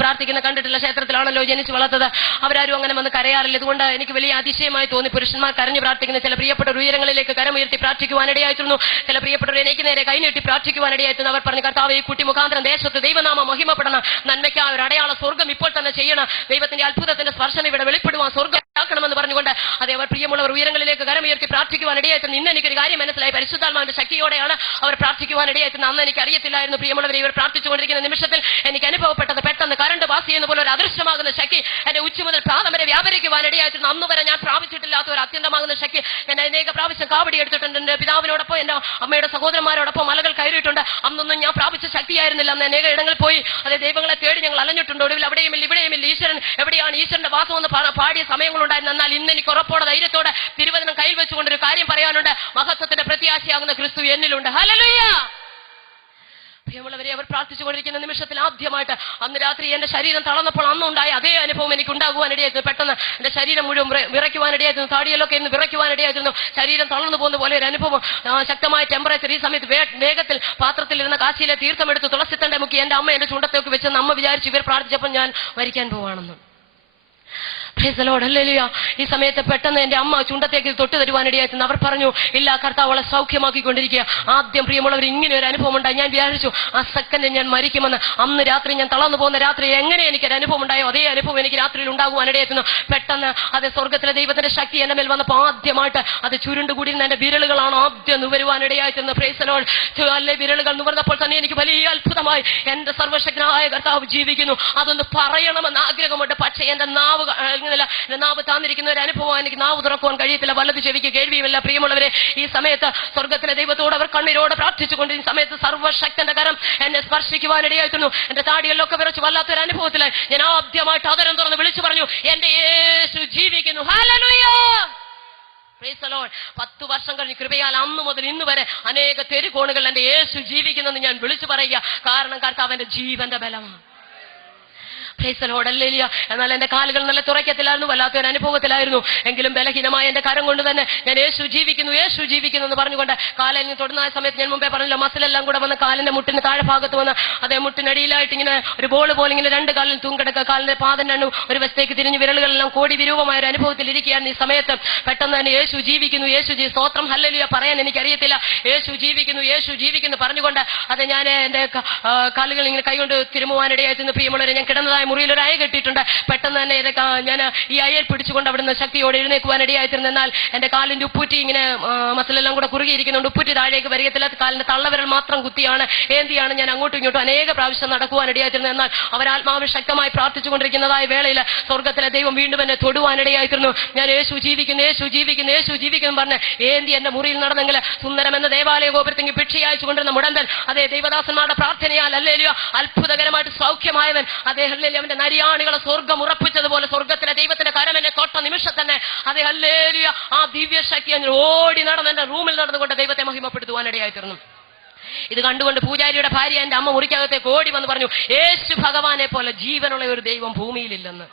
പ്രാർത്ഥിക്കുന്ന കണ്ടിട്ടില്ല. ക്ഷേത്രത്തിലാണല്ലോ ജനിച്ച് വളർത്തത്. അവരാരും അങ്ങനെ വന്ന് കരയാറില്ല. ഇതുകൊണ്ട് എനിക്ക് വലിയ അതിശയമായി തോന്നി. പുരുഷന്മാർ കരഞ്ഞു പ്രാർത്ഥിക്കുന്ന ചില പ്രിയപ്പെട്ട ഉയരങ്ങളിലേക്ക് കരമുയർത്തി പ്രാർത്ഥിക്കുവാനിടയായിത്തീർന്നു. ചില പ്രിയപ്പെട്ടവർ എനിക്ക് നേരെ കൈനീട്ടി പ്രാർത്ഥിക്കുവാനിടയായിത്തീർന്നു. അവർ പറഞ്ഞു, കർത്താവേ, ഈ കുട്ടി മുഖാന്തരം ദേശത്ത് ദൈവനാമം മഹിമപ്പെടണം. നന്മയ്ക്കായ ഒരു അടയാള സ്വർഗം ഇപ്പോൾ തന്നെ ചെയ്യണം. ദൈവത്തിന്റെ അത്ഭുതത്തിന്റെ സ്പർശനം ഇവിടെ വെളിപ്പെടുവാൻ സ്വർഗ്ഗമാക്കണമെന്ന് പറഞ്ഞുകൊണ്ട് അതേ അവർ പ്രിയമുള്ളവർ ഉയരങ്ങളിലേക്ക് കരമുയർത്തി പ്രാർത്ഥിക്കുവാനിടയായിത്തീർന്നു. ഇന്ന് എനിക്കൊരു കാര്യം മനസ്സിലായി. പരിശുദ്ധാത്മാവിന്റെ ശക്തിയോടെയാണ് അവർ പ്രാർത്ഥിക്കുവാനിടയായിത്തീർന്നു. അന്ന് എനിക്ക് അറിയത്തില്ലായിരുന്നു. പ്രിയമുള്ളവരെ, ഇവർ പ്രാർത്ഥിച്ചുകൊണ്ടിരിക്കുന്ന നിമിഷത്തിൽ എനിക്ക് അനുഭവപ്പെട്ടത് പെട്ടെന്ന് കറണ്ട് പാസ് ചെയ്യുന്ന പോലെ ഒരു അദൃശ്യമാകുന്ന ശക്തി എന്റെ ഉച്ച മുതൽ പാദം വരെ വ്യാപരിക്കുവാനിടയായിത്തീർന്നു. അന്ന് വരെ ഞാൻ പ്രാപിച്ചിട്ടില്ലാത്ത ഒരു അത്യന്തമാകുന്ന ശക്തി. ഞാൻ അനേക പ്രാവശ്യം കാവടി എടുത്തിട്ടുണ്ട്. എന്റെ പിതാവിനോടൊപ്പം എന്റെ അമ്മയുടെ സഹോദരന്മാരോടൊപ്പം മലകൾ കയറിയിട്ടുണ്ട്. അന്നൊന്നും ഞാൻ പ്രാപിച്ച ശക്തിയായിരുന്നില്ല. അന്ന് അനേക ഇടങ്ങളിൽ പോയി അതേ ദൈവങ്ങളെ തേടി ഞങ്ങൾ അലഞ്ഞിട്ടുണ്ട്. ഒടുവിൽ അവിടെയുമില്ല ഇവിടെയുമില്ല ഈശ്വരൻ എവിടെയാണ്, ഈശ്വരന്റെ വാസം എന്ന് പാടിയ സമയങ്ങളുണ്ടായിരുന്നു. എന്നാൽ ഇന്ന് എനിക്ക് ഉറപ്പോടെ ധൈര്യത്തോടെ തിരുവചനം കയ്യിൽ വെച്ചുകൊണ്ടൊരു കാര്യം പറയാനുണ്ട്. മഹത്വത്തിന്റെ പ്രത്യാശയാകുന്ന ക്രിസ്തു എന്നിലുണ്ട്. ഹല്ലേലൂയ. പ്രിയമുള്ളവരെ, അവർ പ്രാർത്ഥിച്ചുകൊണ്ടിരിക്കുന്ന നിമിഷത്തിൽ ആദ്യമായിട്ട് അന്ന് രാത്രി എന്റെ ശരീരം തളർന്നപ്പോൾ അന്നുണ്ടായ അതേ അനുഭവം എനിക്ക് ഉണ്ടാകുവാനിടയായിരുന്നു. പെട്ടെന്ന് എന്റെ ശരീരം മുഴുവൻ വിറയ്ക്കുവാനിടയായിരുന്നു. താടിയലൊക്കെ ഇന്ന് വിറയ്ക്കുവാനിടയായിരുന്നു. ശരീരം തളർന്നു പോകുന്ന പോലെ ഒരു അനുഭവം. ശക്തമായ ടെമ്പറേച്ചർ. ഈ സമയത്ത് വേഗത്തിൽ പാത്രത്തിലിരുന്ന കാശിയിലെ തീർത്ഥമെടുത്ത് തുളസിത്തണ്ട മുക്കി എന്റെ അമ്മ എന്റെ ചുണ്ടത്തേക്ക് വെച്ചെന്ന് അമ്മ വിചാരിച്ചു ഇവർ പ്രാർത്ഥിച്ചപ്പോൾ ഞാൻ മരിക്കാൻ പോവാണെന്ന്. പ്രൈസ് ദി ലോർഡ്, ഹല്ലേലൂയ. ഈ സമയത്ത് പെട്ടെന്ന് എന്റെ അമ്മ ചുണ്ടത്തേക്ക് തൊട്ട് തരുവാനിടയായിരുന്നു. അവർ പറഞ്ഞു, ഇല്ല, കർത്താവ് അവളെ സൗഖ്യമാക്കിക്കൊണ്ടിരിക്കുക. ആദ്യം പ്രിയമുള്ളവർ ഇങ്ങനെ ഒരു അനുഭവം ഉണ്ടായി. ഞാൻ വിചാരിച്ചു ആ സെക്കൻഡ് ഞാൻ മരിക്കുമെന്ന്. അന്ന് രാത്രി ഞാൻ തളർന്നു പോകുന്ന രാത്രി എങ്ങനെ എനിക്കൊരു അനുഭവം ഉണ്ടായോ അതേ അനുഭവം എനിക്ക് രാത്രിയിൽ ഉണ്ടാകുവാനിടയായിരുന്നു. പെട്ടെന്ന് അത് സ്വർഗത്തിലെ ദൈവത്തിന്റെ ശക്തി എന്റെ മേൽ വന്നപ്പോൾ ആദ്യമായിട്ട് അത് ചുരുണ്ടുകൂടിയിരുന്ന എന്റെ വിരലുകളാണ് ആദ്യം നുവരുവാനിടയായിരുന്നു. Price the Lord. അല്ലെ, വിരലുകൾ നുവർന്നപ്പോൾ തന്നെ എനിക്ക് വലിയ അത്ഭുതമായി. എന്റെ സർവശക്തനായ കർത്താവ് ജീവിക്കുന്നു. അതൊന്ന് പറയണമെന്ന് ആഗ്രഹമുണ്ട്. പക്ഷേ എന്റെ നാവ് താന്നിരിക്കുന്ന ഒരു അനുഭവം. എനിക്ക് നാവ് തുറക്കുവാൻ കഴിയത്തില്ല. വലത് ചെവിക്ക് കേൾവിയുമില്ല. പ്രിയമുള്ളവരെ, ഈ സമയത്ത് സ്വർഗത്തിലെ ദൈവത്തോട് അവർ കണ്ണീരോടെ പ്രാർത്ഥിച്ചുകൊണ്ട് ഈ സമയത്ത് സർവശക്തന്റെ കരം എന്നെ സ്പർശിക്കുവാനിടയായിരുന്നു. എന്റെ താടികളിലൊക്കെ വിറച്ച് വല്ലാത്തൊരു അനുഭവത്തിലായി. ഞാൻ ആദ്യമായിട്ട് അതരം തുറന്ന് വിളിച്ചു പറഞ്ഞു, എന്റെ യേശു ജീവിക്കുന്നു. ഹല്ലേലൂയ. Praise the Lord. 10 വർഷം കഴിഞ്ഞ് കൃപയാൽ അന്ന് മുതൽ ഇന്ന് വരെ അനേക തെരുകോണുകൾ എന്റെ യേശു ജീവിക്കുന്നെന്ന് ഞാൻ വിളിച്ചു പറയുക. കാരണം കർത്താവിന്റെ ജീവന്റെ ബലമാണ്. പ്രൈസ് ദി ലോർഡ്, ഹല്ലേലൂയ. എന്നാൽ എന്റെ കാലുകൾ നല്ല തുറക്കത്തിലായിരുന്നു. വല്ലാത്തൊരു അനുഭവത്തിലായിരുന്നു. എങ്കിലും ബലഹീനമായ എന്റെ കരം കൊണ്ട് തന്നെ ഞാൻ യേശു ജീവിക്കുന്നു, യേശു ജീവിക്കുന്നു എന്ന് പറഞ്ഞുകൊണ്ട് കാലിൽ നിന്ന് തൊടുന്ന സമയത്ത് ഞാൻ മുമ്പേ പറഞ്ഞല്ലോ, മസിലെല്ലാം കൂടെ വന്ന് കാലിന്റെ മുട്ടിന് താഴെ ഭാഗത്ത് വന്ന് അതേ മുട്ടിനടിയിലായിട്ട് ഇങ്ങനെ ഒരു ബോൾ പോലെ ഇങ്ങനെ രണ്ട് കാലിൽ തൂങ്ങിടക്കുക. കാലിന്റെ പാദം രണ്ടും ഒരു വശത്തേക്ക് തിരിഞ്ഞ് വിരലുകളെല്ലാം കോടി വിരൂപമായ ഒരു അനുഭവത്തിൽ ഇരിക്കുകയാണ്. ഈ സമയത്ത് പെട്ടെന്ന് തന്നെ യേശു ജീവിക്കുന്നു, യേശു സ്തോത്രം, ഹല്ലേലൂയ പറയാൻ എനിക്കറിയത്തില്ല. യേശു ജീവിക്കുന്നു, യേശു ജീവിക്കുന്നു പറഞ്ഞുകൊണ്ട് അത് ഞാൻ എന്റെ കാലുകൾ ഇങ്ങനെ കൈകൊണ്ട് തിരുമുവാനിടയായിരുന്നു. പ്രിയമുള്ളവരെ, ഞാൻ കിടന്നതായ മുറിയിൽ ഒരു അയ കെട്ടിയിട്ടുണ്ട്. പെട്ടെന്ന് തന്നെ ഞാൻ ഈ അയൽ പിടിച്ചുകൊണ്ട് അവിടുന്ന് ശക്തിയോടെ എഴുന്നേക്കുവാനിടയായിരുന്നു. എന്നാൽ എന്റെ കാലിന്റെ ഉപ്പൂറ്റി ഇങ്ങനെ മസിലെല്ലാം കൂടെ കുറുകിയിരിക്കുന്നുണ്ട്. ഉപ്പൂറ്റി താഴേക്ക് വരികത്തില്ല. കാലിന്റെ തള്ളവിരൽ മാത്രം കുത്തിയാണ് ഏന്തിയാണ് ഞാൻ അങ്ങോട്ടും ഇങ്ങോട്ടും അനേക പ്രാവശ്യം നടക്കുവാനിടയായിരുന്നു. എന്നാൽ അവരാത്മാവിൽ ശക്തമായി പ്രാർത്ഥിച്ചുകൊണ്ടിരിക്കുന്നതായ വേളയിൽ സ്വർഗത്തിലെ ദൈവം വീണ്ടും എന്നെ തൊടുവാനിടയായിരുന്നു. ഞാൻ യേശു ജീവിക്കുന്നു, യേശു ജീവിക്കുന്നു, യേശു ജീവിക്കുന്നു പറഞ്ഞ് ഏന്തി എന്റെ മുറിയിൽ നടന്നെങ്കിൽ സുന്ദരം എന്ന ദേവാലയ ഗോപുരത്തിൽ ഭിക്ഷ അയച്ചുകൊണ്ടിരുന്ന മുടന്തൻ അതേ ദൈവദാസന്മാരുടെ പ്രാർത്ഥനയാൽ ഹല്ലേലൂയ അത്ഭുതകരമായിട്ട് സൗഖ്യമായവൻ അതേ ഹല്ലേലൂയ അവന്റെ നരിയാണികളെ സ്വർഗം ഉറപ്പിച്ചതുപോലെ സ്വർഗത്തിലെ ദൈവത്തിന്റെ കരം എന്നെ തൊട്ട നിമിഷം തന്നെ അതേ ഹല്ലേലൂയ ആ ദിവ്യശക്തി അങ്ങനെ ഓടി നടന്ന് എന്റെ റൂമിൽ നടന്നുകൊണ്ട് ദൈവത്തെ മഹിമപ്പെടുത്തുവാനിടയായിത്തീർന്നു. ഇത് കണ്ടുകൊണ്ട് പൂജാരിയുടെ ഭാര്യ എന്റെ അമ്മ മുറിക്കകത്തേക്ക് ഓടി വന്ന് പറഞ്ഞു, യേശു ഭഗവാനെ പോലെ ജീവനുള്ള ഒരു ദൈവം ഭൂമിയിലില്ലെന്ന്.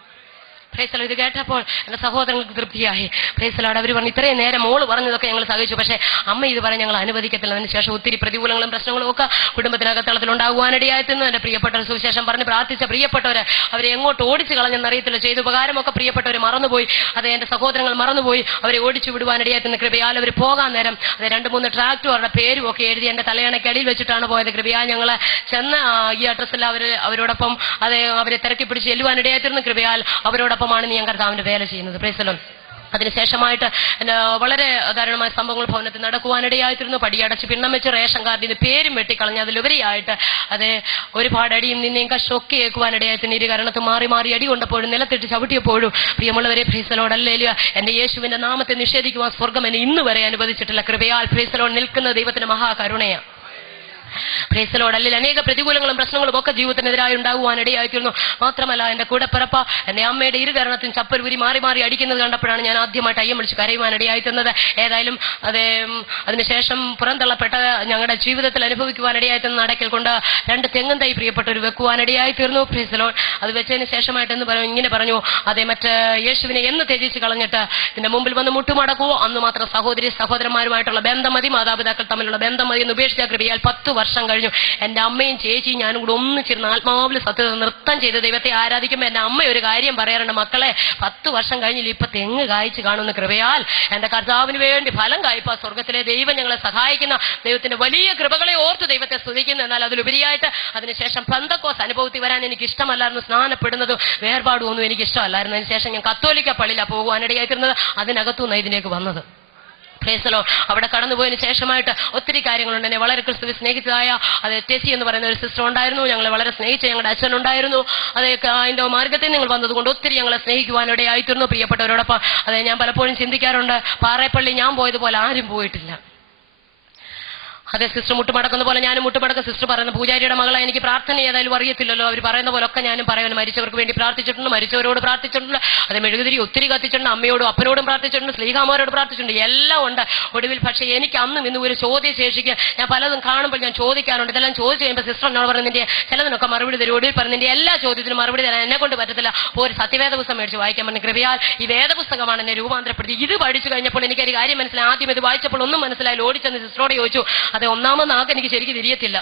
Price the Lord. ഇത് കേട്ടപ്പോൾ എന്റെ സഹോദരങ്ങൾക്ക് തൃപ്തിയായി. Price the Lord. അവർ പറഞ്ഞു, ഇത്രയും നേരം മോള് പറഞ്ഞതൊക്കെ ഞങ്ങൾ സഹിച്ചു, പക്ഷേ അമ്മ ഇത് പറയാൻ ഞങ്ങൾ അനുവദിക്കത്തില്ല. അതിനുശേഷം ഒത്തിരി പ്രതികൂലങ്ങളും പ്രശ്നങ്ങളും ഒക്കെ കുടുംബത്തിനകത്തളത്തിൽ ഉണ്ടാകുവാനിടയായിരുന്നു. എന്റെ പ്രിയപ്പെട്ടവർ സുവിശേഷം പറഞ്ഞ് പ്രാർത്ഥിച്ച പ്രിയപ്പെട്ടവര് അവരെ എങ്ങോട്ട് ഓടിച്ചു കളഞ്ഞെന്നറിയത്തില്ല. ചെയ്ത ഉപകാരമൊക്കെ പ്രിയപ്പെട്ടവർ മറന്നുപോയി. അത് എന്റെ സഹോദരങ്ങൾ മറന്നുപോയി. അവരെ ഓടിച്ചു വിടുവാനിടയായിരുന്നു. കൃപയാൽ അവർ പോകാൻ നേരം അത് 2-3 ട്രാക്ടറുടെ പേരും ഒക്കെ എഴുതി എന്റെ തലയണക്കടിയിൽ വെച്ചിട്ടാണ് പോയത്. കൃപയാൽ ഞങ്ങൾ ചെന്ന് ഈ അഡ്രസ്സിൽ അവരോടൊപ്പം അവരെ തിരക്കി പിടിച്ച് ചെല്ലുവാനിടയായിരുന്നു. കൃപയാൽ അവരോടൊപ്പം ഞാൻ കർത്താവിന്റെ വേല ചെയ്യുന്നത്. Price the Lord. അതിനുശേഷമായിട്ട് വളരെ ദാരുണമായ സംഭവങ്ങൾ ഭവനത്തിൽ നടക്കുവാനിടയായിത്തീരുന്നു. പടിയടച്ച് പിണ്ണം വെച്ച് റേഷൻ കാർഡിന് പേരും വെട്ടിക്കളഞ്ഞ് അതിലുപരിയായിട്ട് അത് ഒരുപാട് അടിയും നിന്നെയും കഷൊക്കെ കേൾക്കുവാനിടയായിത്തീരുന്നു. ഇരു കാരണത്തും മാറി മാറി അടി കൊണ്ടപ്പോഴും നിലത്തിട്ട് ചവിട്ടിയപ്പോഴും പ്രിയമുള്ളവരെ, പ്രൈസ് ദി ലോർഡ്, ഹല്ലേലൂയ, എന്റെ യേശുവിന്റെ നാമത്തെ നിഷേധിക്കുവാൻ സ്വർഗം എന്നെ ഇന്ന് വരെ അനുവദിച്ചിട്ടില്ല. കൃപയാൽ പ്രൈസ് ദി ലോർഡ് നിൽക്കുന്ന ദൈവത്തിന്റെ മഹാകരുണയാണ്. Price the Lord. അല്ലെങ്കിൽ അനേക പ്രതികൂലങ്ങളും പ്രശ്നങ്ങളും ഒക്കെ ജീവിതത്തിനെതിരായി ഉണ്ടാകുവാനിടയായിത്തീർന്നു. മാത്രമല്ല എന്റെ കൂടെപ്പിറപ്പ എന്റെ അമ്മയുടെ ഇരു കാരണത്തും ചപ്പൽപുരി മാറി മാറി അടിക്കുന്നത് കണ്ടപ്പോഴാണ് ഞാൻ ആദ്യമായിട്ട് അയ്യം വിളിച്ച് കരയുവാനിടയായിത്തീർന്നത്. ഏതായാലും അതിനുശേഷം പുറന്തള്ളപ്പെട്ട ഞങ്ങളുടെ ജീവിതത്തിൽ അനുഭവിക്കുവാനിടയായിത്തീർന്ന നടക്കൽ കൊണ്ട് 2 തെങ്ങും തൈ പ്രിയപ്പെട്ടവർ വെക്കുവാനിടയായിത്തീർന്നു. Price the Lord. അത് വെച്ചതിന് ശേഷമായിട്ട് ഇങ്ങനെ പറഞ്ഞു, അതേ മറ്റ് യേശുവിനെ എന്ന് ത്യജിച്ച് കളഞ്ഞിട്ട് ഇതിന്റെ മുമ്പിൽ വന്ന് മുട്ടുമടക്കുവോ അന്ന് മാത്രം സഹോദരി സഹോദരന്മാരുമായിട്ടുള്ള ബന്ധം മതി, മാതാപിതാക്കൾ തമ്മിലുള്ള ബന്ധം മതി എന്ന് ഉപേക്ഷിച്ച കൃപയാൽ 10 വർഷം കഴിഞ്ഞു. എന്റെ അമ്മയും ചേച്ചിയും ഞാനും കൂടെ ഒന്നിച്ചിരുന്ന് ആത്മാവിൽ സത്യത നൃത്തം ചെയ്ത് ദൈവത്തെ ആരാധിക്കുമ്പോൾ എന്റെ അമ്മ ഒരു കാര്യം പറയാറുണ്ട്, മക്കളെ 10 വർഷം കഴിഞ്ഞില്ല ഇപ്പൊ തെങ്ങ് കായ്ച്ചു കാണുന്ന കൃപയാൽ എന്റെ കർത്താവിന് വേണ്ടി ഫലം കായ്പ സ്വർഗത്തിലെ ദൈവം ഞങ്ങളെ സഹായിക്കുന്ന ദൈവത്തിന്റെ വലിയ കൃപകളെ ഓർത്ത് ദൈവത്തെ സ്തുതിക്കുന്നു. എന്നാൽ അതിലുപരിയായിട്ട് അതിനുശേഷം പെന്തക്കോസ് അനുഭവത്തിൽ വരാൻ എനിക്ക് ഇഷ്ടമല്ലായിരുന്നു. സ്നാനപ്പെടുന്നതും വേർപാടും ഒന്നും എനിക്ക് ഇഷ്ടമല്ലായിരുന്നു. അതിനുശേഷം ഞാൻ കത്തോലിക്ക പള്ളിയിലാണ് പോകുവാനിടയായിത്തീർന്നത്. അതിനകത്തുനിന്ന് ഇതിലേക്ക് വന്നത്. Price the Lord. അവിടെ കടന്നുപോയതിന് ശേഷമായിട്ട് ഒത്തിരി കാര്യങ്ങളുണ്ട്. എന്നെ വളരെ ക്രിസ്തുവിൽ സ്നേഹിച്ചതായ ടെസി എന്ന് പറയുന്ന ഒരു സിസ്റ്റർ ഉണ്ടായിരുന്നു. ഞങ്ങളെ വളരെ സ്നേഹിച്ച ഞങ്ങളുടെ അച്ഛനുണ്ടായിരുന്നു. അതൊക്കെ അതിന്റെ മാർഗത്തിൽ നിങ്ങൾ വന്നതുകൊണ്ട് ഒത്തിരി ഞങ്ങളെ സ്നേഹിക്കുവാനിടയായിത്തീർന്നു. പ്രിയപ്പെട്ടവരോടൊപ്പം ഞാൻ പലപ്പോഴും ചിന്തിക്കാറുണ്ട്, പാറേപ്പള്ളി ഞാൻ പോയതുപോലെ ആരും പോയിട്ടില്ല. അതെ, സിസ്റ്റർ മുട്ടുമടക്കുന്ന പോലെ ഞാനും മുട്ടുമടക്കും. സിസ്റ്റർ പറയുന്ന പൂജാരിയുടെ മകളെ എനിക്ക് പ്രാർത്ഥന ഏതായാലും അറിയത്തില്ലല്ലോ. അവർ പറയുന്ന പോലെ ഒക്കെ ഞാനും പറയുന്നു. മരിച്ചവർക്ക് വേണ്ടി പ്രാർത്ഥിച്ചിട്ടുണ്ട്, മരിച്ചവരോട് പ്രാർത്ഥിച്ചിട്ടുണ്ട്, അത് മെഴുകുതിരി ഒത്തിരി കത്തിച്ചിട്ടുണ്ട്, അമ്മയോടും അപ്പനോടും പ്രാർത്ഥിച്ചിട്ടുണ്ട്, സ്ലീഹാമാരോട് പ്രാർത്ഥിച്ചിട്ടുണ്ട്, എല്ലാം ഉണ്ട്. ഒടുവിൽ പക്ഷേ എനിക്ക് അന്നും ഇന്നും ഒരു ചോദ്യം ശേഷിക്കുക. ഞാൻ പലതും കാണുമ്പോൾ ഞാൻ ചോദിക്കാറുണ്ട്. ഇതെല്ലാം ചോദിച്ചു കഴിയുമ്പോൾ സിസ്റ്റർ എന്നോട് പറഞ്ഞു, നിന്റെ ചിലതിനൊക്കെ മറുപടി തരും. ഒടുവിൽ പറഞ്ഞു, നിന്റെ എല്ലാ ചോദ്യത്തിനും മറുപടി തരാൻ എന്നെ കൊണ്ട് പറ്റത്തില്ല, ഒരു സത്യവേദ പുസ്തകം മേടിച്ച് വായിക്കാൻ പറഞ്ഞു. കൃപയാൽ ഈ വേദപുസ്തകമാണ് എന്നെ രൂപാന്തരപ്പെടുത്തി. ഇത് പഠിച്ചു കഴിഞ്ഞപ്പോൾ എനിക്കൊരു കാര്യം മനസ്സിലായി. ആദ്യം ഇത് വായിച്ചപ്പോൾ ഒന്നും മനസ്സിലായി. ഓടിച്ചെന്ന് സിസ്റ്ററോട് ചോദിച്ചു. അത് ഒന്നാമത് എനിക്ക് ശരിക്കും തിരിയത്തില്ല.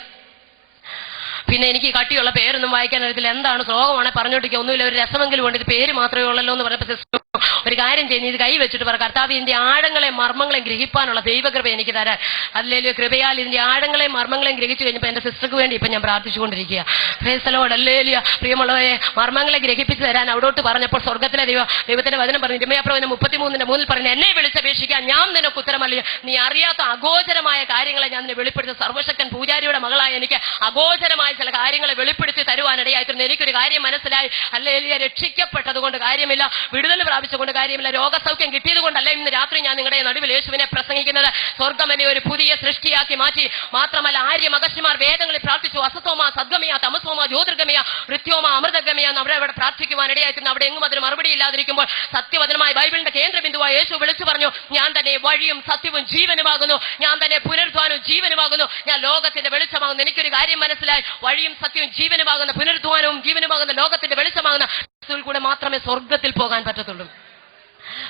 പിന്നെ എനിക്ക് കട്ടിയുള്ള പേരൊന്നും വായിക്കാൻ അറിയത്തില്ല. എന്താണ് ശ്ലോകമാണ് പറഞ്ഞോണ്ടിരിക്കുക, ഒന്നുമില്ല, ഒരു രസമെങ്കിലും ഉണ്ട്, ഇത് പേര് മാത്രമേ ഉള്ളല്ലോ എന്ന് പറഞ്ഞപ്പോൾ സിസ്റ്റർ ഒരു കാര്യം ചെയ്യുന്നു, ഇത് കൈ വെച്ചിട്ട് പറ, കർത്താവ് ഇതിന്റെ ആഴങ്ങളെയും മർമ്മങ്ങളെയും ഗ്രഹിപ്പാനുള്ള ദൈവകൃപ എനിക്ക് തരാൻ. അതിലേലും കൃപയാൽ ഇതിന്റെ ആഴങ്ങളെയും മർമ്മങ്ങളെയും ഗ്രഹിച്ചു കഴിഞ്ഞപ്പോൾ എന്റെ സിസ്റ്റർക്ക് വേണ്ടി ഇപ്പൊ ഞാൻ പ്രാർത്ഥിച്ചുകൊണ്ടിരിക്കുക. Praise the Lord. ഹല്ലേലൂയ. പ്രിയമുള്ളവരെ, മർമ്മങ്ങളെ ഗ്രഹിപ്പിച്ചു തരാൻ അവിടോട്ട് പറഞ്ഞപ്പോൾ സ്വർഗ്ഗത്തിലെ ദൈവത്തിന്റെ വചനം പറഞ്ഞു, ഇരമ്യാപ്രവചനം 33:3 പറഞ്ഞു, എന്നെ വിളിച്ചപേക്ഷിക്കാൻ ഞാൻ നിനക്ക് ഉത്തരമല്ല. നീ അറിയാത്ത അഗോചരമായ കാര്യങ്ങളെ ഞാൻ നിന്നെ വെളിപ്പെടുത്തി. സർവശക്തൻ പൂജാരിയുടെ മകളായ എനിക്ക് അഗോചരമായ ചില കാര്യങ്ങളെ വെളിപ്പെടുത്തി തരുവാനിടയായിട്ടുണ്ട്. എനിക്കൊരു കാര്യം മനസ്സിലായി. ഹല്ലേലൂയ. രക്ഷിക്കപ്പെട്ടതുകൊണ്ട് കാര്യമില്ല, വിടുതൽ പ്രാപിച്ചുകൊണ്ട് കാര്യമില്ല, രോഗസൗഖ്യം കിട്ടിയത് കൊണ്ടല്ല ഇന്ന് രാത്രി ഞാൻ നിങ്ങളുടെ നടുവിൽ യേശുവിനെ പ്രസംഗിക്കുന്നത്. സ്വർഗം എന്നെ ഒരു പുതിയ സൃഷ്ടിയാക്കി മാറ്റി. മാത്രമല്ല, ആര്യ മഹർഷിമാർ വേദങ്ങളിൽ പ്രാർത്ഥിച്ചു, അസതോമ സദ്ഗമയ, തമസോമ ജ്യോതിർഗമയ, മൃത്യോമ അമൃതഗമയ എന്ന് അവിടെ പ്രാർത്ഥിക്കുവാൻ ഇടയായിട്ടുണ്ട്. അവിടെ എങ്ങും അതിന് മറുപടി ഇല്ലാതിരിക്കുമ്പോൾ സത്യവചനമായ ബൈബിളിന്റെ കേന്ദ്രബിന്ദുവായ യേശു വിളിച്ചു പറഞ്ഞു, ഞാൻ തന്നെ വഴിയും സത്യവും ജീവനുമാകുന്നു, ഞാൻ തന്നെ പുനരുദ്ധാനവും ജീവനുമാകുന്നു, ഞാൻ ലോകത്തിന്റെ വെളിച്ചമാകുന്നു. എനിക്കൊരു കാര്യം മനസ്സിലായി, വഴിയും സത്യവും ജീവനുമാകുന്ന, പുനരുദ്ധാനവും ജീവനുമാകുന്ന, ലോകത്തിന്റെ വെളിച്ചമാകുന്ന കൂടെ മാത്രമേ സ്വർഗത്തിൽ പോകാൻ പറ്റത്തുള്ളൂ.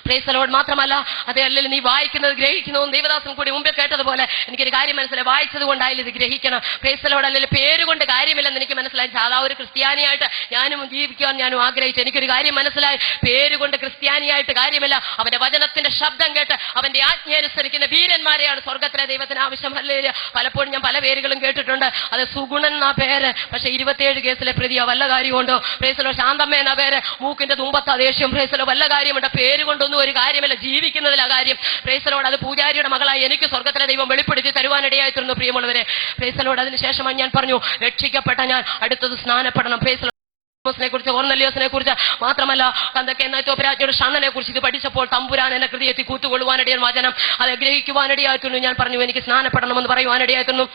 Price the Lord. മാത്രമല്ല, അതേ അല്ലെങ്കിൽ നീ വായിക്കുന്നത് ഗ്രഹിക്കുന്നതും ദൈവദാസൻ കൂടി മുമ്പേ കേട്ടതുപോലെ എനിക്കൊരു കാര്യം മനസ്സിലായി, വായിച്ചത് കൊണ്ടായാലും ഇത് ഗ്രഹിക്കണം. Price the Lord. അല്ലെങ്കിൽ പേരുകൊണ്ട് കാര്യമില്ലെന്ന് എനിക്ക് മനസ്സിലായി. സാധാ ഒരു ക്രിസ്ത്യാനിയായിട്ട് ഞാനും ജീവിക്കാൻ ഞാനും ആഗ്രഹിച്ചു. എനിക്കൊരു കാര്യം മനസ്സിലായി, പേരുകൊണ്ട് ക്രിസ്ത്യാനിയായിട്ട് കാര്യമില്ല. അവന്റെ വചനത്തിന്റെ ശബ്ദം കേട്ട് അവന്റെ ആജ്ഞയനുസരിക്കുന്ന വീരന്മാരെയാണ് സ്വർഗത്തിലെ ദൈവത്തിന് ആവശ്യം. ഹല്ലേലൂയ. പലപ്പോഴും ഞാൻ പല പേരുകളും കേട്ടിട്ടുണ്ട്. അത് സുഗുണൻ എന്ന പേര്, പക്ഷെ 27 കേസിലെ പ്രതിയോ വല്ല കാര്യമുണ്ടോ? Price the Lord. ശാന്തമ്മ എന്ന പേര്, മൂക്കിന്റെ തുമ്പത്താ ദേഷ്യം. Price the Lord. വല്ല കാര്യമുണ്ട്? പേരുകൊണ്ടൊന്നും ഒരു കാര്യമില്ല, ജീവിക്കുന്നതിലാ കാര്യം. Price the Lord. അത് പൂജാരിയുടെ മകളായി എനിക്ക് സ്വർഗത്തിലെ ദൈവം വെളിപ്പെടുത്തി തരുവാനിടയായിത്തീർന്നു. പ്രിയമുള്ളവരെ, പ്രൈസ് ദി ലോർഡ്. അതിനുശേഷമാണ് ഞാൻ പറഞ്ഞു, രക്ഷിക്കപ്പെട്ട ഞാൻ അടുത്തത് സ്നാനപ്പെടണം. Price the Lord. കുറിച്ച്, കൊർന്നല്യോസിനെ കുറിച്ച്, മാത്രമല്ല കന്തക്കേന്നോപരാജ്ഞയുടെ ഷണ്ണനെ കുറിച്ച് ഇത് പഠിച്ചപ്പോൾ തമ്പുരാൻ എന്നെ ഹൃദയത്തിൽ കൂത്തുകൊള്ളുവാനിടയിൽ വചനം അത് ഗ്രഹിക്കുവാനിടയായിത്തീർന്നു. ഞാൻ പറഞ്ഞു, എനിക്ക് സ്നാനപ്പെടണമെന്ന് പറയുവാനിടയായിത്തീർന്നു.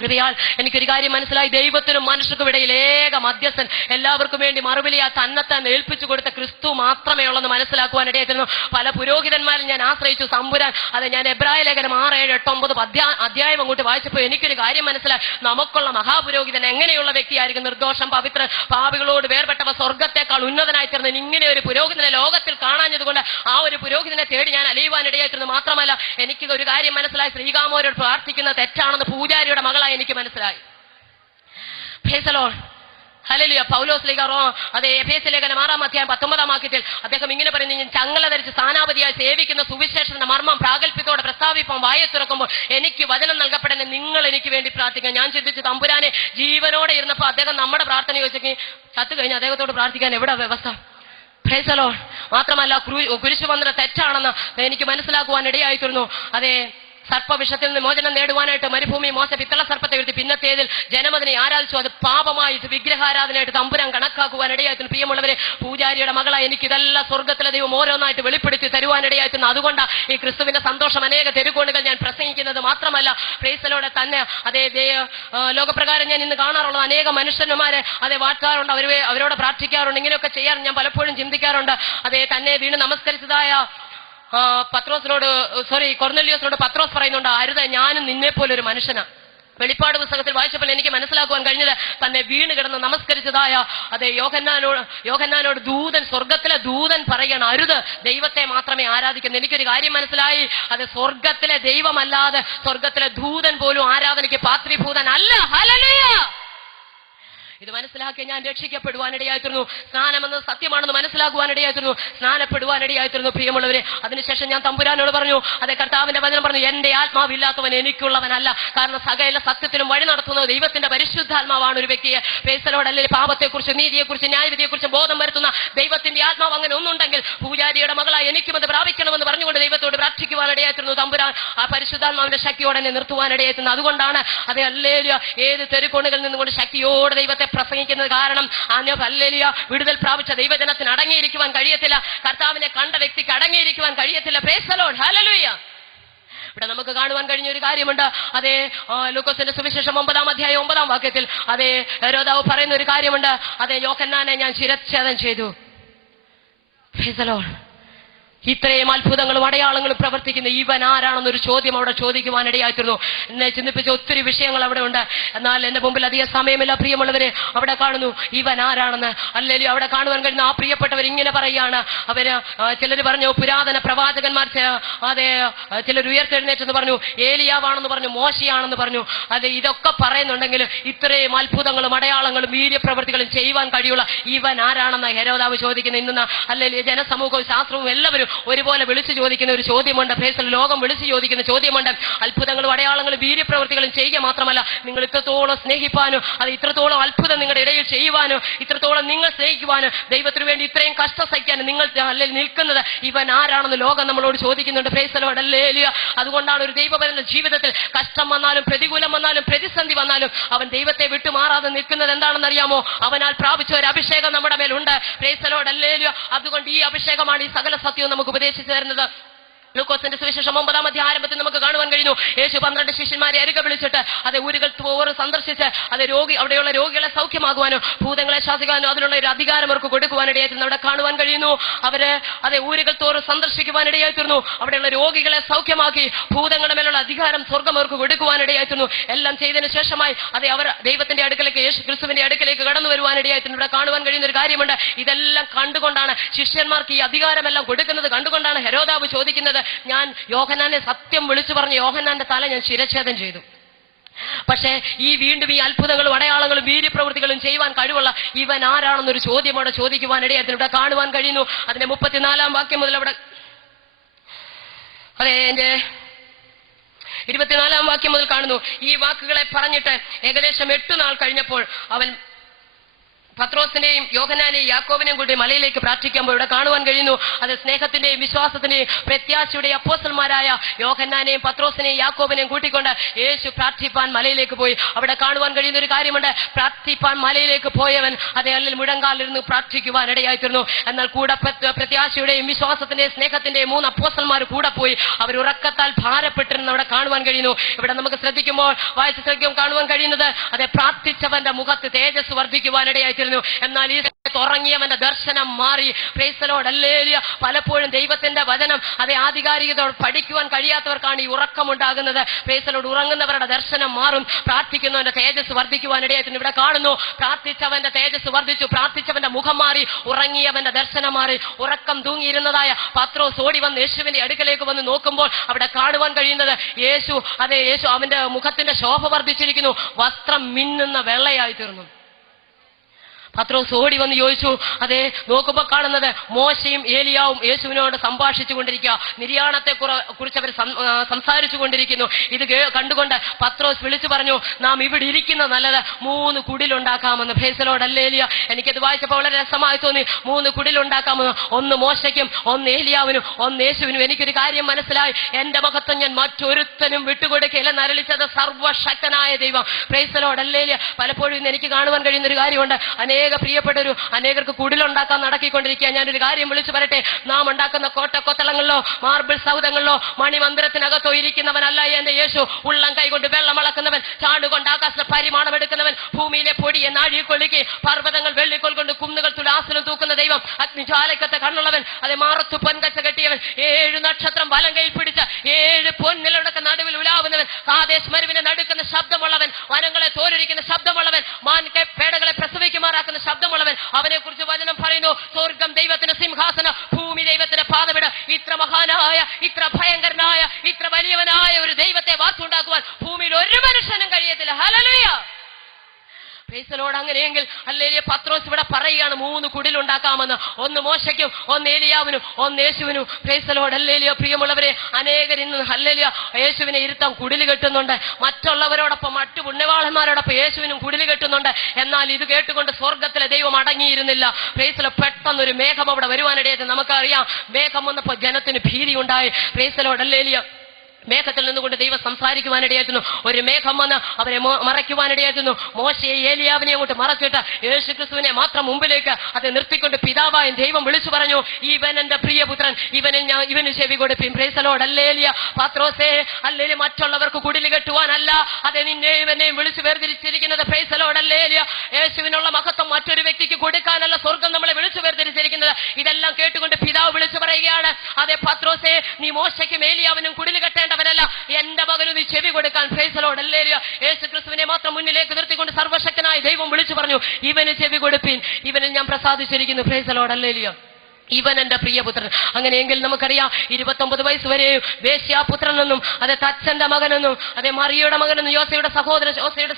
കൃപയാൽ എനിക്കൊരു കാര്യം മനസ്സിലായി, ദൈവത്തിനും മനുഷ്യർക്കും ഇടയിൽ ഏക മധ്യസ്ഥൻ, എല്ലാവർക്കും വേണ്ടി മറുപടിയാ തന്നെത്താൻ ഏൽപ്പിച്ചു കൊടുത്ത ക്രിസ്തു മാത്രമേ ഉള്ളെന്ന് മനസ്സിലാക്കുവാനിടയായിരുന്നു. പല പുരോഹിതന്മാരും ഞാൻ ആശ്രയിച്ചു. തമ്പുരാൻ അത് ഞാൻ എബ്രായ ലേഖനം 6, 7, 8, 9 അധ്യായം അങ്ങോട്ട് വായിച്ചപ്പോൾ എനിക്കൊരു കാര്യം മനസ്സിലായി, നമുക്കുള്ള മഹാപുരോഹിതൻ എങ്ങനെയുള്ള വ്യക്തിയായിരിക്കും? നിർദോഷം, പവിത്രൻ, പാപികളോട് വേർപെട്ടവ, സ്വർഗത്തെക്കാൾ ഉന്നതനായി തീർന്ന ഇങ്ങനെ ഒരു പുരോഹിതനെ ലോകത്തിൽ കാണാഞ്ഞതുകൊണ്ട് ആ ഒരു പുരോഹിതനെ തേടി ഞാൻ അലയുവാനിടയായിത്തീർന്നു. മാത്രമല്ല, എനിക്ക് ഒരു കാര്യം മനസ്സിലായി, ശ്രീകാമോരോട് പ്രാർത്ഥിക്കുന്നത് തെറ്റാണെന്ന് പൂജാരിയുടെ മകളായി എനിക്ക് മനസ്സിലായി. Price the Lord. ഹല്ലേലൂയ. പൗലോസ് ലേഖനം അതേ എഫേസ്യ ലേഖനം 6-ാം അധ്യായം 19-ാം വാക്യത്തിൽ അദ്ദേഹം ഇങ്ങനെ പറയുന്നു, ഞാൻ ചങ്ങല ധരിച്ച് സ്ഥാനാപതിയായി സേവിക്കുന്ന സുവിശേഷത്തിന്റെ മർമ്മം പ്രാഗൽഭ്യത്തോടെ പ്രസ്താവിപ്പം വായ തുറക്കുമ്പോൾ എനിക്ക് വചനം നൽകപ്പെടണേ, നിങ്ങൾ എനിക്ക് വേണ്ടി പ്രാർത്ഥിക്കാം. ഞാൻ ചിന്തിച്ചു, തമ്പുരാനെ ജീവനോടെ ഇരുന്നപ്പോൾ അദ്ദേഹം നമ്മുടെ പ്രാർത്ഥന ചോദിച്ചെങ്കിൽ ചത്തു കഴിഞ്ഞ് അദ്ദേഹത്തോട് പ്രാർത്ഥിക്കാൻ എവിടെ വ്യവസ്ഥ? Price the Lord. മാത്രമല്ല, കുരിശുബന്ധനം തെറ്റാണെന്ന് എനിക്ക് മനസ്സിലാക്കുവാൻ ഇടയായിത്തീർന്നു. അതേ സർപ്പവിഷത്തിൽ നിന്ന് മോചനം നേടുവാനായിട്ട് മരുഭൂമി മോശ പിത്തള സർപ്പത്തെ ഉയർത്തി, പിന്നത്തേതിൽ ജനമതിനെ ആരാധിച്ചു. അത് പാപമായിട്ട് വിഗ്രഹാരാധനയായിട്ട് തമ്പുരാൻ കണക്കാക്കുവാനിടയായിത്തീർന്നു. പ്രിയമുള്ളവരെ, പൂജാരിയുടെ മകളായി എനിക്ക് ഇതെല്ലാം സ്വർഗത്തിലെ ദൈവം ഓരോന്നായിട്ട് വെളിപ്പെടുത്തി തരുവാനിടയായിത്തീർന്നു. അതുകൊണ്ടാണ് ഈ ക്രിസ്തുവിന്റെ സന്തോഷം അനേക തെരുക്കോണുകൾ ഞാൻ പ്രസംഗിക്കുന്നത്. മാത്രമല്ല, പ്രൈസ് ദി ലോർഡ് തന്നെ അതേ ലോകപ്രകാരം ഞാൻ ഇന്ന് കാണാറുള്ളത് അനേക മനുഷ്യന്മാരെ അതേ വാഴ്ത്താറുണ്ട്, അവരോട് പ്രാർത്ഥിക്കാറുണ്ട്, ഇങ്ങനെയൊക്കെ ചെയ്യാറുണ്ട്. ഞാൻ പലപ്പോഴും ചിന്തിക്കാറുണ്ട്, അതേ തന്നെ വീണ് നമസ്കരിച്ചതായ കൊർന്നല്യോസിനോട് പത്രോസ് പറയുന്നുണ്ട്, അരുത്, ഞാനും നിന്നെ പോലെ ഒരു മനുഷ്യനാ. വെളിപ്പാട് പുസ്തകത്തിൽ വായിച്ചപ്പോൾ എനിക്ക് മനസ്സിലാക്കുവാൻ കഴിഞ്ഞത്, തന്നെ വീണ് കിടന്ന് നമസ്കരിച്ചതായ അതേ യോഹന്നാനോട് ദൂതൻ, സ്വർഗത്തിലെ ദൂതൻ പറയണം, അരുത്, ദൈവത്തെ മാത്രമേ ആരാധിക്കുന്നു. എനിക്കൊരു കാര്യം മനസ്സിലായി, അത് സ്വർഗത്തിലെ ദൈവമല്ലാതെ സ്വർഗത്തിലെ ദൂതൻ പോലും ആരാധനയ്ക്ക് പാത്രീഭൂതൻ അല്ല. ഹല്ലേലൂയ. ഇത് മനസ്സിലാക്കി ഞാൻ രക്ഷിക്കപ്പെടുവാനിടയായിത്തീർന്നു. സ്നാനമെന്നത് സത്യമാണെന്ന് മനസ്സിലാക്കുവാനിടയായിത്തീർന്നു, സ്നാനപ്പെടുവാനിടയായിത്തീർന്നു. പ്രിയമുള്ളവരെ, അതിനുശേഷം ഞാൻ തമ്പുരാനോട് പറഞ്ഞു, അതെ കർത്താവിന്റെ വചനം പറഞ്ഞു, എന്റെ ആത്മാവില്ലാത്തവൻ എനിക്കുള്ളവനല്ല. കാരണം സകല സത്യത്തിലും വഴി നടത്തുന്നത് ദൈവത്തിന്റെ പരിശുദ്ധാത്മാവാണ് ഒരു വ്യക്തിയെ. പേസലോട് അല്ലെങ്കിൽ പാപത്തെക്കുറിച്ച്, നീതിയെക്കുറിച്ച്, ന്യായവിധിയെക്കുറിച്ച് ബോധം വരുത്തുന്ന ദൈവത്തിന്റെ ആത്മാവ് അങ്ങനെ ഒന്നുണ്ടെങ്കിൽ പൂജാരിയുടെ മകളായി എനിക്കും അത് പ്രാപിക്കണമെന്ന് പറഞ്ഞുകൊണ്ട് ദൈവത്തോട് പ്രാർത്ഥിക്കുവാനിടയായിത്തീർന്നു. തമ്പുരാൻ ആ പരിശുദ്ധാത്മാവിന്റെ ശക്തിയോടെ എന്നെ നിർത്തുവാനിടയായിത്തീർന്നു. അതുകൊണ്ടാണ് അതേ ഹല്ലേലൂയ ഏത് തെരുക്കോണുകളിൽ നിന്നുകൊണ്ട് ശക്തിയോടെ ദൈവത്തെ പ്രസംഗിക്കുന്നത്. കാരണം ഹല്ലേലൂയ വിടുതൽ പ്രാപിച്ച ദൈവജനത്തിന് അടങ്ങിയിരിക്കുവാൻ കഴിയത്തില്ല, കർത്താവിനെ കണ്ട വ്യക്തിക്ക് അടങ്ങിയിരിക്കുവാൻ കഴിയത്തില്ല. Price the Lord. ഹല്ലേലൂയ. ഇവിടെ നമുക്ക് കാണുവാൻ കഴിഞ്ഞ ഒരു കാര്യമുണ്ട്. അതേ ലൂക്കോസിന്റെ സുവിശേഷം 9-ാം അധ്യായം 9-ാം വാക്യത്തിൽ അതേ ഹെരോദാവ് പറയുന്ന ഒരു കാര്യമുണ്ട്. അതേ യോഹന്നാനെ ഞാൻ ശിരച്ഛേദം ചെയ്തു. Price the Lord. ഇത്രയും അത്ഭുതങ്ങളും അടയാളങ്ങളും പ്രവർത്തിക്കുന്ന ഇവൻ ആരാണെന്നൊരു ചോദ്യം അവിടെ ചോദിക്കുവാനിടയായിത്തീർന്നു. എന്നെ ചിന്തിപ്പിച്ച ഒത്തിരി വിഷയങ്ങൾ അവിടെ ഉണ്ട്. എന്നാൽ എന്റെ മുമ്പിൽ അധികം സമയമില്ല. പ്രിയമുള്ളവരെ, അവിടെ കാണുന്നു ഇവൻ ആരാണെന്ന്. അല്ലെങ്കിൽ അവിടെ കാണുവാൻ കഴിയുന്ന ആ പ്രിയപ്പെട്ടവർ ഇങ്ങനെ പറയുകയാണ്. അവര് ചിലർ പറഞ്ഞു പുരാതന പ്രവാചകന്മാർ, അതെ ചിലർ ഉയർത്തെഴുന്നേറ്റെന്ന് പറഞ്ഞു, ഏലിയാവാണെന്ന് പറഞ്ഞു, മോശയാണെന്ന് പറഞ്ഞു. അതെ ഇതൊക്കെ പറയുന്നുണ്ടെങ്കിൽ ഇത്രയും അത്ഭുതങ്ങളും അടയാളങ്ങളും വീര്യപ്രവൃത്തികളും ചെയ്യുവാൻ കഴിയുള്ള ഇവൻ ആരാണെന്ന് ഹെരോദാവ് ചോദിക്കുന്ന ഇന്ന് അല്ലെങ്കിൽ ജനസമൂഹവും ശാസ്ത്രവും എല്ലാവരും ഒരുപോലെ വിളിച്ചു ചോദിക്കുന്ന ഒരു ചോദ്യമുണ്ട്. പ്രൈസ് ലോകം വിളിച്ചു ചോദിക്കുന്ന ചോദ്യമുണ്ട്. അത്ഭുതങ്ങളും അടയാളങ്ങളും വീര്യപ്രവൃത്തികളും ചെയ്യുക മാത്രമല്ല, നിങ്ങൾ ഇത്രത്തോളം സ്നേഹിപ്പാനോ അത് ഇത്രത്തോളം അത്ഭുതം നിങ്ങളുടെ ഇടയിൽ ചെയ്യുവാനോ ഇത്രത്തോളം നിങ്ങൾ സ്നേഹിക്കുവാനോ ദൈവത്തിന് വേണ്ടി ഇത്രയും കഷ്ടം സഹിക്കാനും നിങ്ങൾ അല്ലെങ്കിൽ നിൽക്കുന്നത് ഇവൻ ആരാണെന്ന് ലോകം നമ്മളോട് ചോദിക്കുന്നുണ്ട്. Price the Lord. ഹല്ലേലൂയ. അതുകൊണ്ടാണ് ഒരു ദൈവപരന്റെ ജീവിതത്തിൽ കഷ്ടം വന്നാലും പ്രതികൂലം വന്നാലും പ്രതിസന്ധി വന്നാലും അവൻ ദൈവത്തെ വിട്ടുമാറാതെ നിൽക്കുന്നത് എന്താണെന്ന് അറിയാമോ? അവനാൽ പ്രാപിച്ച ഒരു അഭിഷേകം നമ്മുടെ മേലുണ്ട്. Praise the Lord. ഹല്ലേലൂയ. അതുകൊണ്ട് ഈ അഭിഷേകമാണ് ഈ സകല സത്യവും നമുക്ക് ഉപദേശിച്ചു തരുന്നത്. ലൂക്കോസിന്റെ സുവിശേഷം 9-ാം അധ്യായം ആരംഭത്തിൽ നമുക്ക് കാണുവാൻ കഴിയുന്നു. യേശു 12 ശിഷ്യന്മാരെ അരികെ വിളിച്ചിട്ട് അത് ഊരുകൾ തോറും സന്ദർശിച്ച് അത് അവിടെയുള്ള രോഗികളെ സൗഖ്യമാകുവാനോ ഭൂതങ്ങളെ ശാസിക്കാനോ അതിനുള്ള ഒരു അധികാരം അവർക്ക് കൊടുക്കുവാനിടയായിരുന്നു. അവിടെ കാണുവാൻ കഴിയുന്നു. അവര് അത് ഊരുകൾ തോറും സന്ദർശിക്കുവാനിടയായിത്തീർന്നു. അവിടെയുള്ള രോഗികളെ സൗഖ്യമാക്കി ഭൂതങ്ങളുടെ മേലുള്ള അധികാരം സ്വർഗം അവർക്ക് കൊടുക്കുവാനിടയായിത്തീർന്നു. എല്ലാം ചെയ്തതിനു ശേഷമായി അതെ അവർ ദൈവത്തിന്റെ അടുക്കലേക്ക് യേശു ക്രിസ്തുവിന്റെ അടുക്കലേക്ക് കടന്നു വരുവാനിടയായിത്തീർന്നു. ഇവിടെ കാണുവാൻ കഴിയുന്ന ഒരു കാര്യമുണ്ട്. ഇതെല്ലാം കണ്ടുകൊണ്ടാണ് ശിഷ്യന്മാർക്ക് ഈ അധികാരമെല്ലാം കൊടുക്കുന്നത് കണ്ടുകൊണ്ടാണ് ഹെരോദാവ് ചോദിക്കുന്നത്, ഞാൻ യോഹന്നാനെ സത്യം വിളിച്ചു പറഞ്ഞ് യോഹന്നാന്റെ തല ഞാൻ ശിരച്ഛേദം ചെയ്തു. പക്ഷേ ഈ വീണ്ടും ഈ അത്ഭുതങ്ങളും അടയാളങ്ങളും വീര്യപ്രവൃത്തികളും ചെയ്യുവാൻ കഴിവുള്ള ഇവൻ ആരാണെന്നൊരു ചോദ്യം അവിടെ ചോദിക്കുവാനിടയായിരുന്നു. ഇവിടെ കാണുവാൻ കഴിയുന്നു. അതിന്റെ 34-ാം വാക്യം മുതൽ അവിടെ അതെ എന്റെ 24-ാം വാക്യം മുതൽ കാണുന്നു. ഈ വാക്കുകളെ പറഞ്ഞിട്ട് ഏകദേശം 8 നാൾ കഴിഞ്ഞപ്പോൾ അവൻ പത്രോസിനെയും യോഹന്നാനെയും യാക്കോബിനെയും കൂടി മലയിലേക്ക് പ്രാർത്ഥിക്കുമ്പോൾ ഇവിടെ കാണുവാൻ കഴിയുന്നു. അത് സ്നേഹത്തിന്റെയും വിശ്വാസത്തിന്റെയും പ്രത്യാശയുടെയും അപ്പോസ്തലന്മാരായ യോഹന്നാനെയും പത്രോസിനെയും യാക്കോബിനെയും കൂട്ടിക്കൊണ്ട് യേശു പ്രാർത്ഥിപ്പാൻ മലയിലേക്ക് പോയി. അവിടെ കാണുവാൻ കഴിയുന്ന ഒരു കാര്യമുണ്ട്. പ്രാർത്ഥിപ്പാൻ മലയിലേക്ക് പോയവൻ അതേ അല്ലെങ്കിൽ മുഴങ്കാലിരുന്ന് പ്രാർത്ഥിക്കുവാൻ ഇടയായിത്തീർന്നു. എന്നാൽ കൂടെ പ്രത്യാശയുടെയും വിശ്വാസത്തിന്റെയും സ്നേഹത്തിന്റെയും 3 അപ്പോസ്തലന്മാർ കൂടെ പോയി. അവർ ഉറക്കത്താൽ ഭാരപ്പെട്ടിരുന്ന് അവിടെ കാണുവാൻ കഴിയുന്നു. ഇവിടെ നമുക്ക് ശ്രദ്ധിക്കുമ്പോൾ വായിച്ച് ശ്രദ്ധിക്കും കാണുവാൻ കഴിയുന്നത് അതെ പ്രാർത്ഥിച്ചവന്റെ മുഖത്ത് തേജസ് വർദ്ധിക്കുവാൻ ഇടയായിത്തീർന്നു. എന്നാൽ ഈ ഉറങ്ങിയവന്റെ ദർശനം മാറി. Praise the Lord. ഹല്ലേലൂയ. പലപ്പോഴും ദൈവത്തിന്റെ വചനം അതേ ആധികാരികതയോടെ പഠിക്കുവാൻ കഴിയാത്തവർക്കാണ് ഈ ഉറക്കമുണ്ടാകുന്നത്. Praise the Lord. ഉറങ്ങുന്നവരുടെ ദർശനം മാറും, പ്രാർത്ഥിക്കുന്നവന്റെ തേജസ് വർദ്ധിക്കുവാൻ ഇടയായിട്ടുണ്ട്. ഇവിടെ കാണുന്നു പ്രാർത്ഥിച്ചവന്റെ തേജസ് വർദ്ധിച്ചു, പ്രാർത്ഥിച്ചവന്റെ മുഖം മാറി, ഉറങ്ങിയവന്റെ ദർശനം മാറി. ഉറക്കം തൂങ്ങിയിരുന്നതായ പത്രോസ് ഓടി വന്ന് യേശുവിന്റെ അടുക്കലേക്ക് വന്ന് നോക്കുമ്പോൾ അവിടെ കാണുവാൻ കഴിയുന്നത് യേശു അവന്റെ മുഖത്തിന്റെ ശോഭ വർദ്ധിച്ചിരിക്കുന്നു, വസ്ത്രം മിന്നുന്ന വെള്ളയായി തീർന്നു. പത്രോസ് ഓടി വന്ന് ചോദിച്ചു. അതെ നോക്കുമ്പോൾ കാണുന്നത് മോശയും ഏലിയാവും യേശുവിനോട് സംഭാഷിച്ചു കൊണ്ടിരിക്കുക. നിര്യാണത്തെ കുറിച്ച് അവർ സംസാരിച്ചു കൊണ്ടിരിക്കുന്നു. ഇത് കണ്ടുകൊണ്ട് പത്രോസ് വിളിച്ചു പറഞ്ഞു, നാം ഇവിടെ ഇരിക്കുന്ന നല്ലത് 3 കുടിലുണ്ടാക്കാമെന്ന്. Praise the Lord. ഹല്ലേലൂയ. എനിക്കത് വായിച്ചപ്പോൾ വളരെ രസമായി തോന്നി. 3 കുടിലുണ്ടാക്കാമെന്ന്. 1 മോശയ്ക്കും, 1 ഏലിയാവിനും, 1 യേശുവിനും. എനിക്കൊരു കാര്യം മനസ്സിലായി. എന്റെ മഹത്വം ഞാൻ മറ്റൊരുത്തനും വിട്ടുകൊടുക്കില്ല നരളിച്ചത് സർവശക്തനായ ദൈവം. Price the Lord. ഹല്ലേലൂയ. പലപ്പോഴും ഇന്ന് എനിക്ക് കാണുവാൻ കഴിയുന്ന ഒരു കാര്യമുണ്ട്. പ്രിയപ്പെട്ടൊരു അനേകർക്ക് കുടിലുണ്ടാക്കാൻ നടക്കിക്കൊണ്ടിരിക്കുക. ഞാനൊരു കാര്യം വിളിച്ചു പറയട്ടെ. നാം ഉണ്ടാക്കുന്ന കോട്ടക്കൊത്തളങ്ങളിലോ മാർബിൾ സൗധങ്ങളിലോ മണിമന്ദിരത്തിനകത്തോ ഇരിക്കുന്നവനല്ല എന്റെ യേശു. ഉള്ളം കൈകൊണ്ട് വെള്ളം അളക്കുന്നവൻ, ചാണ്ടുകൊണ്ട് ആകാശ പരിമാണം എടുക്കുന്നവൻ, ഭൂമിയിലെ പൊടിയെ നാഴികൊള്ളിക്ക് പർവ്വതങ്ങൾ വെള്ളിക്കോൽ കൊണ്ട് കുന്നുകൾ തുലാസനം തൂക്കുന്ന ദൈവം, അഗ്നിജാലക്കത്തെ കണ്ണുള്ളവൻ, അത് മാറത്തു പൊൻകച്ച കെട്ടിയവൻ, 7 നക്ഷത്രം വലം കയ്യിൽ പിടിച്ച 7 പൊൻനിലയുടെ നടുവിൽ ഉലാവുന്നവൻ, കാദേശ് മരുവിനെ നടുക്കുന്ന ശബ്ദമുള്ളവൻ, വനങ്ങളെ തോരരിക്കുന്ന ശബ്ദമുള്ളവൻ, മാൻകെ പേടകളെ പ്രസവിക്കുമാറാക്കുന്ന ശബ്ദമുള്ളവൻ. അവനെ കുറിച്ച് വചനം പറയുന്നു, സ്വർഗം ദൈവത്തിന്റെ സിംഹാസനം, ഭൂമി ദൈവത്തിന്റെ പാദമിട. ഇത്ര മഹാനായ, ഇത്ര ഭയങ്കരനായ, ഇത്ര വലിയവനായ ഒരു ദൈവത്തെ വാസുണ്ടാക്കുവാൻ ഭൂമിയിൽ ഒരു മനുഷ്യനും കഴിയത്തില്ല. ഹല്ലേലൂയ. Praise the Lord. അങ്ങനെയെങ്കിൽ ഹല്ലേലൂയ പത്രോസ് ഇവിടെ പറയുകയാണ് 3 കുടിലുണ്ടാക്കാമെന്ന്. 1 മോശയ്ക്കും, 1 ഏലിയാവിനും, 1 യേശുവിനും. Praise the Lord. ഹല്ലേലൂയ. പ്രിയമുള്ളവരെ, അനേകർ ഇന്ന് ഹല്ലേലൂയ യേശുവിനെ ഇരുത്താൻ കുടില് കെട്ടുന്നുണ്ട്. മറ്റുള്ളവരോടൊപ്പം മറ്റു പുണ്യവാളന്മാരോടൊപ്പം യേശുവിനും കുടില് കെട്ടുന്നുണ്ട്. എന്നാൽ ഇത് കേട്ടുകൊണ്ട് സ്വർഗത്തിലെ ദൈവം അടങ്ങിയിരുന്നില്ല. Price the Lord. പെട്ടെന്നൊരു മേഘം അവിടെ വരുവാനിടയായിട്ട് നമുക്കറിയാം. മേഘം വന്നപ്പോൾ ജനത്തിന് ഭീതി ഉണ്ടായി. Price the Lord. ഹല്ലേലൂയ. മേഘത്തിൽ നിന്നുകൊണ്ട് ദൈവം സംസാരിക്കുവാനിടയായിരുന്നു. ഒരു മേഘം വന്ന് അവരെ മറയ്ക്കുവാനിടയായിരുന്നു. മോശയെ ഏലിയാവിനെ അങ്ങോട്ട് മറച്ചിട്ട് യേശു ക്രിസ്തുവിനെ മാത്രം മുമ്പിലേക്ക് അത് നിർത്തിക്കൊണ്ട് പിതാവായ ദൈവം വിളിച്ചു പറഞ്ഞു, ഇവൻ എന്റെ പ്രിയപുത്രൻ, ഇവന് ചെവി കൊടുപ്പിൻ. Praise the Lord. ഹല്ലേലൂയ. പത്രോസേ, ഹല്ലേലൂയ. മറ്റുള്ളവർക്ക് കുടിൽ കെട്ടുവാനല്ല അത് നിന്നെയും എന്നെയും വിളിച്ചു വേർതിരിച്ചിരിക്കുന്നത്. Praise the Lord. ഹല്ലേലൂയ. യേശുവിനുള്ള മഹത്വം മറ്റൊരു വ്യക്തിക്ക് കൊടുക്കാനല്ല സ്വർഗം നമ്മളെ വിളിച്ചു വേർതിരിച്ചിരിക്കുന്നത്. ഇതെല്ലാം കേട്ടുകൊണ്ട് പിതാവ് വിളിച്ചു പറയുകയാണ്, അതെ പത്രോസേ, നീ മോശയ്ക്കും ഏലിയാവിനും കുടിൽ കെട്ടേണ്ടവനല്ല, എന്റെ മകന് നീ ചെവി കൊടുക്കാൻ. Price the Lord. ഹല്ലേലൂയ. യേശു ക്രിസ്തുവിനെ മാത്രം മുന്നിലേക്ക് നിർത്തിക്കൊണ്ട് സർവശക്തനായ ദൈവം വിളിച്ചു പറഞ്ഞു, ഇവന് ചെവി കൊടുപ്പിൻ, ഇവനിൽ ഞാൻ പ്രസാദിച്ചിരിക്കുന്നു. Praise the Lord. ഹല്ലേലൂയ. ഇവൻ എന്റെ പ്രിയപുത്രൻ. അങ്ങനെയെങ്കിൽ നമുക്കറിയാം 29 വയസ്സ് വരെയും വേശ്യാപുത്രനെന്നും അതെ തച്ചന്റെ മകനെന്നും അതെ മറിയയുടെ മകനെന്നും യോസയുടെ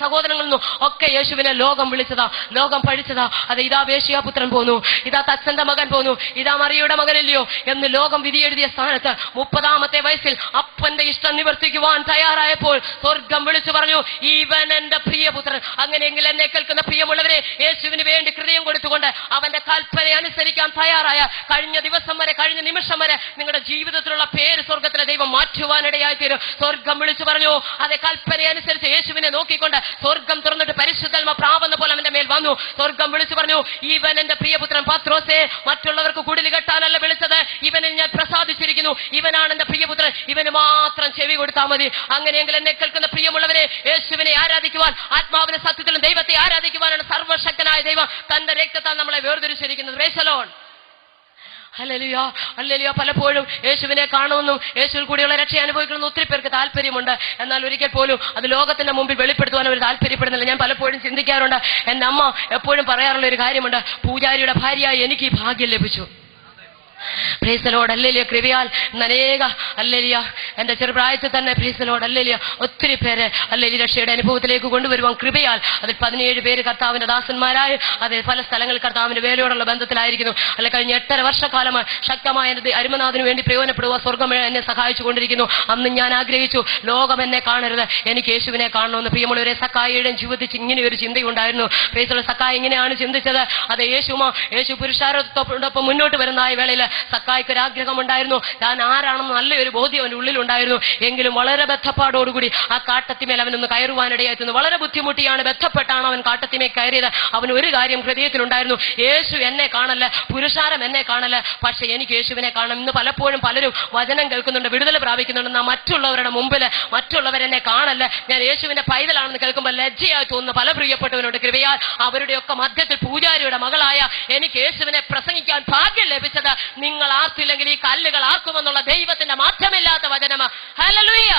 സഹോദരങ്ങളെന്നും ഒക്കെ യേശുവിനെ ലോകം വിളിച്ചതാ, ലോകം പഠിച്ചതാ. അതെ ഇതാ വേശ്യാപുത്രൻ പോന്നു, ഇതാ തച്ചന്റെ മകൻ പോന്നു, ഇതാ മറിയയുടെ മകനില്ലയോ എന്ന് ലോകം വിധിയെഴുതിയ സ്ഥാനത്ത് 30-ാമത്തെ വയസ്സിൽ അപ്പന്റെ ഇഷ്ടം നിവർത്തിക്കുവാൻ തയ്യാറായപ്പോൾ സ്വർഗം വിളിച്ചു പറഞ്ഞു, ഇവൻ എന്റെ പ്രിയപുത്രൻ. അങ്ങനെയെങ്കിൽ എന്നെ കേൾക്കുന്ന പ്രിയമുള്ളവരെ, യേശുവിന് വേണ്ടി ഹൃദയം കൊടുത്തുകൊണ്ട് അവന്റെ കൽപ്പന അനുസരിക്കാൻ തയ്യാറായ കഴിഞ്ഞ ദിവസം വരെ, കഴിഞ്ഞ നിമിഷം വരെ നിങ്ങളുടെ ജീവിതത്തിലുള്ള പേര് സ്വർഗത്തിലെ ദൈവം മാറ്റുവാനിടയായി തീരും. സ്വർഗം വിളിച്ചു പറഞ്ഞു, അതെ കൽപ്പനയനുസരിച്ച് യേശുവിനെ നോക്കിക്കൊണ്ട് സ്വർഗം തുറന്നിട്ട് പരിശുദ്ധാത്മ പ്രാവെന്ന പോലെ അവന്റെ മേൽ വന്നു. സ്വർഗം വിളിച്ചു പറഞ്ഞു, ഇവൻ എന്റെ പ്രിയപുത്രൻ. പത്രോസേ, മറ്റുള്ളവർക്ക് കുടിൽ കെട്ടാനല്ല വിളിച്ചത്, ഇവനിൽ ഞാൻ പ്രസാദിച്ചിരിക്കുന്നു, ഇവനാണ് എന്റെ പ്രിയപുത്രൻ, ഇവന് മാത്രം ചെവി കൊടുത്താൽ മതി. അങ്ങനെയെങ്കിൽ എന്നെ കേൾക്കുന്ന പ്രിയമുള്ളവരെ, യേശുവിനെ ആരാധിക്കുവാൻ, ആത്മാവിനെ സത്യത്തിലും ദൈവത്തെ ആരാധിക്കുവാനാണ് സർവശക്തനായ ദൈവം തന്റെ രക്തത്താൽ നമ്മളെ വേർതിരിച്ചിരിക്കുന്നത്. Praise the Lord. ഹല്ലേലൂയ. ഹല്ലേലൂയ. പലപ്പോഴും യേശുവിനെ കാണുമെന്നും യേശുവിൽ കൂടിയുള്ള രക്ഷ അനുഭവിക്കണമെന്ന് ഒത്തിരി പേർക്ക് താല്പര്യമുണ്ട്. എന്നാൽ ഒരിക്കൽ പോലും അത് ലോകത്തിന്റെ മുമ്പിൽ വെളിപ്പെടുത്തുവാൻ അവർ താല്പര്യപ്പെടുന്നില്ല. ഞാൻ പലപ്പോഴും ചിന്തിക്കാറുണ്ട്, എന്റെ അമ്മ എപ്പോഴും പറയാറുള്ള ഒരു കാര്യമുണ്ട്, പൂജാരിയുടെ ഭാര്യയായി എനിക്ക് ഈ ഭാഗ്യം ലഭിച്ചു. Price the Lord. ഹല്ലേലൂയ. കൃപയാൽ അനേക ഹല്ലേലൂയ എന്റെ ചെറുപ്രായത്തിൽ തന്നെ പ്രൈസ് ദി ലോർഡ് ഹല്ലേലൂയ ഒത്തിരി പേര് ഹല്ലേലൂയ രക്ഷയുടെ അനുഭവത്തിലേക്ക് കൊണ്ടുവരുവാൻ കൃപയാൽ അതിൽ 17 പേര് കർത്താവിന്റെ ദാസന്മാരായി അത് പല സ്ഥലങ്ങളിൽ കർത്താവിന്റെ വേലയോടുള്ള ബന്ധത്തിലായിരിക്കുന്നു. അല്ലെ കഴിഞ്ഞ 8.5 വർഷക്കാലം ശക്തമായ അരുമനാഥിന് വേണ്ടി പ്രയോജനപ്പെടുക സ്വർഗം എന്നെ സഹായിച്ചു കൊണ്ടിരിക്കുന്നു. അന്ന് ഞാൻ ആഗ്രഹിച്ചു, ലോകം എന്നെ കാണരുത്, എനിക്ക് യേശുവിനെ കാണണമെന്ന്. പ്രിയമുള്ളവരെ, സക്കായിയുടെയും ജീവിതത്തിൽ ഇങ്ങനെ ഒരു ചിന്തയുണ്ടായിരുന്നു. Praise the Lord. സക്കായി ഇങ്ങനെയാണ് ചിന്തിച്ചത്, അത് യേശു പുരുഷാരത്തോടൊപ്പം മുന്നോട്ട് വരുന്നതായ വേളയിൽ സക്കായിക്ക് ഒരാഗ്രഹം ഉണ്ടായിരുന്നു. താൻ ആരാണെന്ന് നല്ലൊരു ബോധ്യം അവന്റെ ഉള്ളിലുണ്ടായിരുന്നു. എങ്കിലും വളരെ ബദ്ധപ്പാടോടുകൂടി ആ കാട്ടത്തിമേൽ അവനൊന്ന് കയറുവാനിടയായിരുന്നു. വളരെ ബുദ്ധിമുട്ടിയാണ്, ബന്ധപ്പെട്ടാണ് അവൻ കാട്ടത്തിമേൽ കയറിയത്. അവന് ഒരു കാര്യം ഹൃദയത്തിലുണ്ടായിരുന്നു, യേശു എന്നെ കാണല്ല, പുരുഷാരം എന്നെ കാണല്ല, പക്ഷെ എനിക്ക് യേശുവിനെ കാണണം. ഇന്ന് പലപ്പോഴും പലരും വചനം കേൾക്കുന്നുണ്ട്, വിടുതൽ പ്രാപിക്കുന്നുണ്ട്, നാം മറ്റുള്ളവരുടെ മുമ്പിൽ മറ്റുള്ളവരെന്നെ കാണല്ല, ഞാൻ യേശുവിന്റെ പൈതലാണെന്ന് കേൾക്കുമ്പോൾ ലജ്ജയായി തോന്നുന്ന പല പ്രിയപ്പെട്ടവരോട് കൃപയാൽ അവരുടെയൊക്കെ മധ്യത്തിൽ പൂജാരിയുടെ മകളായ എനിക്ക് യേശുവിനെ പ്രസംഗിക്കാൻ ഭാഗ്യം ലഭിച്ചത് നിങ്ങൾ ആർത്തില്ലെങ്കിൽ ഈ കല്ലുകൾ ആർക്കുമെന്നുള്ള ദൈവത്തിന്റെ മാറ്റമില്ലാത്ത വചനമാ. ഹല്ലേലൂയ.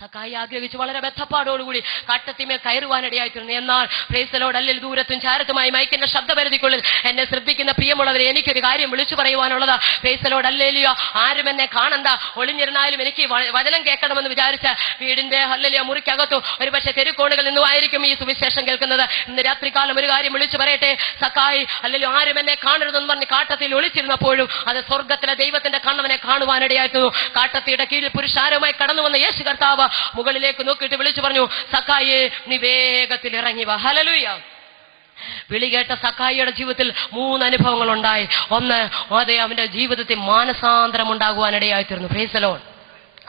സക്കായി ആഗ്രഹിച്ച് വളരെ ബദ്ധപ്പാടോടുകൂടി കാട്ടത്തിമേൽ കയറുവാനിടയായിത്തീർന്നു. എന്നാൽ പ്രൈസ് ദി ലോർഡ് ഹല്ലേലൂയ ദൂരത്തും ചാരത്തുമായി മൈക്കിന്റെ ശബ്ദപരിധിക്കുള്ളിൽ എന്നെ ശ്രദ്ധിക്കുന്ന പ്രിയമുള്ളവരെ, എനിക്കൊരു കാര്യം വിളിച്ചു പറയുവാനുള്ളത്, പ്രൈസ് ദി ലോർഡ് ഹല്ലേലൂയ ആരും എന്നെ കാണണ്ട, ഒളിഞ്ഞിരുന്നാലും എനിക്ക് വചനം കേൾക്കണമെന്ന് വിചാരിച്ച വീടിന്റെ ഹല്ലേലൂയ മുറിക്കകത്തു ഒരു പക്ഷേ തെരുക്കോണുകൾ നിന്നുമായിരിക്കും ഈ സുവിശേഷം കേൾക്കുന്നത്. ഇന്ന് രാത്രികാലം ഒരു കാര്യം വിളിച്ചു പറയട്ടെ, സക്കായി ഹല്ലേലൂയ ആരും എന്നെ കാണരുതെന്ന് പറഞ്ഞ് കാട്ടത്തിൽ ഒളിച്ചിരുന്നപ്പോഴും അത് സ്വർഗത്തിലെ ദൈവത്തിന്റെ കണ്ണവനെ കാണുവാനിടയായിരുന്നു. കാട്ടത്തിയുടെ കീഴിൽ പുരുഷാരവുമായി കടന്നു വന്ന യേശു കർത്താവ് മുകളിലേക്ക് നോക്കിയിട്ട് വിളിച്ചു പറഞ്ഞു, സക്കായിയെ നീ വേഗത്തിൽ ഇറങ്ങി വാ. ഹല്ലേലൂയ. വിളി കേട്ട സക്കായിയുടെ ജീവിതത്തിൽ 3 അനുഭവങ്ങൾ ഉണ്ടായി. ഒന്ന്, അതെ അവന്റെ ജീവിതത്തിൽ മാനസാന്തരം ഉണ്ടാകുവാനിടയായിത്തീർന്നു. Price the Lord.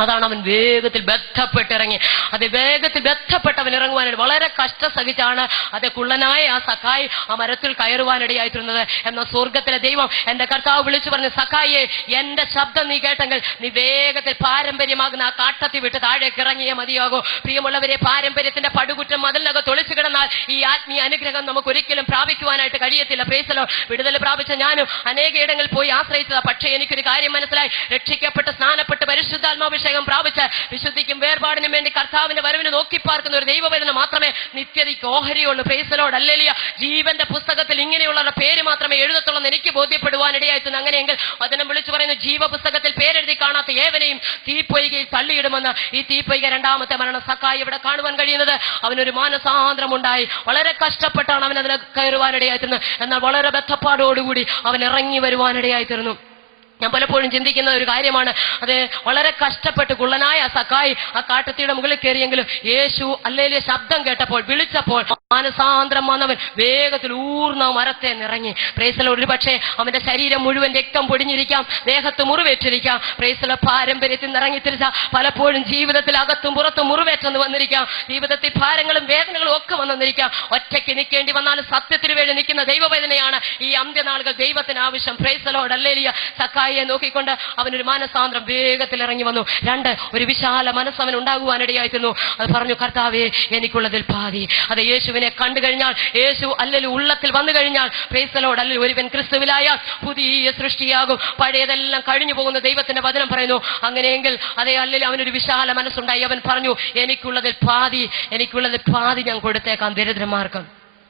അതാണ് അവൻ വേഗത്തിൽ ബന്ധപ്പെട്ടിറങ്ങി. അത് വേഗത്തിൽ ബന്ധപ്പെട്ടവൻ ഇറങ്ങുവാനായിട്ട് വളരെ കഷ്ടം സഹിച്ചാണ് അത് കുള്ളനായ ആ സക്കായി ആ മരത്തിൽ കയറുവാനിടയായിത്തീർന്നത്. എന്നാൽ സ്വർഗത്തിലെ ദൈവം എന്റെ കർത്താവ് വിളിച്ചു പറഞ്ഞു, സക്കായിയെ എന്റെ ശബ്ദം നീ കേട്ടെങ്കിൽ നീ വേഗത്തിൽ പാരമ്പര്യമാകുന്ന ആ കാട്ടത്തി വിട്ട് താഴേക്ക് ഇറങ്ങിയേ മതിയാകൂ. പ്രിയമുള്ളവരെ, പാരമ്പര്യത്തിന്റെ പടുകുറ്റം മതിലിനകത്ത് ഒളിച്ചു കിടന്നാൽ ഈ ആത്മീയ അനുഗ്രഹം നമുക്ക് ഒരിക്കലും പ്രാപിക്കുവാനായിട്ട് കഴിയത്തില്ല. Price the Lord. വിടുതൽ പ്രാപിച്ച ഞാനും അനേക ഇടങ്ങളിൽ പോയി ആശ്രയിച്ചതാ. പക്ഷേ എനിക്കൊരു കാര്യം മനസ്സിലായി, രക്ഷിക്കപ്പെട്ട് സ്നാനപ്പെട്ട് പരിശുദ്ധാത്മാവിഷയം പ്രാപിച്ച് വിശുദ്ധിക്കും വേർപാടിനും വേണ്ടി കർത്താവിന്റെ വരവിന് നോക്കി പാർക്കുന്ന ഒരു ദൈവവേദന മാത്രമേ നിത്യതയ്ക്ക് ഓഹരിയുള്ളൂ. Praise the Lord. ഹല്ലേലൂയ. ജീവന്റെ പുസ്തകത്തിൽ ഇങ്ങനെയുള്ള പേര് മാത്രമേ എഴുതത്തുള്ളൂ എന്ന് എനിക്ക് ബോധ്യപ്പെടുവാനിടയായിട്ടുണ്ട്. അങ്ങനെയെങ്കിൽ വചനം വിളിച്ചു പറയുന്നു, ജീവപുസ്തകത്തിൽ പേരെഴുതി കാണാത്ത ഏവനെയും തീപ്പൊയ്കയിൽ തള്ളിയിടുമെന്ന്. ഈ തീപ്പൊയ്ക 2ാമത്തെ മരണം സക്കായി ഇവിടെ കാണുവാൻ കഴിയുന്നത്. അവനൊരു മാനസാന്തരം ഉണ്ടായി. വളരെ കഷ്ടപ്പെട്ടാണ് അവൻ അതിനെ കയറുവാനിടയായിത്തീർന്നത്. എന്നാൽ വളരെ ബദ്ധപ്പാടോടുകൂടി അവൻ ഇറങ്ങി വരുവാനിടയായിത്തീർന്നു. ഞാൻ പലപ്പോഴും ചിന്തിക്കുന്ന ഒരു കാര്യമാണ്, അത് വളരെ കഷ്ടപ്പെട്ട് കുള്ളനായ സക്കായി ആ കാട്ടത്തിയുടെ മുകളിൽ കയറിയെങ്കിലും യേശു ഹല്ലേലൂയ ശബ്ദം കേട്ടപ്പോൾ, വിളിച്ചപ്പോൾ മാനസാന്തരം വന്നവൻ വേഗത്തിൽ ഊർന്ന മരത്തെ നിറങ്ങി. പ്രൈസലോ ഒരു പക്ഷേ അവന്റെ ശരീരം മുഴുവൻ രക്തം പൊടിഞ്ഞിരിക്കാം, ദേഹത്ത് മുറിവേറ്റിരിക്കാം. പ്രൈസലോ പാരമ്പര്യത്തിൽ നിറങ്ങി തിരിച്ച പലപ്പോഴും ജീവിതത്തിൽ അകത്തും പുറത്തും മുറിവേറ്റെന്ന് വന്നിരിക്കാം. ജീവിതത്തിൽ ഭാരങ്ങളും വേദനകളും ഒക്കെ വന്നിരിക്കാം. ഒറ്റയ്ക്ക് നിൽക്കേണ്ടി വന്നാലും സത്യത്തിന് വേണ്ടി നിൽക്കുന്ന ദൈവവേദനയാണ് ഈ അന്ത്യനാളുകൾ ദൈവത്തിന് ആവശ്യം. പ്രൈസലോ ഹല്ലേലൂയ. സക്കായിയെ നോക്കിക്കൊണ്ട് അവനൊരു മാനസാന്തരം വേഗത്തിൽ ഇറങ്ങി വന്നു. 2, ഒരു വിശാല മനസ്സ് അവൻ ഉണ്ടാകുവാനിടയായിരുന്നു. അത് പറഞ്ഞു, കർത്താവേ എനിക്കുള്ളതിൽ പാതി. അത് യേശുവിനെ കണ്ടു കഴിഞ്ഞാൽ, യേശു അല്ലെങ്കിൽ ഉള്ളത്തിൽ വന്നു കഴിഞ്ഞാൽ, പ്രൈസലോട് അല്ലെങ്കിൽ ഒരുവൻ ക്രിസ്തുവിലായ പുതിയ സൃഷ്ടിയാകും, പഴയതെല്ലാം കഴിഞ്ഞു പോകുന്ന ദൈവത്തിന്റെ വചനം പറയുന്നു. അങ്ങനെയെങ്കിൽ അതേ അല്ലെങ്കിൽ അവനൊരു വിശാല മനസ്സുണ്ടായി. അവൻ പറഞ്ഞു, എനിക്കുള്ളതിൽ പാതി ഞാൻ കൊടുത്തേക്കാം ദരിദ്രന്മാർക്ക്.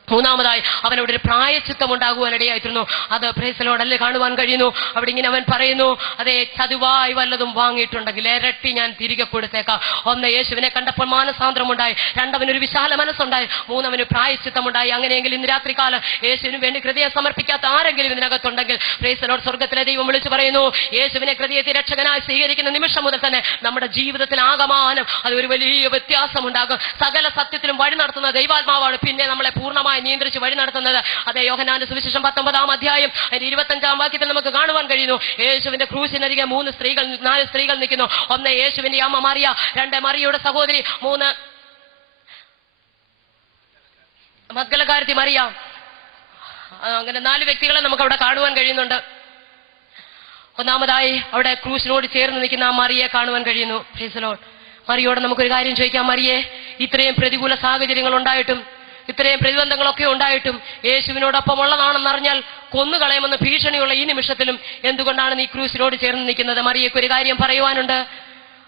3-ാമതായി അവനോട് ഒരു പ്രായച്ചിത്തം ഉണ്ടാകുവാനിടയായിരുന്നു. അത് പ്രൈസലോടല്ലേ കാണുവാൻ കഴിയുന്നു. അവിടെ ഇങ്ങനെ അവൻ പറയുന്നു, അതേ ചതുവായി വല്ലതും വാങ്ങിയിട്ടുണ്ടെങ്കിൽ ഇരട്ടി ഞാൻ തിരികെ കൊടുത്തേക്കാം. 1, യേശുവിനെ കണ്ടപ്പോൾ മാനസാന്തരമുണ്ടായി. 2, അവനൊരു വിശാല മനസ്സുണ്ടായി. 3, അവന് പ്രായച്ചിത്തമുണ്ടായി. അങ്ങനെയെങ്കിൽ ഇന്ന് രാത്രികാലം യേശുവിന് വേണ്ടി ഹൃദയം സമർപ്പിക്കാത്ത ആരെങ്കിലും ഇതിനകത്തുണ്ടെങ്കിൽ പ്രൈസലോട് സ്വർഗത്തിലെ ദൈവം വിളിച്ചു പറയുന്നു, യേശുവിനെ ഹൃദയത്തിൽ രക്ഷകനായി സ്വീകരിക്കുന്ന നിമിഷം മുതൽ തന്നെ നമ്മുടെ ജീവിതത്തിൽ ആകമാനം അത് ഒരു വലിയ വ്യത്യാസമുണ്ടാകും. സകല സത്യത്തിലും വഴി നടത്തുന്ന ദൈവാത്മാവാണ് പിന്നെ നമ്മളെ പൂർണ്ണമായി നിയന്ത്രിച്ച് വഴി നടത്തുന്നത്. അതേ യോഹന്നാന്റെ സുവിശേഷം 19-ാം അധ്യായം 25-ാം വാക്യത്തിൽ നമുക്ക് കാണുവാൻ കഴിയുന്നു. യേശുവിന്റെ ക്രൂശിനരികെ 4 സ്ത്രീകൾ നിൽക്കുന്നു. 1, യേശുവിന്റെ അമ്മ മറിയ, 2, മറിയയുടെ സഹോദരി, 3, മഗ്ദലക്കാരത്തി മറിയ. അങ്ങനെ 4 വ്യക്തികളെ നമുക്ക് അവിടെ കാണുവാൻ കഴിയുന്നുണ്ട്. 1-ാമതായി അവിടെ ക്രൂശിനോട് ചേർന്ന് നിൽക്കുന്ന ആ മറിയെ കാണുവാൻ കഴിയുന്നു. Price the Lord. മറിയോട് നമുക്കൊരു കാര്യം ചോദിക്കാം. മറിയെ, ഇത്രയും പ്രതികൂല സാഹചര്യങ്ങൾ ഉണ്ടായിട്ടും, ഇത്രയും പ്രതിബന്ധങ്ങളൊക്കെ ഉണ്ടായിട്ടും യേശുവിനോടൊപ്പം ഉള്ളതാണെന്നറിഞ്ഞാൽ കൊന്നുകളയുമെന്ന് ഭീഷണിയുള്ള ഈ നിമിഷത്തിലും എന്തുകൊണ്ടാണ് നീ ക്രൂശിനോട് ചേർന്ന് നിൽക്കുന്നത്? മറിയയ്ക്ക് ഒരു കാര്യം പറയുവാനുണ്ട്.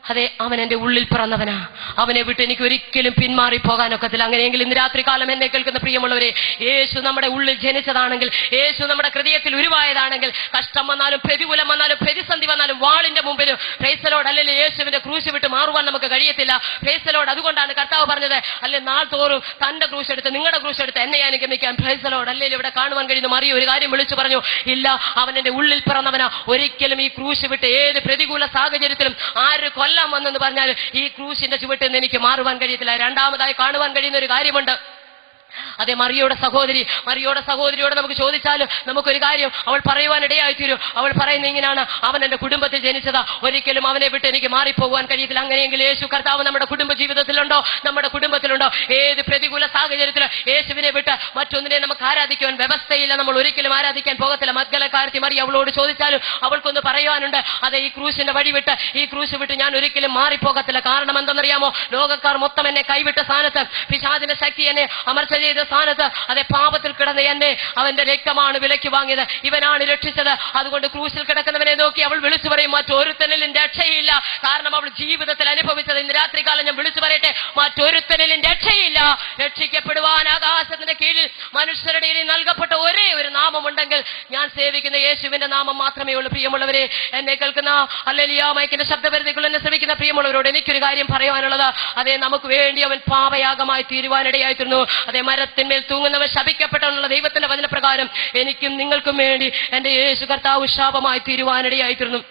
അതെ, അവൻ എന്റെ ഉള്ളിൽ പിറന്നവനാ. അവനെ വിട്ട് എനിക്ക് ഒരിക്കലും പിന്മാറി പോകാനൊക്കത്തില്ല. അങ്ങനെയെങ്കിൽ ഇന്ന് രാത്രികാലം എന്നെ കേൾക്കുന്ന പ്രിയമുള്ളവരെ, യേശു നമ്മുടെ ഉള്ളിൽ ജനിച്ചതാണെങ്കിൽ, യേശു നമ്മുടെ ഹൃദയത്തിൽ ഉരുവായതാണെങ്കിൽ, കഷ്ടം വന്നാലും പ്രതികൂലം വന്നാലും പ്രതിസന്ധി വന്നാലും വാളിന്റെ മുമ്പിലും പ്രൈസലോട് അല്ലെങ്കിൽ യേശുവിന്റെ ക്രൂശ് വിട്ട് മാറുവാൻ നമുക്ക് കഴിയത്തില്ല. പ്രൈസലോട്. അതുകൊണ്ടാണ് കർത്താവ് പറഞ്ഞത്, അല്ലെ നാൾ തോറും തന്റെ ക്രൂശ് എടുത്ത് നിങ്ങളുടെ ക്രൂശ് എടുത്ത് എന്നെ അനുഗമിക്കാൻ. പ്രൈസലോട്. അല്ലെങ്കിൽ ഇവിടെ കാണുവാൻ കഴിയുന്നു മറിയ ഒരു കാര്യം വിളിച്ചു പറഞ്ഞു, ഇല്ല, അവൻ എന്റെ ഉള്ളിൽ പിറന്നവനാ. ഒരിക്കലും ഈ ക്രൂശ് വിട്ട് ഏത് പ്രതികൂല സാഹചര്യത്തിലും ആര് കൊല്ലാൻ വന്നെന്ന് പറഞ്ഞാൽ ഈ ക്രൂശിന്റെ ചുവട്ടിൽ നിന്ന് എനിക്ക് മാറുവാൻ കഴിയത്തില്ല. 2-ാമതായി കാണുവാൻ കഴിയുന്ന ഒരു കാര്യമുണ്ട്. അതെ, മറിയയുടെ സഹോദരിയോട് നമുക്ക് ചോദിച്ചാലും നമുക്കൊരു കാര്യം അവൾ പറയുവാനിടയായി തീരും. അവൾ പറയുന്ന ഇങ്ങനെയാണ്, അവൻ എന്റെ കുടുംബത്തിൽ ജനിച്ചതാ, ഒരിക്കലും അവനെ വിട്ട് എനിക്ക് മാറിപ്പോകുവാൻ കഴിയത്തില്ല. അങ്ങനെയെങ്കിൽ യേശു കർത്താവ് നമ്മുടെ കുടുംബ ജീവിതത്തിലുണ്ടോ? നമ്മുടെ കുടുംബത്തിലുണ്ടോ? ഏത് പ്രതികൂല സാഹചര്യത്തിലും യേശുവിനെ വിട്ട് മറ്റൊന്നിനെ നമുക്ക് ആരാധിക്കുവാൻ വ്യവസ്ഥയില്ല. നമ്മൾ ഒരിക്കലും ആരാധിക്കാൻ പോകത്തില്ല. മഗ്ദലക്കാരത്തി മറിയ അവളോട് ചോദിച്ചാലും അവൾക്കൊന്ന് പറയുവാനുണ്ട്. അതെ, ഈ ക്രൂശിന്റെ വഴി വിട്ട്, ഈ ക്രൂശ് വിട്ട് ഞാൻ ഒരിക്കലും മാറിപ്പോകത്തില്ല. കാരണം എന്തെന്നറിയാമോ? ലോകക്കാർ മൊത്തം എന്നെ കൈവിട്ട സ്ഥാനത്ത്, പിശാചിന്റെ ശക്തി എന്നെ അമർച്ച ചെയ്ത സ്ഥാനത്ത്, അതെ, പാപത്തിൽ കിടന്ന എന്നെ അവന്റെ രക്തമാണ് വിലയ്ക്ക് വാങ്ങിയത്, ഇവനാണ് രക്ഷിച്ചത്. അതുകൊണ്ട് ക്രൂശിൽ കിടക്കുന്നവനെ നോക്കി അവൾ വിളിച്ചു പറയും, മറ്റൊരുത്തനിലും രക്ഷയില്ല. കാരണം അവൾ ജീവിതത്തിൽ അനുഭവിച്ചത്. ഇന്ന് രാത്രികാലം ഞാൻ വിളിച്ചു പറയട്ടെ, മറ്റൊരുത്തനിലും രക്ഷയില്ല. രക്ഷിക്കപ്പെടുവാൻ ആകാശത്തിന്റെ കീഴിൽ മനുഷ്യരുടെ ഇടയിൽ നൽകപ്പെട്ട ഒരേ ഒരു നാമമുണ്ടെങ്കിൽ ഞാൻ സേവിക്കുന്ന യേശുവിന്റെ നാമം മാത്രമേ ഉള്ളൂ. പ്രിയമുള്ളവരെ, എന്നെ കേൾക്കുന്ന ഹല്ലേലൂയ മൈക്കിന്റെ ശബ്ദപരിധികൾ എന്നെ ശ്രമിക്കുന്ന പ്രിയമുള്ളവരോട് എനിക്കൊരു കാര്യം പറയുവാനുള്ളത്, അതെ, നമുക്ക് വേണ്ടി അവൻ പാപയാഗമായി തീരുവാനിടയായിത്തീർന്നു. അതേ, മരത്തിന്മേൽ തൂങ്ങുന്നവൻ ശപിക്കപ്പെട്ടെന്നുള്ള ദൈവത്തിന്റെ വചനപ്രകാരം എനിക്കും നിങ്ങൾക്കും വേണ്ടി എന്റെ യേശു കർത്താവ് ശാപമായി തീരുവാനിടയായിത്തീർന്നു.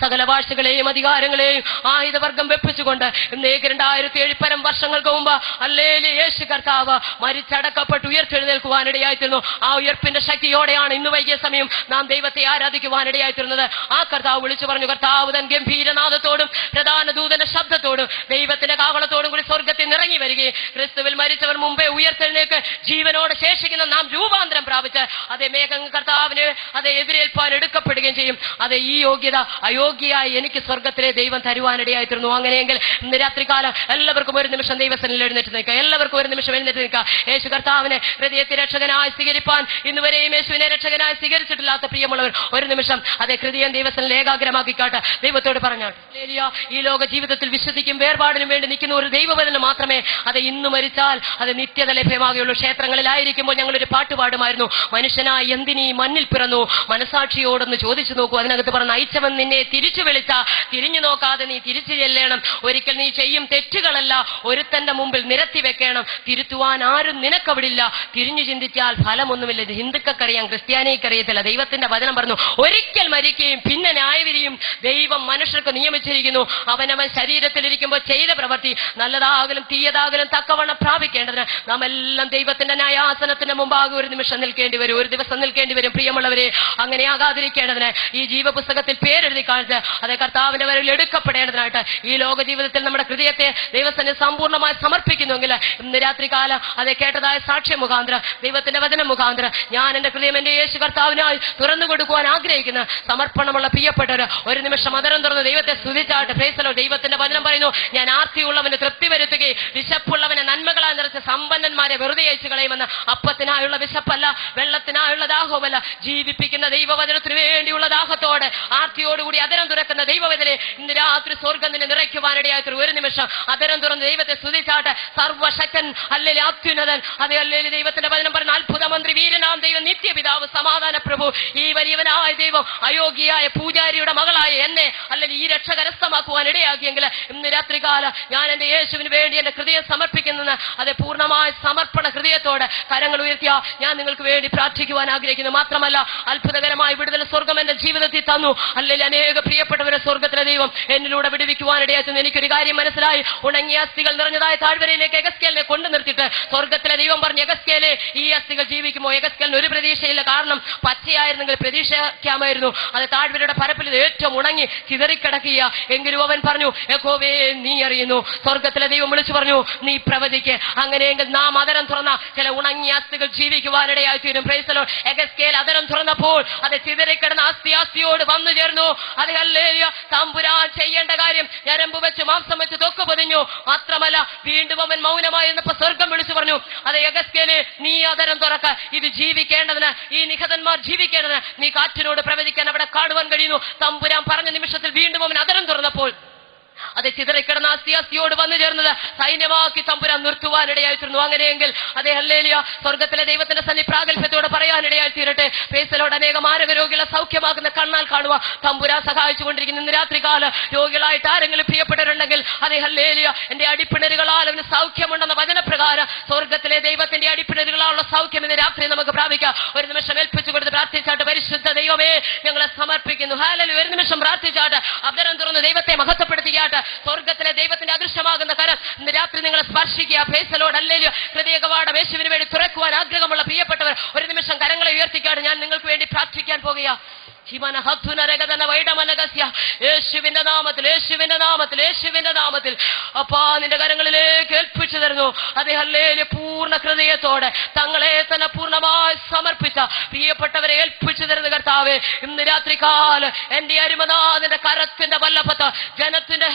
സകല ഭാഷകളെയും അധികാരങ്ങളെയും ആയുധവർഗം വെപ്പിച്ചുകൊണ്ട് 2007 പരം വർഷങ്ങൾക്ക് മുമ്പ് ഹല്ലേലൂയ യേശു കർത്താവ് മരിച്ചടക്കപ്പെട്ട് ഉയർത്തെഴുന്നേൽക്കുവാനിടയായിത്തീർന്നു. ആ ഉയർപ്പിന്റെ ശക്തിയോടെയാണ് ഇന്ന് വൈകിയ സമയം നാം ദൈവത്തെ ആരാധിക്കുവാനിടയായിത്തീർന്നത്. ആ കർത്താവ് വിളിച്ചു പറഞ്ഞു, കർത്താവ് തൻ ഗംഭീരനാദത്തോടും പ്രധാന ദൂതന്റെ ശബ്ദത്തോടും ദൈവത്തിന്റെ കാഹളത്തോടും കൂടി സ്വർഗത്തിൽ നിറങ്ങി വരികയും ക്രിസ്തുവിൽ മരിച്ചവർ മുമ്പേ ഉയർത്തെഴുന്നേൽക്ക് ജീവനോടെ ശേഷിക്കുന്ന നാം രൂപാന്തരം പ്രാപിച്ച് അതേ മേഘങ്ങൾ കർത്താവിന് അതേ എതിരേൽപ്പാൻ എടുക്കപ്പെടുകയും ചെയ്യും. അതേ, ഈ യോഗ്യത അയോഗ്യയായി എനിക്ക് സ്വർഗത്തിലെ ദൈവം തരുവാനിടയായിത്തീർന്നു. അങ്ങനെയെങ്കിൽ ഇന്ന് രാത്രികാലം എല്ലാവർക്കും ഒരു നിമിഷം ദൈവസന്നിധിയിൽ എഴുന്നേറ്റ് നിൽക്കുക. എല്ലാവർക്കും ഒരു നിമിഷം എഴുന്നേറ്റ് നിൽക്കുക. യേശു കർത്താവിനെ ഹൃദയത്തിൽ രക്ഷകനായി സ്വീകരിപ്പാൻ ഇന്നുവരെയും യേശുവിനെ രക്ഷകനായി സ്വീകരിച്ചിട്ടില്ലാത്ത പ്രിയമുള്ളവർ ഒരു നിമിഷം അതേ ഹൃദയം ദൈവസന്നിധിയിൽ ഏകാഗ്രമാക്കിക്കാട്ട് ദൈവത്തോട് പറഞ്ഞാട്ട്, ഈ ലോക ജീവിതത്തിൽ വിശുദ്ധിക്കും വേർപാടിനും വേണ്ടി നിൽക്കുന്ന ഒരു ദൈവവചനം മാത്രമേ അത് ഇന്ന് മരിച്ചാൽ അത് നിത്യത ലഭ്യമാകുകയുള്ളൂ. ക്ഷേത്രങ്ങളിലായിരിക്കുമ്പോൾ ഞങ്ങളൊരു പാട്ട് പാടുമായിരുന്നു, മനുഷ്യനായി എന്തിനീ മണ്ണിൽ പിറന്നു, മനസാക്ഷിയോടൊന്ന് ചോദിച്ചു നോക്കൂ, അതിനകത്ത് പറഞ്ഞ അയച്ചവൻ നിന്നെ നിന്നെ തിരിച്ചു വിളിച്ച തിരിഞ്ഞു നോക്കാതെ നീ തിരിച്ചു ചെല്ലണം. ഒരിക്കൽ നീ ചെയ്യും തെറ്റുകളല്ല ഒരുത്തന്റെ മുമ്പിൽ നിരത്തി വെക്കണം. തിരുത്തുവാൻ ആരും നിനക്കവിടില്ല. തിരിഞ്ഞു ചിന്തിച്ചാൽ ഫലമൊന്നുമില്ല. ഇത് ഹിന്ദുക്കറിയാം, ക്രിസ്ത്യാനിക്കറിയത്തില്ല. ദൈവത്തിന്റെ വചനം പറഞ്ഞു, ഒരിക്കൽ മരിക്കുകയും പിന്നെ ന്യായവിധിയും ദൈവം മനുഷ്യർക്ക് നിയമിച്ചിരിക്കുന്നു. അവനവൻ ശരീരത്തിലിരിക്കുമ്പോൾ ചെയ്ത പ്രവൃത്തി നല്ലതാകലും തീയതാകലും തക്കവണ്ണം പ്രാപിക്കേണ്ടതിന് നാം എല്ലാം ദൈവത്തിന്റെ ന്യായാസനത്തിന് മുമ്പാകെ ഒരു നിമിഷം നിൽക്കേണ്ടി വരും, ഒരു ദിവസം നിൽക്കേണ്ടി വരും. പ്രിയമുള്ളവരെ, അങ്ങനെ ആകാതിരിക്കേണ്ടതിന് ഈ ജീവപുസ്തകത്തിൽ പേരെഴുതി കാണിച്ച് അതേ കർത്താവിന്റെ വരവിൽ എടുക്കപ്പെടേണ്ടതിനായിട്ട് ഈ ലോക ജീവിതത്തിൽ നമ്മുടെ ഹൃദയത്തെ ദൈവത്തിന് സമ്പൂർണ്ണമായി സമർപ്പിക്കുന്നുവെങ്കിൽ ഇന്ന് രാത്രി കാലം അതേ കേട്ടതായ സാക്ഷ്യ മുഖാന്തരം ദൈവത്തിന്റെ വചന മുഖാന്തരം ഞാൻ എന്റെ ഹൃദയം എന്റെ യേശു കർത്താവിനായി തുറന്നു കൊടുക്കുവാൻ ആഗ്രഹിക്കുന്ന സമർപ്പണമുള്ള പ്രിയപ്പെട്ടവര് ഒരു നിമിഷം അതരം തുറന്ന് ദൈവത്തെ സ്തുതിച്ചാട്ട്. Price the Lord. ദൈവത്തിന്റെ വചനം പറയുന്നു, ഞാൻ ആർത്തിയുള്ളവന് തൃപ്തി വരുത്തുകയും വിശപ്പുള്ളവനെ നന്മകളായി നിറച്ച സമ്പന്നന്മാരെ വെറുതെ അയച്ചു കളയുമെന്ന്. അപ്പത്തിനായുള്ള വിശപ്പല്ല, വെള്ളത്തിനായുള്ള ദാഹവുമല്ല, ജീവിപ്പിക്കുന്ന ദൈവവചനത്തിന് വേണ്ടിയുള്ള ദാഹത്തോടെ ആർത്തിയോടുകൂടി അതരം തുറക്കുന്ന ദൈവവചനെ ഇന്ന് രാത്രി സ്വർഗ്ഗം നിന്നെ നിറയ്ക്കുവാനിടയായി ഒരു നിമിഷം അതരം തുറന്ന് ദൈവത്തെ സ്തുതിച്ചാട്ട്. സർവശക്തൻ അല്ലെങ്കിൽ അത്യുന്നതൻ, അതേ അല്ലെങ്കിൽ ദൈവത്തിന്റെ വചനം പറയുന്ന അത്ഭുത മന്ത്രി, വീരനാം ദൈവം, നിത്യപിതാവ്, സമാധാന പ്രഭു, ഈ വലിയവനായ ദൈവം അയോഗ്യയായ പൂജാരിയുടെ മകളായ എന്നെ അല്ലെങ്കിൽ ഈ രക്ഷ കരസ്ഥമാക്കുവാൻ ഇടയാക്കിയെങ്കിൽ ഇന്ന് രാത്രികാല ഞാൻ എന്റെ യേശുവിന് വേണ്ടി എന്റെ ഹൃദയം സമർപ്പിക്കുന്നത് അത് പൂർണ്ണമായ സമർപ്പണ ഹൃദയത്തോടെ കരങ്ങൾ ഉയർത്തിയ ഞാൻ നിങ്ങൾക്ക് വേണ്ടി പ്രാർത്ഥിക്കുവാൻ ആഗ്രഹിക്കുന്നു. മാത്രമല്ല, അത്ഭുതകരമായ വിടുതൽ സ്വർഗം എന്റെ ജീവിതത്തിൽ തന്നു. അല്ലെങ്കിൽ അനേക പ്രിയപ്പെട്ടവരെ സ്വർഗത്തിലെ ദൈവം എന്നിലൂടെ വിടുവിക്കുവാനിടയായിരുന്നു. എനിക്കൊരു കാര്യം മനസ്സിലായി. ഉണങ്ങിയ അസ്ഥികൾ നിറഞ്ഞതായ താഴ്വരയിലേക്ക് എഗസ്കേലിനെ കൊണ്ടു നിർത്തിയിട്ട് സ്വർഗത്തിലെ ദൈവം പറഞ്ഞു, എഗസ്കേലെ, ഈ അസ്ഥികൾ ജീവിക്കുമോ? എഗസ്കേലിന് ഒരു പ്രതീക്ഷയില്ല. കാരണം പച്ചയായിരുന്നെങ്കിൽ പ്രതീക്ഷിക്കാമായിരുന്നു. അത് താഴ്വരയുടെ പരപ്പിൽ ഏറ്റവും ഉണങ്ങി ചിതറിക്കിടക്കുക. എങ്കിലും അവൻ പറഞ്ഞു, യഹോവേ നീ അറിയുന്നു. സ്വർഗത്തിലെ ദൈവം വിളിച്ചു പറഞ്ഞു, നീ പ്രവചിക്ക്. അങ്ങനെയെങ്കിൽ നാം അതരം തുറന്ന ചില ഉണങ്ങിയ അസ്ഥികൾ ജീവിക്കുവാനിടയായി തീരും. Praise the Lord. എഗസ്കേൽ അതരം തുറന്നപ്പോൾ അത് ചിതറിക്കിടന്ന അസ്ഥിയോട് വന്നു ചേർന്നു. അത് ഹല്ലേലൂയ. തമ്പുരാൻ ചെയ്യേണ്ട കാര്യം ഞരമ്പ് വെച്ച് മാംസം വെച്ച് തൊക്ക് പൊതിഞ്ഞു. മാത്രമല്ല, വീണ്ടും അവൻ മൗനമായി എന്നപ്പോ സ്വർഗം വിളിച്ചു പറഞ്ഞു, അത് എഗസ്കേലെ, നീ അതരം തുറക്ക. ഇത് ജീവിക്കേണ്ടതിന്, ഈ നിഹതന്മാർ ജീവിക്കേണ്ടതിന് നീ കാറ്റിനോട് പ്രവചിക്കാൻ അവിടെ കാണുവാൻ കഴിയുന്നു. തമ്പുരാൻ പറഞ്ഞ നിമിഷത്തിൽ വീണ്ടും അവൻ അതരം തുറന്നപ്പോൾ അത് ചിതറിക്കിടന്ന അസ്ഥിയോട് വന്നു ചേർന്നത് സൈന്യമാക്കി തമ്പുരാൻ നിർത്തുവാനിടയായിത്തീർന്നു. അങ്ങനെയെങ്കിൽ അതേ ഹല്ലേലൂയ, സ്വർഗത്തിലെ ദൈവത്തിന്റെ സന്നി പ്രാഗൽഭ്യത്തോടെ പറയാനിടയായി തീരട്ടെ. പേസലോട് അനേക മാരക രോഗികളെ സൗഖ്യമാക്കുന്ന കണ്ണാൽ കാണുക തമ്പുരാൻ സഹായിച്ചുകൊണ്ടിരിക്കുന്ന ഇന്ന് രാത്രികാല രോഗികളായിട്ട് ആരെങ്കിലും പ്രിയപ്പെട്ടവരുണ്ടെങ്കിൽ അതേ ഹല്ലേലൂയ, എന്റെ അടിപ്പിണരുകളാൽ അവന് സൗഖ്യമുണ്ടെന്ന വചനപ്രകാരം സ്വർഗത്തിലെ ദൈവത്തിന്റെ അടിപ്പിണരുകളാലുള്ള സൗഖ്യം ഇന്ന് രാത്രി നമുക്ക് പ്രാപിക്കാം. ഒരു നിമിഷം ഏൽപ്പിച്ചു കൊടുത്ത് പ്രാർത്ഥിച്ചാട്ട്. പരിശുദ്ധ ദൈവമേ, ഞങ്ങളെ സമർപ്പിക്കുന്നു. ഹല്ലേലൂയ. ഒരു നിമിഷം പ്രാർത്ഥിച്ചാട്ട് അതരം തുറന്ന് ദൈവത്തെ മഹത്വപ്പെടുത്തുക. സ്വർഗത്തിലെ ദൈവത്തിന്റെ അദൃശ്യമാകുന്ന കരം ഇന്ന് രാത്രി നിങ്ങളെ സ്പർശിക്കുക. Praise the Lord. ഹല്ലേലൂയ. ഹൃദയ കവാടം യേശുവിന് വേണ്ടി തുറക്കുവാൻ ആഗ്രഹമുള്ള പ്രിയപ്പെട്ടവർ ഒരു നിമിഷം കരങ്ങളെ ഉയർത്തിക്കാണ്. ഞാൻ നിങ്ങൾക്ക് വേണ്ടി പ്രാർത്ഥിക്കാൻ പോകുക. യേശുവിന്റെ നാമത്തിൽ, യേശുവിന്റെ നാമത്തിൽ, യേശുവിന്റെ നാമത്തിൽ അപ്പാ നിന്റെ കരങ്ങളിലേക്ക് ഏൽപ്പിച്ചു തരുന്നു. അതേ ഹല്ലേലൂയ. പൂർണ്ണ ഹൃദയത്തോടെ തങ്ങളെ തന്നെ പൂർണ്ണമായി സമർപ്പിച്ച പ്രിയപ്പെട്ടവരെ ഏൽപ്പിച്ചു തരുന്ന കർത്താവേ, ഇന്ന് രാത്രി കാലം എന്റെ അരുമനാഥന്റെ കരത്തിന്റെ വല്ലഭത്ത് ജനത്തിന്റെ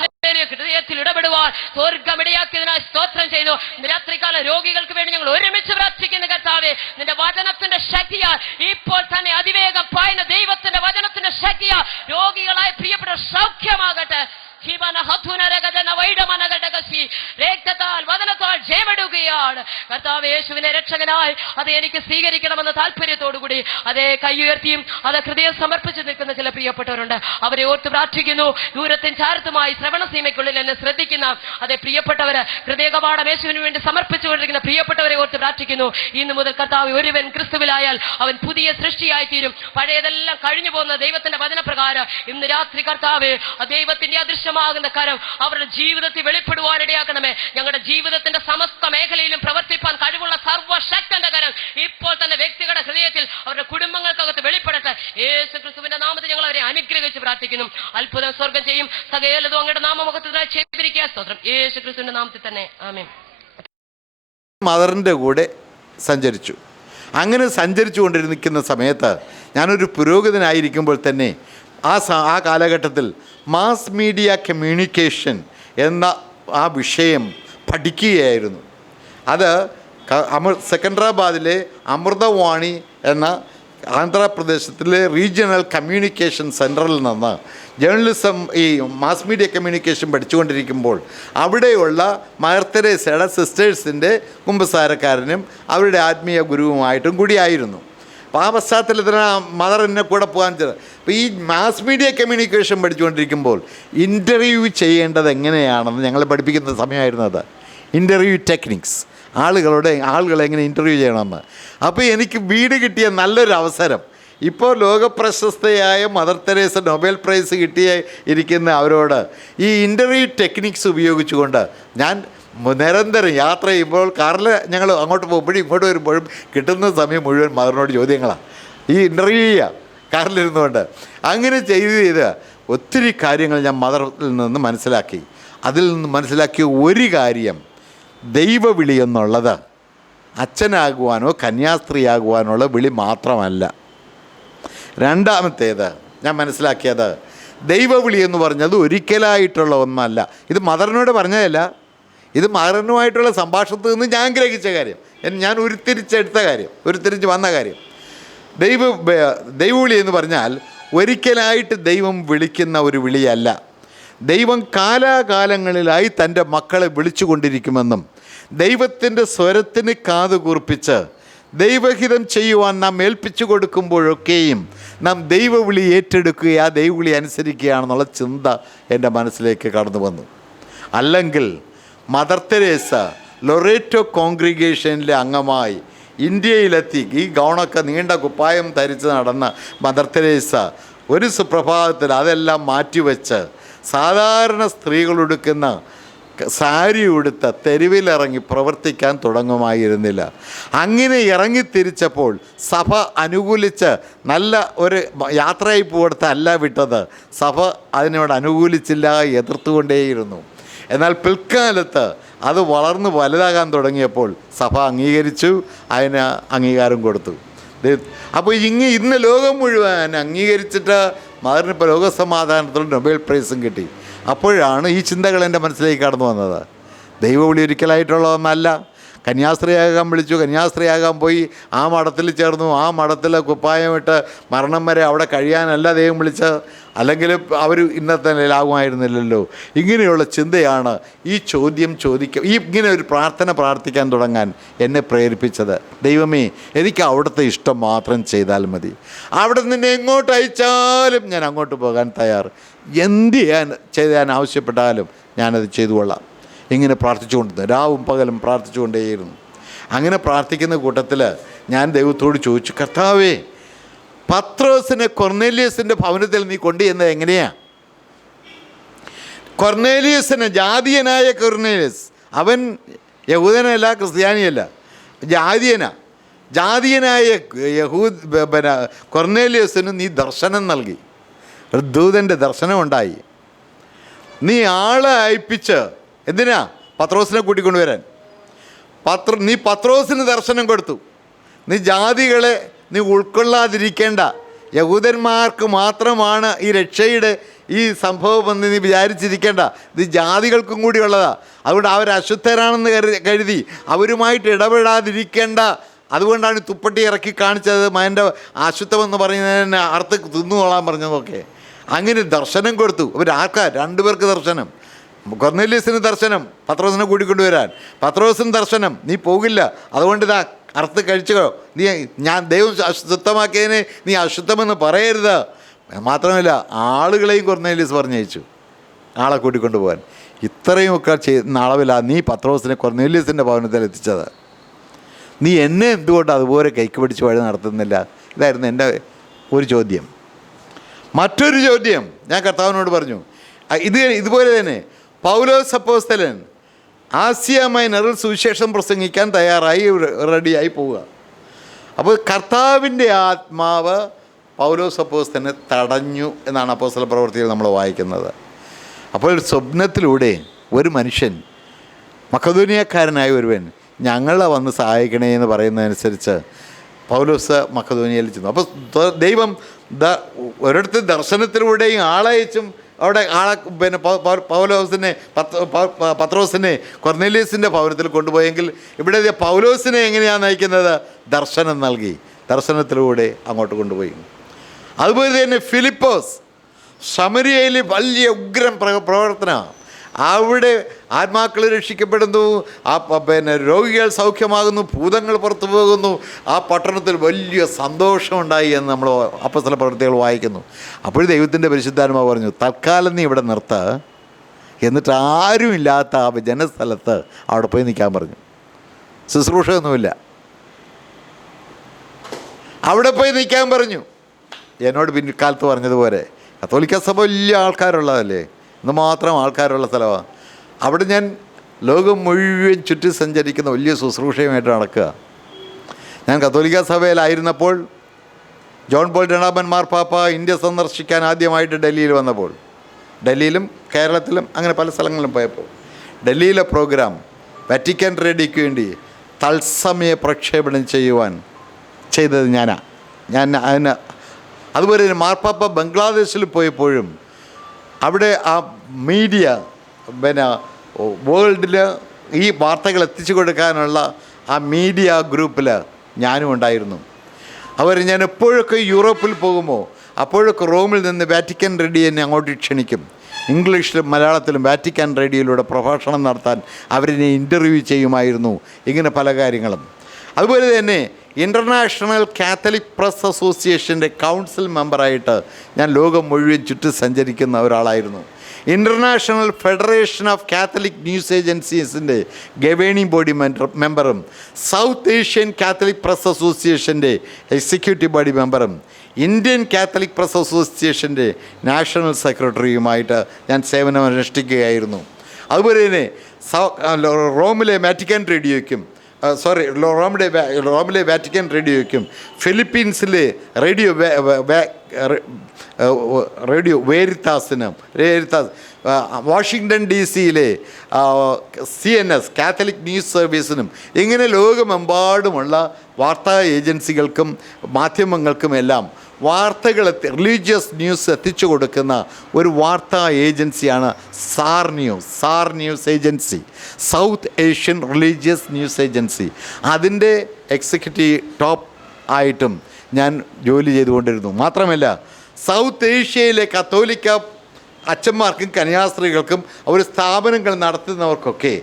ഹൃദയത്തിൽ ഇടപെടുവാൻ സ്വർഗമിടയാക്കിയതിനായി സ്തോത്രം ചെയ്തു. ഇന്ന് രാത്രികാലം രോഗികൾക്ക് വേണ്ടി ഞങ്ങൾ ഒരുമിച്ച് പ്രാർത്ഥിക്കുന്ന കർത്താവേ, നിന്റെ വചനത്തിന്റെ ശക്തിയാൽ ഇപ്പോൾ തന്നെ അതിവേഗം പായുന്ന ദൈവത്തിന്റെ വചനത്തിന്റെ ശക്തിയാൽ രോഗികളായ പ്രിയപ്പെട്ട സൗഖ്യമാകട്ടെ. രക്തത്താൽ വചനത്താൽ ജയമെടുക്കുകയാണ് കർത്താവ്. യേശുവിനെ രക്ഷകനായി അത് എനിക്ക് സ്വീകരിക്കണമെന്ന താല്പര്യത്തോടുകൂടി അതേ കൈയുയർത്തിയും അത് ഹൃദയം സമർപ്പിച്ചു നിൽക്കുന്ന ചില പ്രിയപ്പെട്ടവരുണ്ട്. അവരെ ഓർത്ത് പ്രാർത്ഥിക്കുന്നു. ദൂരത്തിൻ ചാരത്തുമായി ശ്രവണസീമയ്ക്കുള്ളിൽ എന്നെ ശ്രദ്ധിക്കുന്ന അതേ പ്രിയപ്പെട്ടവര്, ഹൃദയകവാടം യേശുവിന് വേണ്ടി സമർപ്പിച്ചുകൊണ്ടിരിക്കുന്ന പ്രിയപ്പെട്ടവരെ ഓർത്ത് പ്രാർത്ഥിക്കുന്നു. ഇന്ന് മുതൽ കർത്താവ്, ഒരുവൻ ക്രിസ്തുവിലായാൽ അവൻ പുതിയ സൃഷ്ടിയായി തീരും. പഴയതെല്ലാം കഴിഞ്ഞു പോകുന്ന ദൈവത്തിന്റെ വചനപ്രകാരം ഇന്ന് രാത്രി കർത്താവ് ദൈവത്തിന്റെ അദൃശ്യമാകുന്ന കരം അവരുടെ ജീവിതത്തിൽ വെളിപ്പെടുവാനിടയാക്കണമേ. ഞങ്ങളുടെ ജീവിതത്തിന്റെ സമസ്ത മേഖലയിലും പ്രവർത്തിപ്പാൻ കഴിവുള്ള സർവശക്തന്റെ കരം ഇപ്പോൾ തന്നെ വ്യക്തികളുടെ ഹൃദയത്തിൽ അവരുടെ കുടുംബങ്ങൾക്കകത്ത് വെളിപ്പെടട്ടെ. യേശു ക്രിസ്തുവിന്റെ നാമത്തിൽ ഞങ്ങൾ അവരെ അനുഗ്രഹിച്ച് പ്രാർത്ഥിക്കുന്നു. അത്ഭുതം സ്വർഗം ചെയ്യും. സകലതും അങ്ങയുടെ നാമമുഖത്തിനായി ചെയ്തിരിക്കുക. സ്തോത്രം. യേശു ക്രിസ്തുവിന്റെ നാമത്തിൽ തന്നെ. ആമേൻ. മദറിൻ്റെ കൂടെ സഞ്ചരിച്ചു. അങ്ങനെ സഞ്ചരിച്ചു കൊണ്ടിരിക്കുന്ന സമയത്ത് ഞാനൊരു പുരോഹിതനായിരിക്കുമ്പോൾ തന്നെ ആ കാലഘട്ടത്തിൽ മാസ് മീഡിയ കമ്മ്യൂണിക്കേഷൻ എന്ന ആ വിഷയം പഠിക്കുകയായിരുന്നു. അത് സെക്കൻഡറാബാദിലെ അമൃതവാണി എന്ന ആന്ധ്രാപ്രദേശത്തിലെ റീജിയണൽ കമ്മ്യൂണിക്കേഷൻ സെൻറ്ററിൽ നിന്ന് ജേർണലിസം ഈ മാസ് മീഡിയ കമ്മ്യൂണിക്കേഷൻ പഠിച്ചുകൊണ്ടിരിക്കുമ്പോൾ അവിടെയുള്ള മദർ തെരേസയുടെ സിസ്റ്റേഴ്സിൻ്റെ കുമ്പസാരക്കാരനും അവരുടെ ആത്മീയ ഗുരുവുമായിട്ടും കൂടിയായിരുന്നു. അപ്പോൾ ആ പശ്ചാത്തലത്തിലാണ് മദർ എന്നെ കൂടെ പോകാൻ ചെയ്തത്. അപ്പോൾ ഈ മാസ് മീഡിയ കമ്മ്യൂണിക്കേഷൻ പഠിച്ചുകൊണ്ടിരിക്കുമ്പോൾ ഇൻ്റർവ്യൂ ചെയ്യേണ്ടത് എങ്ങനെയാണെന്ന് ഞങ്ങളെ പഠിപ്പിക്കുന്ന സമയമായിരുന്നു അത്. ഇൻ്റർവ്യൂ ടെക്നിക്സ്, ആളുകളെ എങ്ങനെ ഇൻ്റർവ്യൂ ചെയ്യണമെന്ന്. അപ്പോൾ എനിക്ക് വീട് കിട്ടിയ നല്ലൊരു അവസരം, ഇപ്പോൾ ലോകപ്രശസ്തയായ മദർ തെരേസ നൊബേൽ പ്രൈസ് ഇരിക്കുന്ന അവരോട് ഈ ഇൻ്റർവ്യൂ ടെക്നിക്സ് ഉപയോഗിച്ചുകൊണ്ട് ഞാൻ നിരന്തരം യാത്ര ചെയ്യുമ്പോൾ കാറിൽ ഞങ്ങൾ അങ്ങോട്ട് പോകുമ്പോഴും ഇങ്ങോട്ട് വരുമ്പോഴും കിട്ടുന്ന സമയം മുഴുവൻ മദറിനോട് ചോദ്യങ്ങളാണ്. ഈ ഇൻ്റർവ്യൂ ചെയ്യുക കാറിലിരുന്നുകൊണ്ട്. അങ്ങനെ ചെയ്ത് ഒത്തിരി കാര്യങ്ങൾ ഞാൻ മദറിൽ നിന്ന് മനസ്സിലാക്കി. അതിൽ നിന്ന് മനസ്സിലാക്കിയ ഒരു കാര്യം, ദൈവവിളി എന്നുള്ളത് അച്ഛനാകുവാനോ കന്യാസ്ത്രീയാകുവാനുള്ള വിളി മാത്രമല്ല. രണ്ടാമത്തേത് ഞാൻ മനസ്സിലാക്കിയത്, ദൈവവിളി എന്ന് പറഞ്ഞത് ഒരിക്കലായിട്ടുള്ള ഒന്നല്ല. ഇത് മദറിനോട് പറഞ്ഞതല്ല, ഇത് മദറിനുമായിട്ടുള്ള സംഭാഷണത്തിൽ നിന്ന് ഞാൻ ഗ്രഹിച്ച കാര്യം, ഞാൻ ഉരുത്തിരിച്ച് വന്ന കാര്യം. ദൈവവിളി എന്ന് പറഞ്ഞാൽ ഒരിക്കലായിട്ട് ദൈവം വിളിക്കുന്ന ഒരു വിളിയല്ല. ദൈവം കാലാകാലങ്ങളിലായി തൻ്റെ മക്കളെ വിളിച്ചുകൊണ്ടിരിക്കുമെന്നും ദൈവത്തിൻ്റെ സ്വരത്തിന് കാതുകൂർപ്പിച്ച് ദൈവഹിതം ചെയ്യുവാൻ നാം ഏൽപ്പിച്ചു കൊടുക്കുമ്പോഴൊക്കെയും നാം ദൈവവിളി ഏറ്റെടുക്കുക, ആ ദൈവവിളി അനുസരിക്കുകയാണെന്നുള്ള ചിന്ത എൻ്റെ മനസ്സിലേക്ക് കടന്നു വന്നു. അല്ലെങ്കിൽ മദർ തെരേസ ലൊറേറ്റോ കോൺഗ്രിഗേഷനിലെ അംഗമായി ഇന്ത്യയിലെത്തി ഈ ഗൗണൊക്കെ നീണ്ട കുപ്പായം ധരിച്ച് നടന്ന മദർ തെരേസ ഒരു സുപ്രഭാതത്തിൽ അതെല്ലാം മാറ്റിവെച്ച് സാധാരണ സ്ത്രീകളുടുക്കുന്ന സാരി ഉടുത്ത തെരുവിലിറങ്ങി പ്രവർത്തിക്കാൻ തുടങ്ങുമായിരുന്നില്ല. അങ്ങനെ ഇറങ്ങിത്തിരിച്ചപ്പോൾ സഭ അനുകൂലിച്ച് നല്ല ഒരു യാത്രയയപ്പ് കൊടുത്തല്ല വിട്ടത്. സഭ അതിനോട് അനുകൂലിച്ചില്ല, എതിർത്തുകൊണ്ടേയിരുന്നു. എന്നാൽ പിൽക്കാലത്ത് അത് വളർന്ന് വലുതാകാൻ തുടങ്ങിയപ്പോൾ സഭ അംഗീകരിച്ചു, അതിന് അംഗീകാരം കൊടുത്തു. അപ്പോൾ ഇന്ന് ലോകം മുഴുവൻ അംഗീകരിച്ചിട്ട് മദറിനിപ്പോൾ ലോകസമാധാനത്തിൽ നൊബേൽ പ്രൈസും കിട്ടി. അപ്പോഴാണ് ഈ ചിന്തകൾ എൻ്റെ മനസ്സിലേക്ക് കടന്നു വന്നത്. ദൈവവിളി ഒരിക്കലായിട്ടുള്ള ഒന്നല്ല. കന്യാസ്ത്രീയാകാൻ വിളിച്ചു, കന്യാസ്ത്രീയാകാൻ പോയി, ആ മഠത്തിൽ ചേർന്നു, ആ മഠത്തിൽ കുപ്പായമിട്ട് മരണം വരെ അവിടെ കഴിയാനല്ല ദൈവം വിളിച്ചത്. അല്ലെങ്കിൽ അവർ ഇന്നത്തെ നിലയിലാകുമായിരുന്നില്ലല്ലോ. ഇങ്ങനെയുള്ള ചിന്തയാണ് ഈ ചോദ്യം ഇങ്ങനെ ഒരു പ്രാർത്ഥിക്കാൻ തുടങ്ങാൻ എന്നെ പ്രേരിപ്പിച്ചത്. ദൈവമേ, എനിക്ക് അവിടുത്തെ ഇഷ്ടം മാത്രം ചെയ്താൽ മതി. അവിടെ നിന്ന് എങ്ങോട്ട് അയച്ചാലും ഞാൻ അങ്ങോട്ട് പോകാൻ തയ്യാർ. എന്ത് ചെയ്യാൻ ആവശ്യപ്പെട്ടാലും ഞാനത് ചെയ്തു കൊള്ളാം. ഇങ്ങനെ പ്രാർത്ഥിച്ചുകൊണ്ടിരുന്നു, രാവും പകലും പ്രാർത്ഥിച്ചുകൊണ്ടേയിരുന്നു. അങ്ങനെ പ്രാർത്ഥിക്കുന്ന കൂട്ടത്തിൽ ഞാൻ ദൈവത്തോട് ചോദിച്ചു, കർത്താവേ, പത്രോസിനെ കൊർന്നേലിയസിൻ്റെ ഭവനത്തിൽ നീ കൊണ്ടുചെന്നത് എങ്ങനെയാണ്? കൊർന്നേലിയസിന്, ജാതീയനായ കൊർന്നേലിയസ്, അവൻ യഹൂദനല്ല, ക്രിസ്ത്യാനിയല്ല, ജാതീയനായ കൊർന്നേലിയസിന് നീ ദർശനം നൽകി. ഒരു ദൂതൻ്റെ ദർശനമുണ്ടായി. നീ ആളെ അയപ്പിച്ച് എന്തിനാ? പത്രോസിനെ കൂട്ടിക്കൊണ്ടുവരാൻ. നീ പത്രോസിന് ദർശനം കൊടുത്തു. നീ ജാതികളെ നീ ഉൾക്കൊള്ളാതിരിക്കേണ്ട, യഹൂദന്മാർക്ക് മാത്രമാണ് ഈ രക്ഷയുടെ ഈ സംഭവം എന്ന് നീ വിചാരിച്ചിരിക്കേണ്ട, ഇത് ജാതികൾക്കും കൂടി ഉള്ളതാ. അതുകൊണ്ട് അവർ അശുദ്ധരാണെന്ന് കരുതി അവരുമായിട്ട് ഇടപെടാതിരിക്കേണ്ട. അതുകൊണ്ടാണ് തുപ്പട്ടി ഇറക്കി കാണിച്ചത്, അതിൻ്റെ അശുദ്ധമെന്ന് പറയുന്നതിന് അർത്ഥം തിന്നുകൊള്ളാൻ പറഞ്ഞതൊക്കെ. അങ്ങനെ ദർശനം കൊടുത്തു. ആർക്കാ? 2 പേർക്ക് ദർശനം. കൊർന്നേലിയസിന് ദർശനം, പത്രോസിനെ കൂട്ടിക്കൊണ്ടുവരാൻ. പത്രോസിന് ദർശനം, നീ പോകില്ല, അതുകൊണ്ട് ഇതാ അറുത്ത് കഴിച്ചോ, ഞാൻ ദൈവം അശുദ്ധമാക്കിയതിനെ നീ അശുദ്ധമെന്ന് പറയരുത്. മാത്രമല്ല ആളുകളെയും കൊർന്നേലിയസ് പറഞ്ഞയച്ചു, ആളെ കൂട്ടിക്കൊണ്ടുപോകാൻ. ഇത്രയുമൊക്കെ ചെയ്യുന്ന അളവിലാണ് നീ പത്രോസിനെ കൊർന്നേലിയസിൻ്റെ ഭവനത്തിൽ എത്തിച്ചത്. നീ എന്നെ എന്തുകൊണ്ട് അതുപോലെ കൈക്ക് പിടിച്ച് വഴി നടത്തുന്നില്ല? ഇതായിരുന്നു എൻ്റെ ഒരു ചോദ്യം. മറ്റൊരു ചോദ്യം ഞാൻ കർത്താവിനോട് പറഞ്ഞു. ഇതുപോലെ തന്നെ പൗലോസ് അപ്പോസ്തലൻ ആസിയ മൈനറിൽ സുവിശേഷം പ്രസംഗിക്കാൻ തയ്യാറായി റെഡിയായി പോവുക. അപ്പോൾ കർത്താവിൻ്റെ ആത്മാവ് പൗലോസ് അപ്പോസ്തലനെ തടഞ്ഞു എന്നാണ് അപ്പോസ്തല പ്രവൃത്തിയിൽ നമ്മൾ വായിക്കുന്നത്. അപ്പോൾ സ്വപ്നത്തിലൂടെ ഒരു മനുഷ്യൻ, മക്കദോനിയക്കാരനായ ഒരുവൻ, ഞങ്ങളെ വന്ന് സഹായിക്കണേ എന്ന് പറയുന്നതനുസരിച്ച് പൗലോസ് മക്കദോനിയയിൽ ചെന്നു. അപ്പോൾ ദൈവം ഒരിടത്ത് ദർശനത്തിലൂടെയും ആളയച്ചും അവിടെ പത്രോസിനെ കൊർന്നേലിയസിൻ്റെ ഭവനത്തിൽ കൊണ്ടുപോയെങ്കിൽ ഇവിടെ പൗലോസിനെ എങ്ങനെയാണ് നയിക്കുന്നത്? ദർശനം നൽകി, ദർശനത്തിലൂടെ അങ്ങോട്ട് കൊണ്ടുപോയി. അതുപോലെ തന്നെ ഫിലിപ്പോസ് ശമരിയയിൽ വലിയ ഉഗ്രം പ്രവർത്തനമാണ്. അവിടെ ആത്മാക്കൾ രക്ഷിക്കപ്പെടുന്നു, രോഗികൾ സൗഖ്യമാകുന്നു, ഭൂതങ്ങൾ പുറത്തു പോകുന്നു. ആ പട്ടണത്തിൽ വലിയ സന്തോഷമുണ്ടായി എന്ന് നമ്മൾ അപ്പോസ്തല പ്രവൃത്തികൾ വായിക്കുന്നു. അപ്പോൾ ദൈവത്തിൻ്റെ പരിശുദ്ധാത്മാവ് പറഞ്ഞു, തൽക്കാലം നീ ഇവിടെ നിർത്ത്, എന്നിട്ട് ആരുമില്ലാത്ത ആ ജനസ്ഥലത്ത് അവിടെ പോയി നിൽക്കാൻ പറഞ്ഞു. ശുശ്രൂഷയൊന്നുമില്ല, അവിടെ പോയി നിൽക്കാൻ പറഞ്ഞു. എന്നോട് പിൻകാലത്ത് പറഞ്ഞതുപോലെ കത്തോലിക്ക സഭ വലിയ ആൾക്കാരുള്ളതല്ലേ, ഇന്ന് മാത്രം ആൾക്കാരുള്ള സ്ഥലമാണ്. അവിടെ ഞാൻ ലോകം മുഴുവൻ ചുറ്റി സഞ്ചരിക്കുന്ന വലിയ ശുശ്രൂഷയുമായിട്ട് നടക്കുക. ഞാൻ കത്തോലിക്ക സഭയിലായിരുന്നപ്പോൾ ജോൺ പോൾ രണ്ടാമൻ മാർപ്പാപ്പ ഇന്ത്യ സന്ദർശിക്കാൻ ആദ്യമായിട്ട് ഡൽഹിയിൽ വന്നപ്പോൾ, ഡൽഹിയിലും കേരളത്തിലും അങ്ങനെ പല സ്ഥലങ്ങളിലും പോയപ്പോൾ, ഡൽഹിയിലെ പ്രോഗ്രാം വാറ്റിക്കൻ റേഡിയോയ്ക്ക് വേണ്ടി തത്സമയ പ്രക്ഷേപണം ചെയ്തത് ഞാൻ അതിന്. അതുപോലെ തന്നെ മാർപ്പാപ്പ ബംഗ്ലാദേശിൽ പോയപ്പോഴും അവിടെ ആ മീഡിയ വേൾഡിൽ ഈ വാർത്തകൾ എത്തിച്ചു കൊടുക്കാനുള്ള ആ മീഡിയ ഗ്രൂപ്പിൽ ഞാനും ഉണ്ടായിരുന്നു. ഞാൻ എപ്പോഴൊക്കെ യൂറോപ്പിൽ പോകുമ്പോൾ അപ്പോഴൊക്കെ റോമിൽ നിന്ന് വാറ്റിക്കൻ റേഡിയോ എന്നെ അങ്ങോട്ട് ക്ഷണിക്കും. ഇംഗ്ലീഷിലും മലയാളത്തിലും വാറ്റിക്കൻ റേഡിയോയിലൂടെ പ്രഭാഷണം നടത്താൻ അവരെന്നെ ഇൻ്റർവ്യൂ ചെയ്യുമായിരുന്നു. ഇങ്ങനെ പല കാര്യങ്ങളും. അതുപോലെ തന്നെ ഇൻ്റർനാഷണൽ കാത്തലിക് പ്രസ് അസോസിയേഷൻ്റെ കൗൺസിൽ മെമ്പറായിട്ട് ഞാൻ ലോകം മുഴുവൻ ചുറ്റി സഞ്ചരിക്കുന്ന ഒരാളായിരുന്നു. International federation of Catholic news ഏജൻസീസിൻ്റെ ഗവേണിംഗ് ബോഡി മെമ്പറും സൗത്ത് ഏഷ്യൻ കാത്തലിക് പ്രസ് അസോസിയേഷൻ്റെ എക്സിക്യൂട്ടീവ് ബോഡി മെമ്പറും ഇന്ത്യൻ കാത്തലിക് പ്രസ് അസോസിയേഷൻ്റെ നാഷണൽ സെക്രട്ടറിയുമായിട്ട് ഞാൻ സേവനമനുഷ്ഠിക്കുകയായിരുന്നു. അതുപോലെ തന്നെ റോമിലെ വാറ്റിക്കൻ റേഡിയോയ്ക്കും റോമിലെ വാറ്റിക്കൻ റേഡിയോയ്ക്കും ഫിലിപ്പീൻസിലെ റേഡിയോ വേരിത്താസിനും വാഷിങ്ടൺ DC-യിലെ CNS കാത്തലിക് ന്യൂസ് സർവീസിനും ഇങ്ങനെ ലോകമെമ്പാടുമുള്ള വാർത്താ ഏജൻസികൾക്കും മാധ്യമങ്ങൾക്കുമെല്ലാം വാർത്തകൾ റിലീജിയസ് ന്യൂസ് എത്തിച്ചു കൊടുക്കുന്ന ഒരു വാർത്താ ഏജൻസിയാണ് sir news agency, south Asian religious news agency. അതിൻ്റെ എക്സിക്യൂട്ടീവ് ടോപ്പ് ആയിട്ടും ഞാൻ ജോലി ചെയ്തുകൊണ്ടിരുന്നു. മാത്രമല്ല സൗത്ത് ഏഷ്യയിലെ കത്തോലിക്ക അച്ഛന്മാർക്കും കന്യാസ്ത്രീകൾക്കും അവർ സ്ഥാപനങ്ങൾ നടത്തുന്നവർക്കൊക്കെ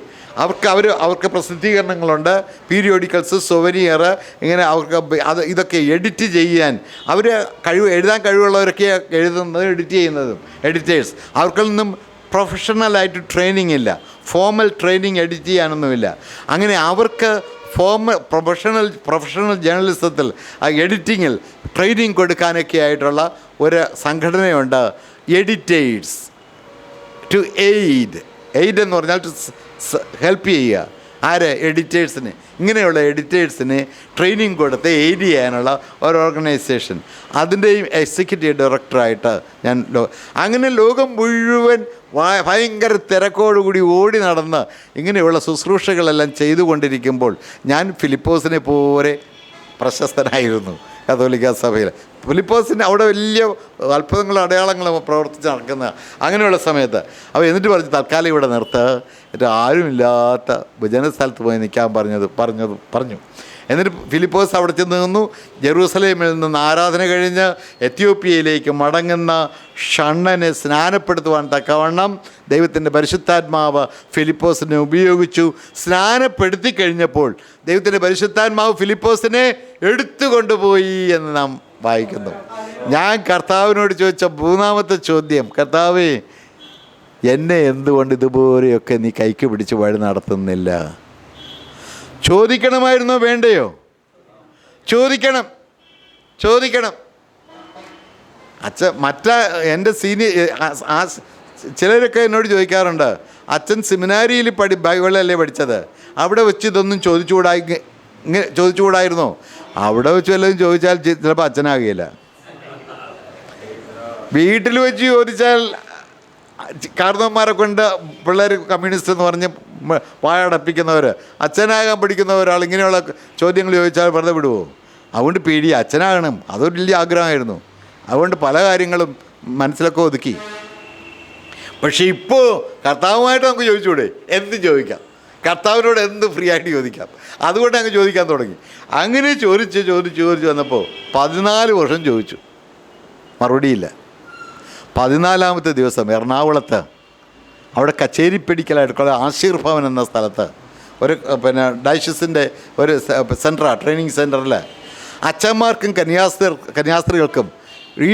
അവർക്ക് പ്രസിദ്ധീകരണങ്ങളുണ്ട്, പീരിയോഡിക്കൽസ്, സൊവനിയർ, ഇങ്ങനെ അവർക്ക് ഇതൊക്കെ എഡിറ്റ് ചെയ്യാൻ എഴുതാൻ കഴിവുള്ളവരൊക്കെ എഴുതുന്നത്, എഡിറ്റ് ചെയ്യുന്നതും എഡിറ്റേഴ്സ്. അവർക്കൊന്നും പ്രൊഫഷണലായിട്ട് ട്രെയിനിങ് ഇല്ല, ഫോമൽ ട്രെയിനിങ് എഡിറ്റ് ചെയ്യാനൊന്നുമില്ല. അങ്ങനെ അവർക്ക് പ്രൊഫഷണൽ ജേർണലിസത്തിൽ എഡിറ്റിങ്ങിൽ ട്രെയിനിങ് കൊടുക്കാനൊക്കെ ആയിട്ടുള്ള ഒരു സംഘടനയുണ്ട്, എഡിറ്റേഴ്സ് ടു എയ്ഡ് എന്ന് പറഞ്ഞാൽ ടു ഹെൽപ്പ് ചെയ്യുക. എഡിറ്റേഴ്സിന്, ഇങ്ങനെയുള്ള എഡിറ്റേഴ്സിന് ട്രെയിനിങ് കൊടുത്ത് എയ്ഡ് ചെയ്യാനുള്ള ഒരു ഓർഗനൈസേഷൻ, അതിൻ്റെയും എക്സിക്യൂട്ടീവ് ഡയറക്ടറായിട്ട് ഞാൻ അങ്ങനെ ലോകം മുഴുവൻ ഭയങ്കര തിരക്കോടുകൂടി ഓടി നടന്ന് ഇങ്ങനെയുള്ള ശുശ്രൂഷകളെല്ലാം ചെയ്തുകൊണ്ടിരിക്കുമ്പോൾ ഞാൻ ഫിലിപ്പോസിനെ പോലെ പ്രശസ്തനായിരുന്നു കത്തോലിക്ക സഭയിൽ. ഫിലിപ്പോസിന് അവിടെ വലിയ അത്ഭുതങ്ങളും അടയാളങ്ങളും പ്രവർത്തിച്ച് നടക്കുന്ന അങ്ങനെയുള്ള സമയത്ത് എന്നിട്ട് പറഞ്ഞ് തൽക്കാലം ഇവിടെ എന്നിട്ട് ആരുമില്ലാത്ത ജനസ്ഥലത്ത് പോയി നിൽക്കാൻ പറഞ്ഞു. എന്നിട്ട് ഫിലിപ്പോസ് അവിടെ ചെന്ന് നിന്നു. ജെറൂസലേമിൽ നിന്ന് ആരാധന കഴിഞ്ഞ് എത്യോപ്യയിലേക്ക് മടങ്ങുന്ന ഷണ്ണനെ സ്നാനപ്പെടുത്തുവാൻ തക്കവണ്ണം ദൈവത്തിൻ്റെ പരിശുദ്ധാത്മാവ് ഫിലിപ്പോസിനെ ഉപയോഗിച്ചു. സ്നാനപ്പെടുത്തി കഴിഞ്ഞപ്പോൾ ദൈവത്തിൻ്റെ പരിശുദ്ധാത്മാവ് ഫിലിപ്പോസിനെ എടുത്തുകൊണ്ടുപോയി എന്ന് നാം വായിക്കുന്നു. ഞാൻ കർത്താവിനോട് ചോദിച്ച മൂന്നാമത്തെ ചോദ്യം, കർത്താവേ, എന്നെ എന്തുകൊണ്ട് ഇതുപോലെയൊക്കെ നീ കൈക്ക് പിടിച്ച് വഴി നടത്തുന്നില്ല? ചോദിക്കണമായിരുന്നോ വേണ്ടയോ? ചോദിക്കണം. എൻ്റെ ചിലരൊക്കെ എന്നോട് ചോദിക്കാറുണ്ട്, അച്ഛൻ സെമിനാരിയിൽ ബൈബിളല്ലേ പഠിച്ചത്, അവിടെ വെച്ച് ഇതൊന്നും ചോദിച്ചുകൂടായിരുന്നോ? അവിടെ വെച്ച് വല്ലതും ചോദിച്ചാൽ ചിലപ്പോൾ അച്ഛനാകുകയില്ല. വീട്ടിൽ വെച്ച് ചോദിച്ചാൽ കാരണവന്മാരെ കൊണ്ട് പിള്ളേർ കമ്മ്യൂണിസ്റ്റ് എന്ന് പറഞ്ഞ് വായടപ്പിക്കുന്നവർ, അച്ഛനാകാൻ പഠിക്കുന്ന ഒരാൾ ഇങ്ങനെയുള്ള ചോദ്യങ്ങൾ ചോദിച്ചാൽ വെറുതെ വിടുമോ? അതുകൊണ്ട് അച്ഛനാകണം, അതൊരു വലിയ ആഗ്രഹമായിരുന്നു. അതുകൊണ്ട് പല കാര്യങ്ങളും മനസ്സിലൊക്കെ ഒതുക്കി. പക്ഷേ ഇപ്പോൾ കർത്താവുമായിട്ട് നമുക്ക് ചോദിച്ചുകൂടെ? എന്ത് ചോദിക്കാം, കർത്താവിനോട് എന്ത് ഫ്രീ ആയിട്ട് ചോദിക്കാം. അതുകൊണ്ട് അങ്ങ് ചോദിക്കാൻ തുടങ്ങി. അങ്ങനെ ചോദിച്ച് വന്നപ്പോൾ 14 വർഷം ചോദിച്ചു, മറുപടിയില്ല. 14-ാമത്തെ ദിവസം എറണാകുളത്ത് അവിടെ കച്ചേരിപ്പടിക്കലായിട്ടുള്ള ആശീർ ഭവൻ എന്ന സ്ഥലത്ത് ഒരു പിന്നെ ഡൈഷസിൻ്റെ ഒരു സെൻറ്ററാണ്, ട്രെയിനിങ് സെൻറ്ററിൽ അച്ഛന്മാർക്കും കന്യാസ്ത്രീകൾക്കും ഈ